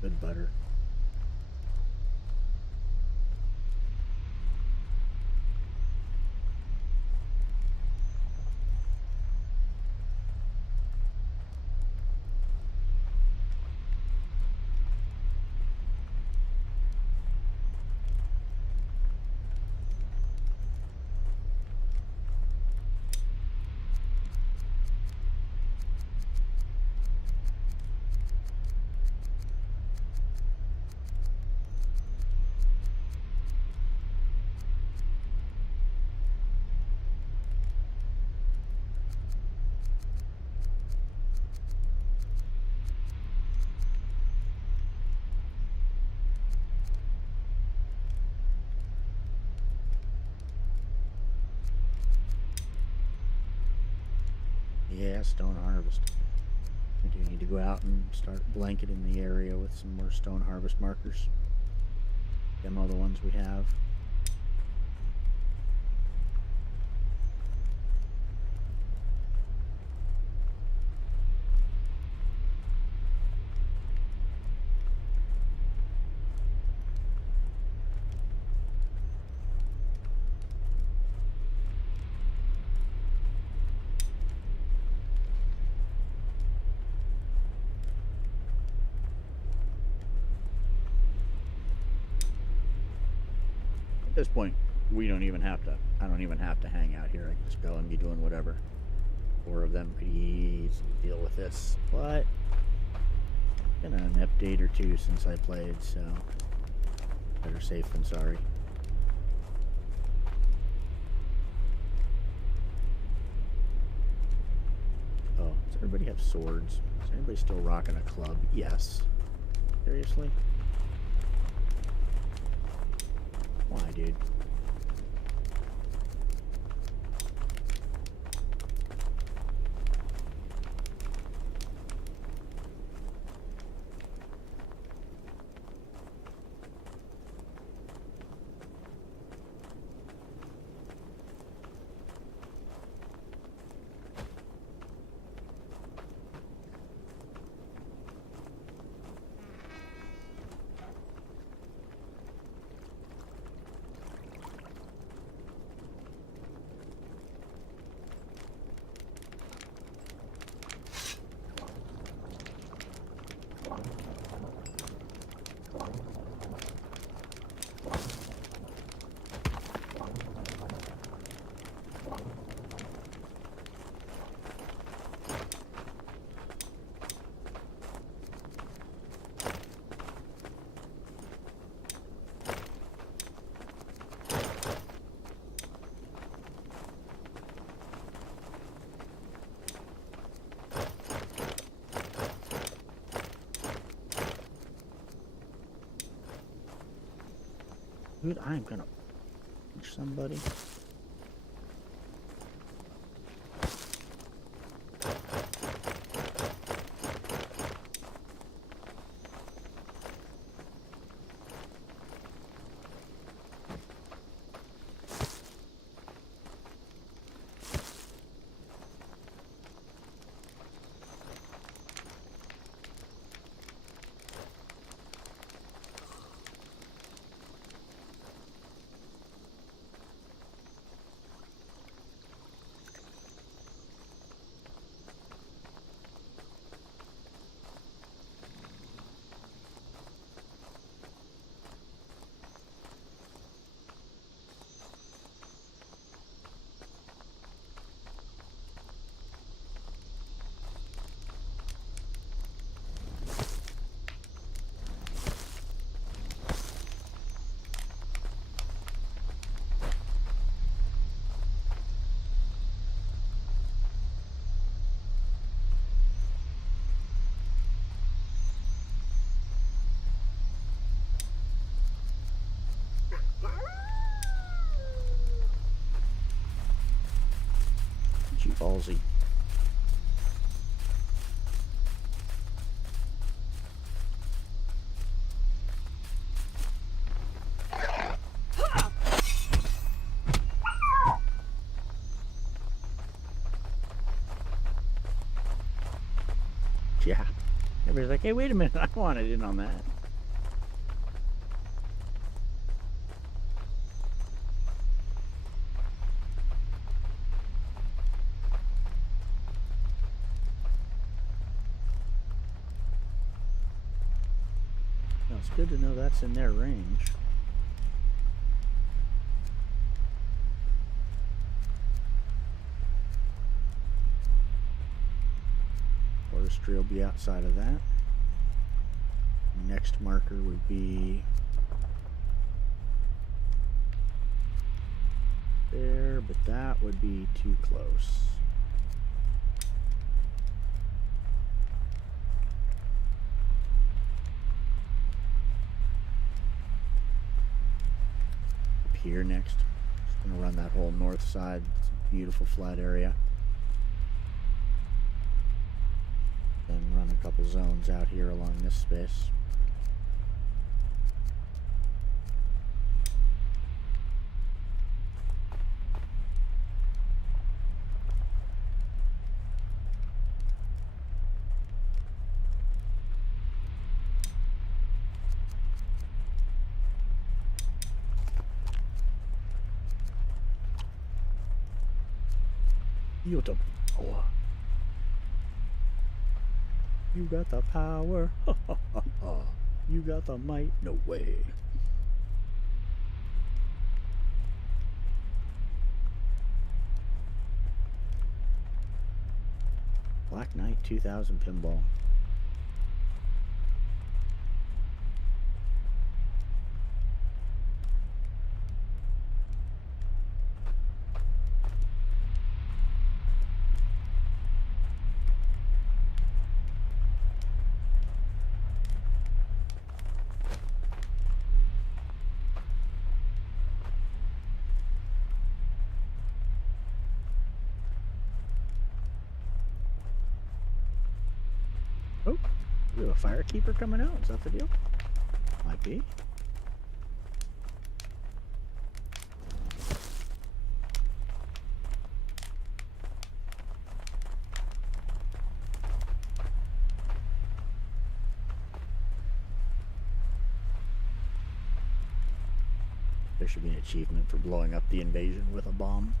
good butter. Yeah, stone harvest. I do need to go out and start blanketing the area with some more stone harvest markers. Demo the ones we have. At this point, we don't even have to, I don't even have to hang out here. I can just go and be doing whatever. 4 of them could easily deal with this, but been an update or 2 since I played, so better safe than sorry. Oh, does everybody have swords? Is anybody still rocking a club? Yes. Seriously? Why, dude? Dude, I'm gonna punch somebody. Gee, ballsy. Yeah. Everybody's like, hey, wait a minute, I wanted in on that. Well, it's good to know that's in their range. Forestry will be outside of that. Next marker would be there, but that would be too close. Up here next. Just gonna run that whole north side. It's a beautiful flat area. Then run a couple zones out here along this space. You got the power. You got the power. You got the might. No way. Black Knight 2000 pinball. Oh, we have a firekeeper coming out. Is that the deal? Might be. There should be an achievement for blowing up the invasion with a bomb.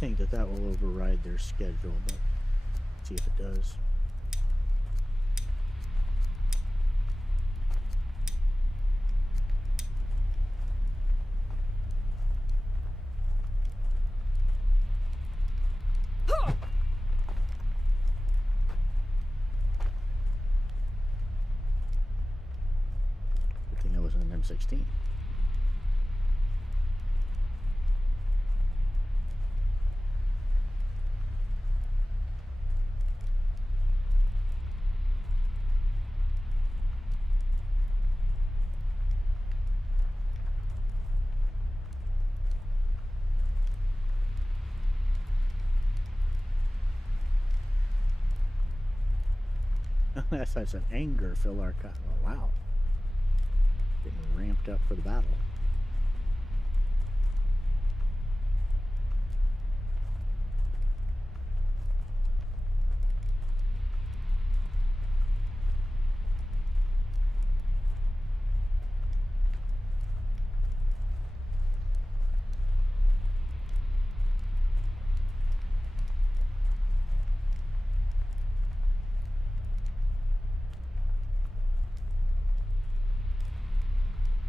think that that will override their schedule, but let's see if it does. Good thing I wasn't an M16. That's why I said anger fill our cup. Oh, wow. Getting ramped up for the battle.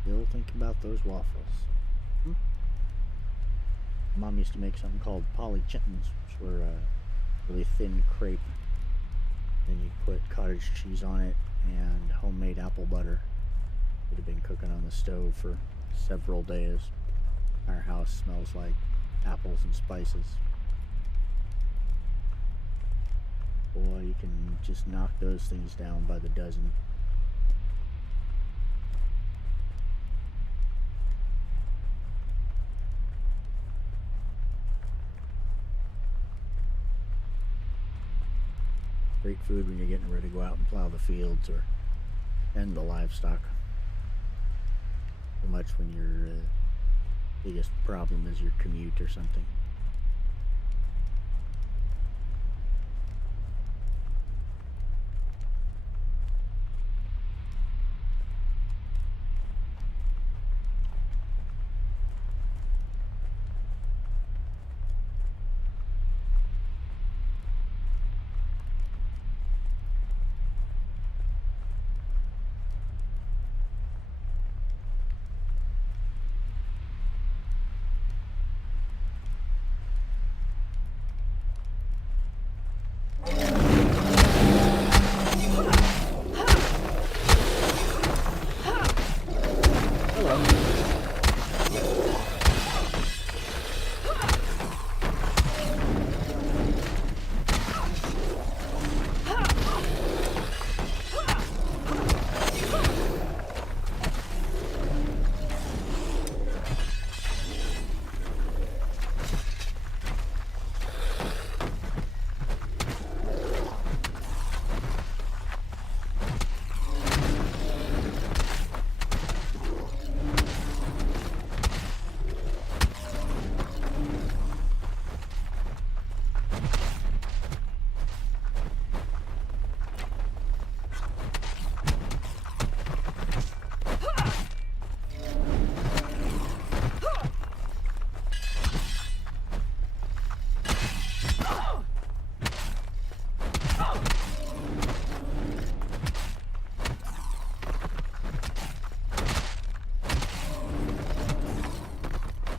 Still think about those waffles. Mom used to make something called polychitons, which were really thin crepe. Then you'd put cottage cheese on it and homemade apple butter. It had been cooking on the stove for several days. Our house smells like apples and spices. Boy, you can just knock those things down by the dozen. Great food when you're getting ready to go out and plow the fields or tend the livestock. So much when your biggest problem is your commute or something.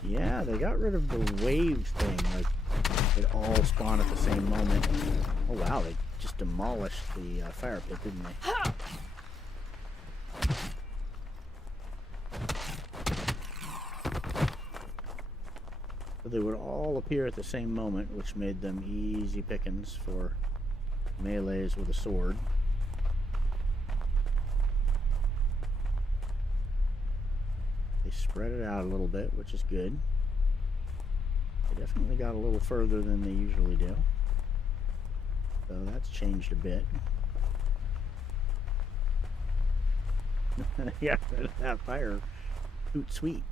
Yeah, they got rid of the wave thing, like it all spawned at the same moment. Oh wow, they just demolished the fire pit, didn't they? So they would all appear at the same moment, which made them easy pickings for melees with a sword. They spread it out a little bit, which is good. They definitely got a little further than they usually do. So that's changed a bit. Yeah, that fire hoot sweet.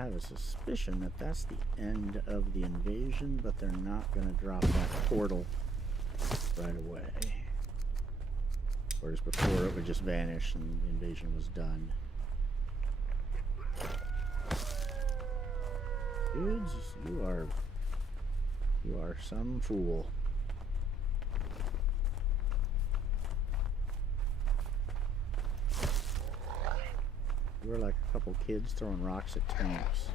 have a suspicion that that's the end of the invasion, but they're not going to drop that portal right away. Whereas before it would just vanish and the invasion was done. Dudes, you are some fool. You were like a couple kids throwing rocks at tanks.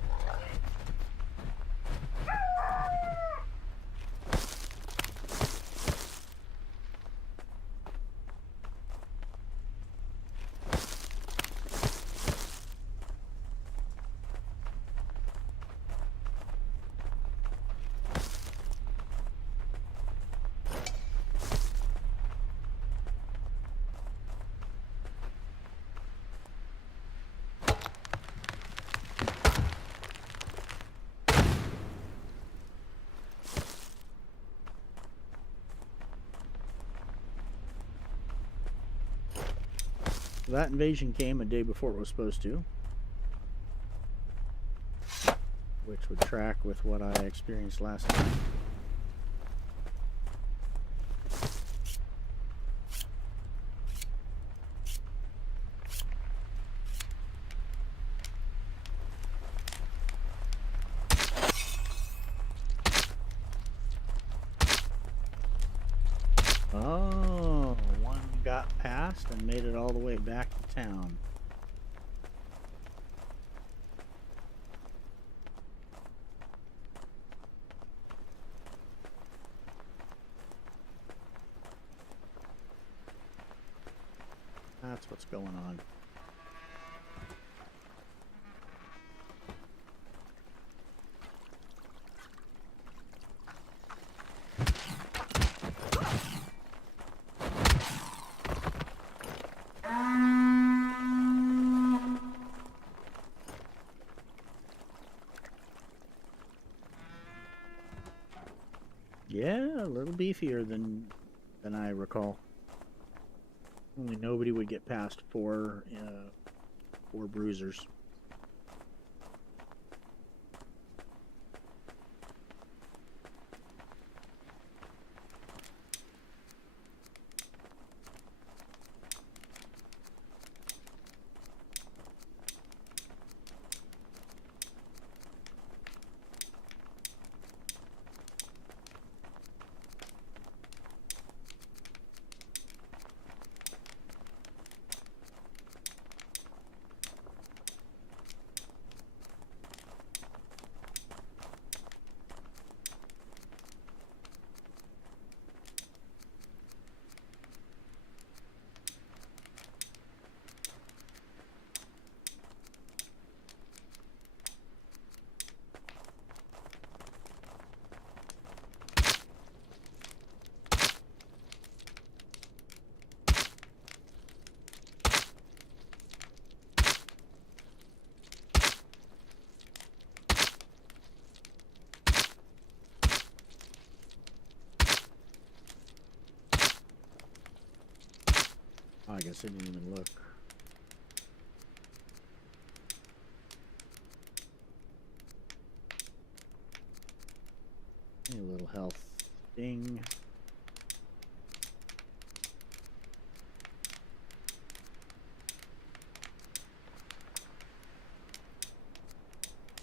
That invasion came a day before it was supposed to, which would track with what I experienced last time. Oh, one got past and made it all the way back to town. That's what's going on. Yeah, a little beefier than I recall. Only nobody would get past four bruisers. Oh, I guess I didn't even look. A little health. Ding.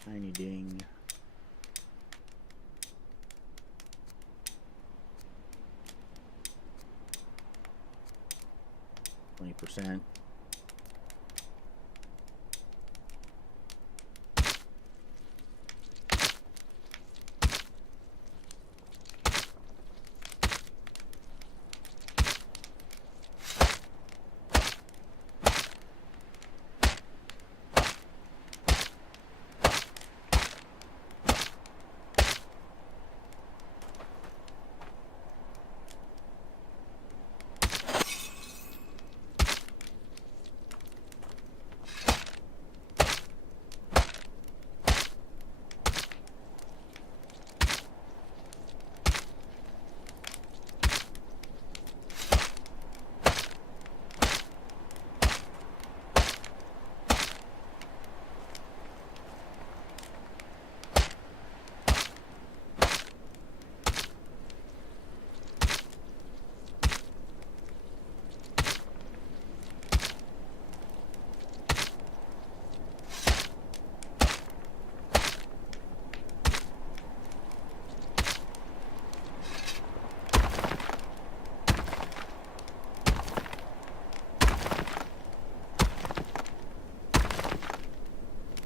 Tiny ding. %.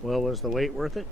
Well, was the wait worth it?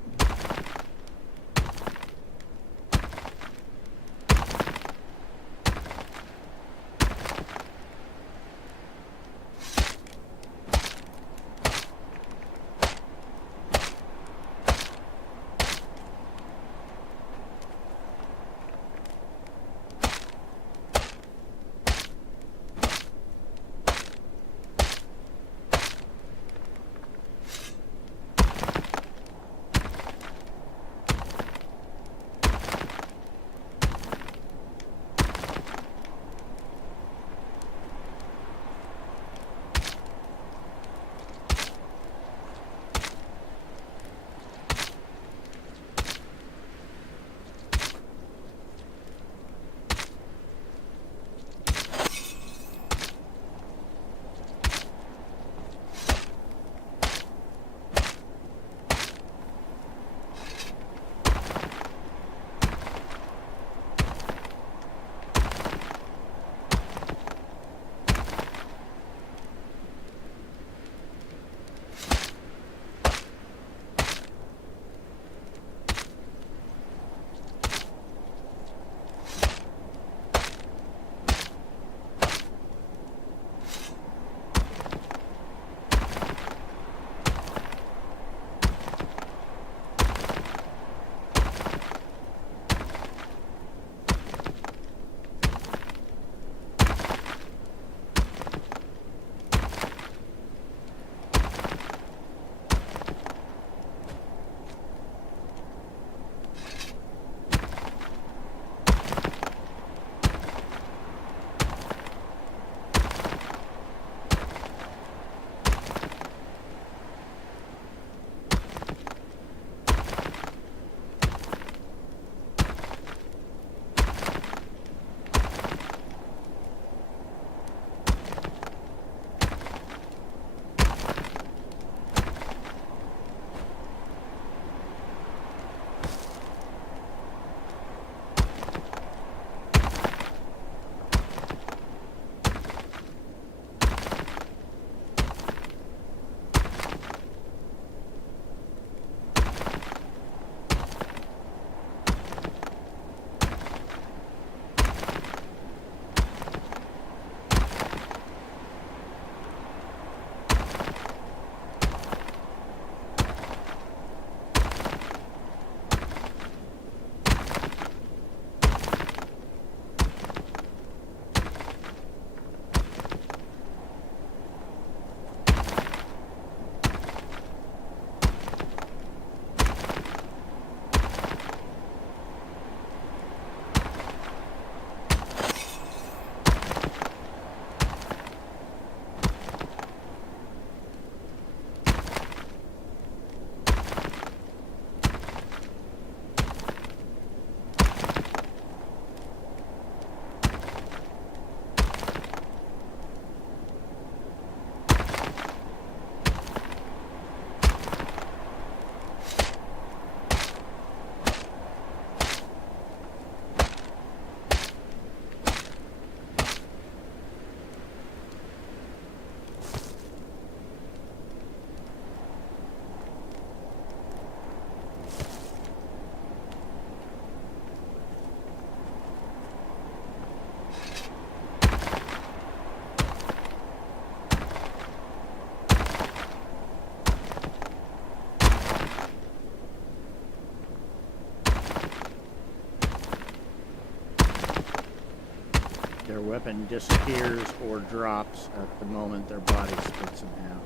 Their weapon disappears or drops at the moment their body splits in half.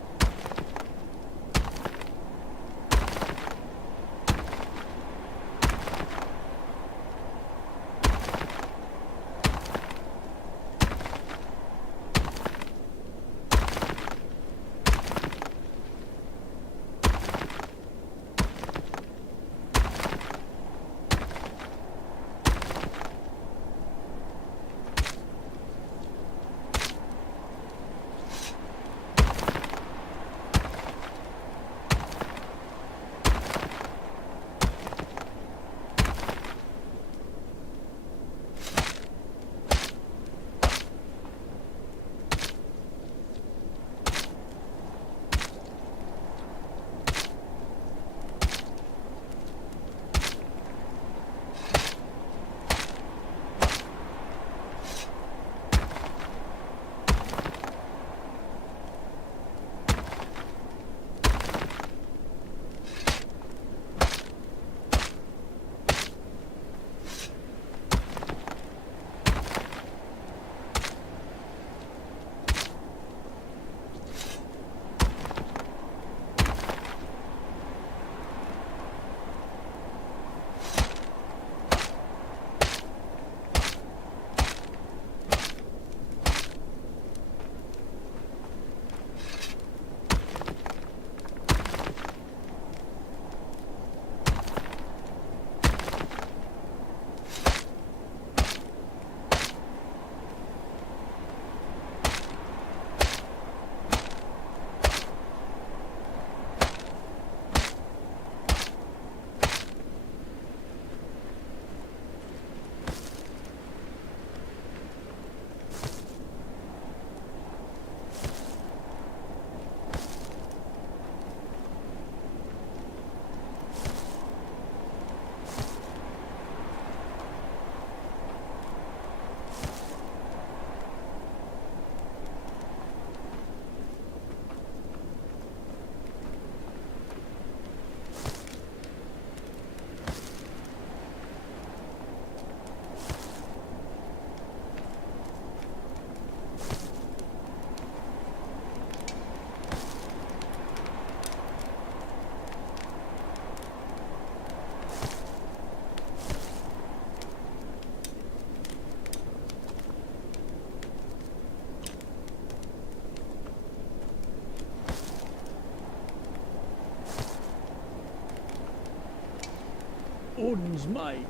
Odin's might,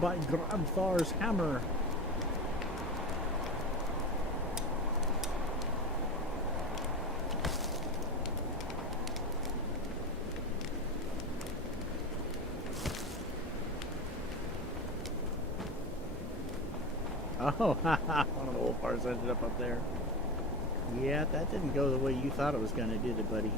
by Grabthar's hammer. Oh, one of the old parts ended up there. Yeah, that didn't go the way you thought it was going to, did it, buddy?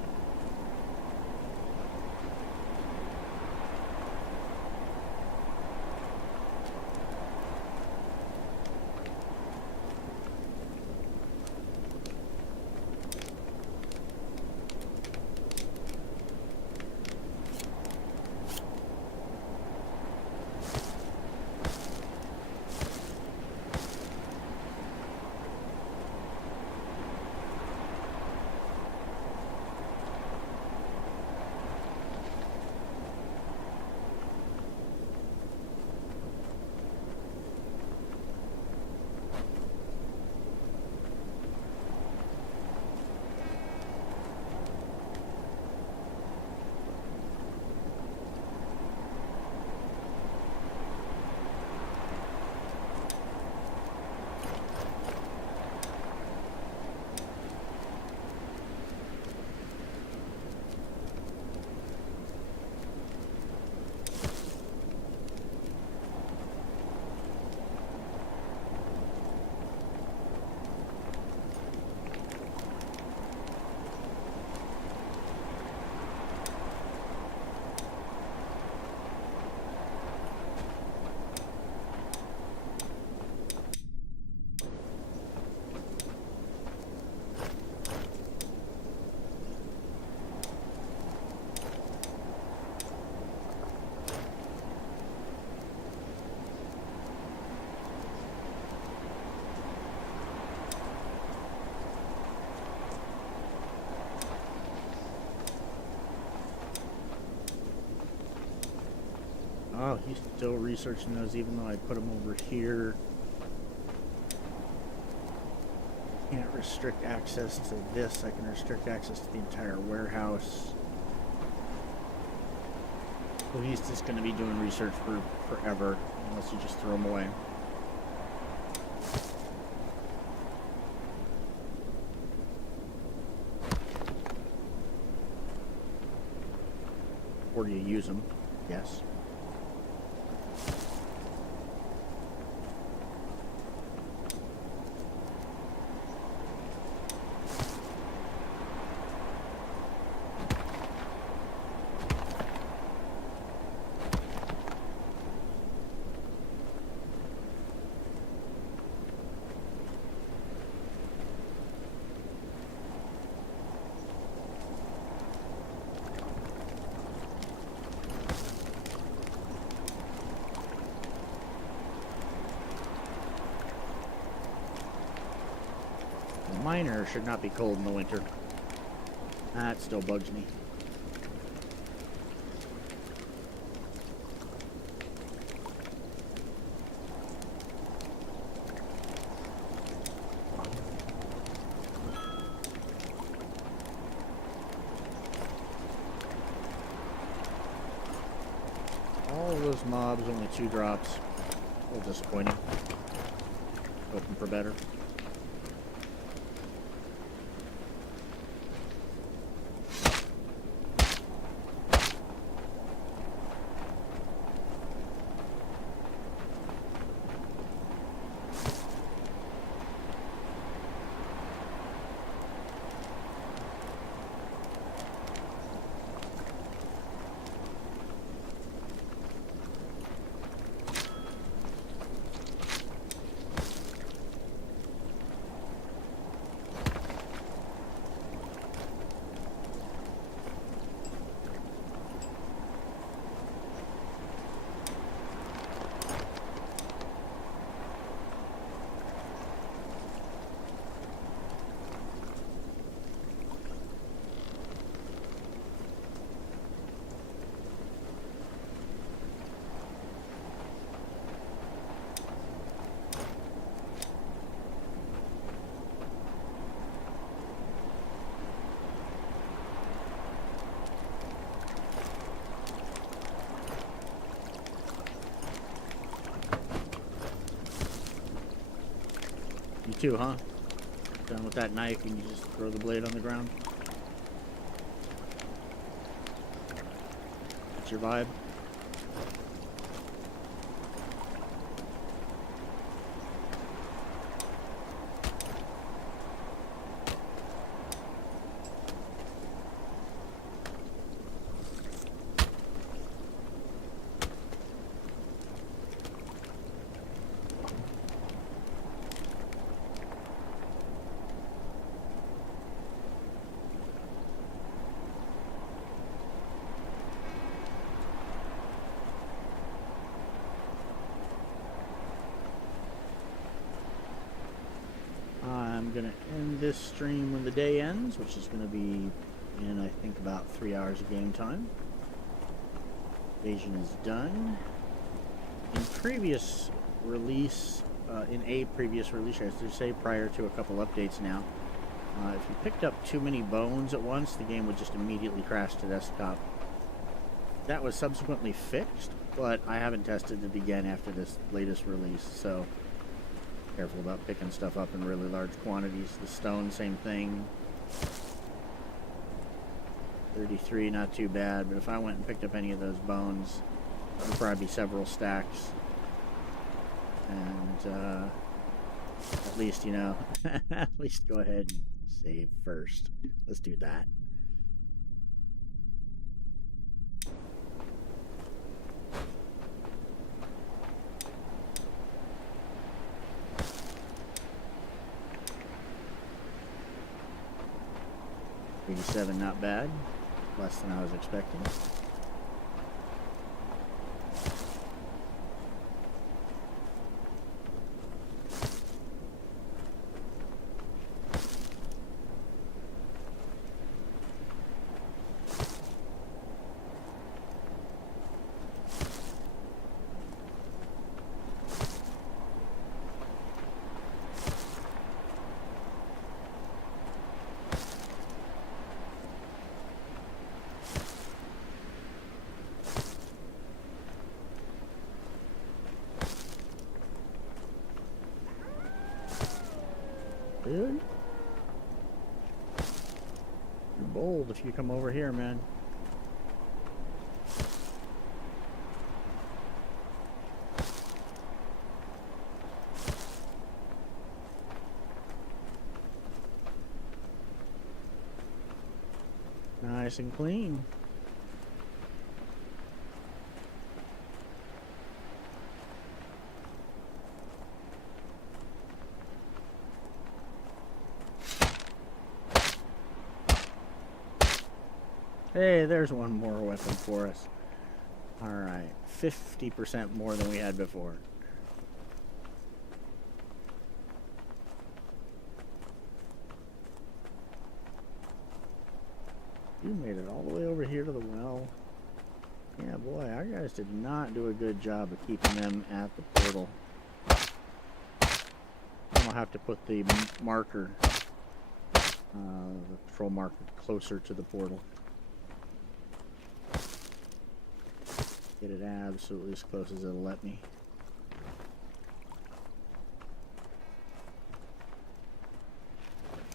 Oh, he's still researching those even though I put them over here. Can't restrict access to this. I can restrict access to the entire warehouse. So he's just going to be doing research for forever unless you just throw them away. Or do you use them? Yes. Miner should not be cold in the winter. That still bugs me. All of those mobs, only 2 drops. A little disappointing. Hoping for better. You too, huh? Done with that knife and you just throw the blade on the ground? That's your vibe? I'm going to end this stream when the day ends, which is going to be in, I think, about 3 hours of game time. Invasion is done. In previous release, in a previous release, I should say, prior to a couple updates now, if you picked up too many bones at once, the game would just immediately crash to desktop. That was subsequently fixed, but I haven't tested it again after this latest release, so careful about picking stuff up in really large quantities. The stone, same thing. 33, not too bad, but if I went and picked up any of those bones, it would probably be several stacks. And at least, you know, at least go ahead and save first. Let's do that. $87, not bad. Less than I was expecting. Dude, you're bold if you come over here, man. Nice and clean. Hey, there's one more weapon for us. Alright, 50% more than we had before. You made it all the way over here to the well. Yeah, boy, our guys did not do a good job of keeping them at the portal. I'll have to put the marker, the patrol marker, closer to the portal. Get it absolutely as close as it'll let me.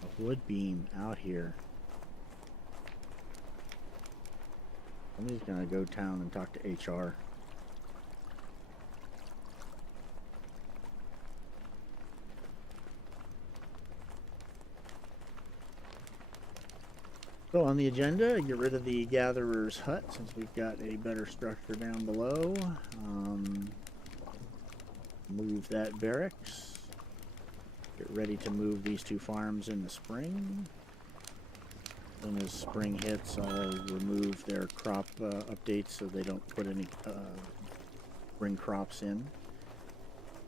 A wood beam out here. Somebody's gonna go down and talk to HR. So on the agenda, get rid of the gatherer's hut since we've got a better structure down below. Move that barracks. Get ready to move these two farms in the spring. Then as spring hits, I'll remove their crop updates so they don't put any spring crops in.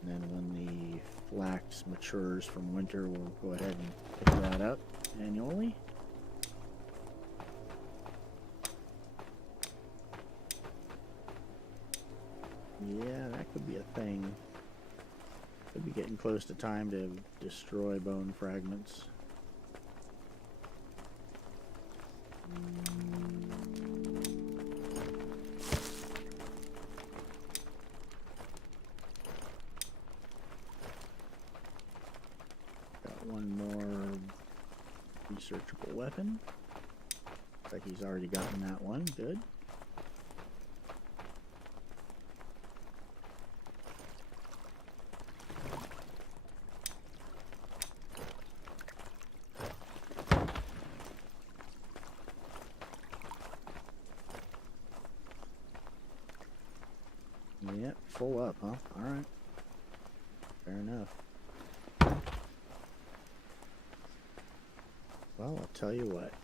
And then when the flax matures from winter, we'll go ahead and pick that up annually. Yeah, that could be a thing. Could be getting close to time to destroy bone fragments. one more researchable weapon. Looks like he's already gotten that one. Good. Yep, full up, huh? Alright. Fair enough. Well, I'll tell you what.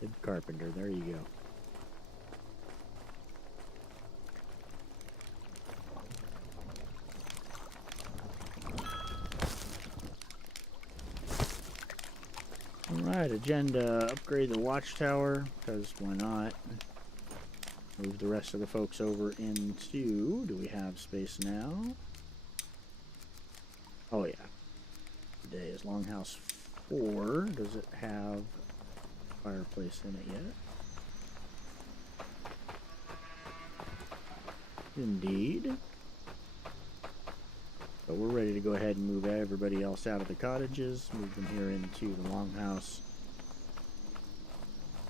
Good carpenter, there you go. Alright, agenda, upgrade the watchtower, because why not? Move the rest of the folks over into, do we have space now? Oh yeah. Today is longhouse 4. Does it have fireplace in it yet? Indeed. But we're ready to go ahead and move everybody else out of the cottages, move them here into the longhouse.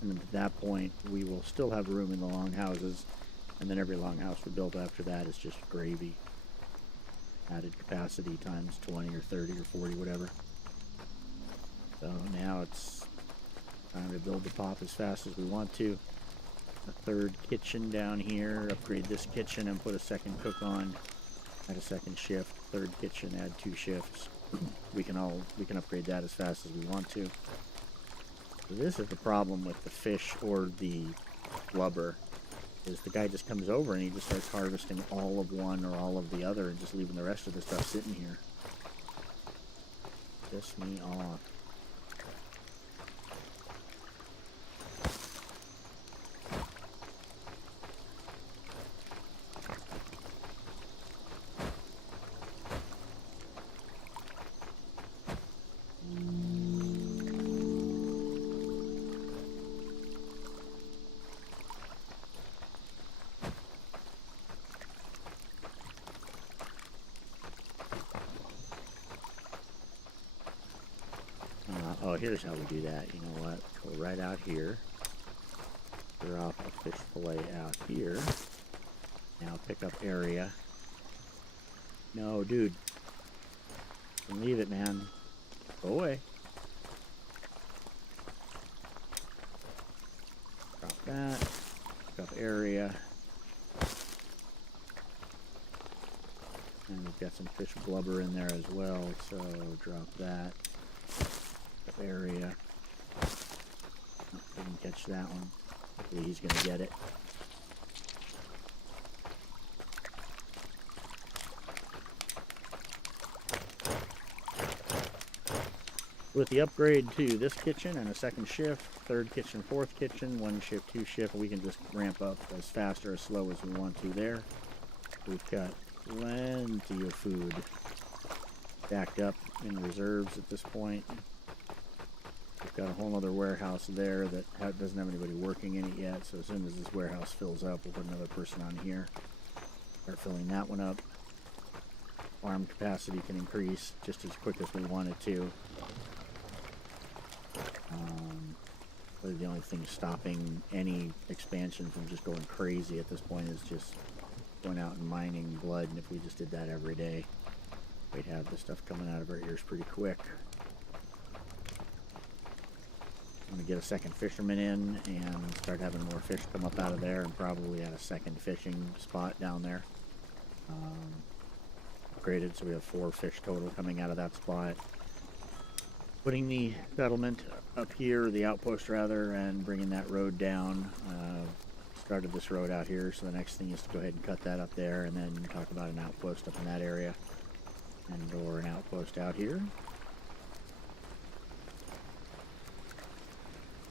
And at that point, we will still have room in the longhouses, and then every longhouse we build after that is just gravy. Added capacity times 20 or 30 or 40, whatever. So now it's time to build the pop as fast as we want to. A third kitchen down here, upgrade this kitchen and put a second cook on. Add a second shift, third kitchen, add 2 shifts. We can upgrade that as fast as we want to. So this is the problem with the fish or the blubber, is the guy just comes over and he just starts harvesting all of one or all of the other and just leaving the rest of the stuff sitting here. Piss me off. Oh, here's how we do that. You know what? Go right out here. Drop a fish fillet out here. Now pick up area. No, dude. Leave it, man. Go away. Drop that. Pick up area. And we've got some fish blubber in there as well, so drop that. Area. Oh, didn't catch that one. Hopefully he's gonna get it. With the upgrade to this kitchen and a second shift, third kitchen, fourth kitchen, 1 shift, 2 shift, we can just ramp up as fast or as slow as we want to there. We've got plenty of food stacked up in reserves at this point. We've got a whole other warehouse there that doesn't have anybody working in it yet, so as soon as this warehouse fills up, we'll put another person on here. Start filling that one up. Farm capacity can increase just as quick as we want it to. Really the only thing stopping any expansion from just going crazy at this point is just going out and mining blood, and if we just did that every day, we'd have the stuff coming out of our ears pretty quick. I'm going to get a second fisherman in and start having more fish come up out of there, and probably add a second fishing spot down there. Upgraded, so we have 4 fish total coming out of that spot. Putting the settlement up here, the outpost rather, and bringing that road down. Started this road out here, so the next thing is to go ahead and cut that up there, and then talk about an outpost up in that area, and or an outpost out here.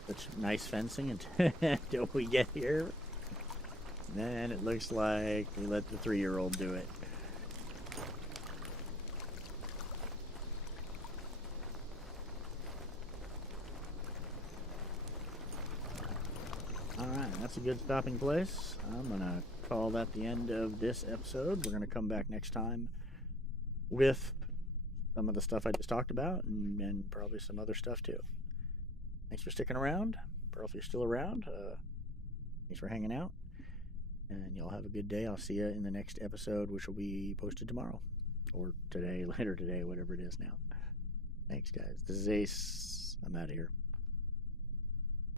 Such nice fencing until we get here. And then it looks like we let the 3-year-old do it. Alright, that's a good stopping place. I'm going to call that the end of this episode. We're going to come back next time with some of the stuff I just talked about and probably some other stuff too. Thanks for sticking around. Or if you're still around, thanks for hanging out. And y'all have a good day. I'll see you in the next episode, which will be posted tomorrow. Or today, later today, whatever it is now. Thanks, guys. This is Ace. I'm out of here.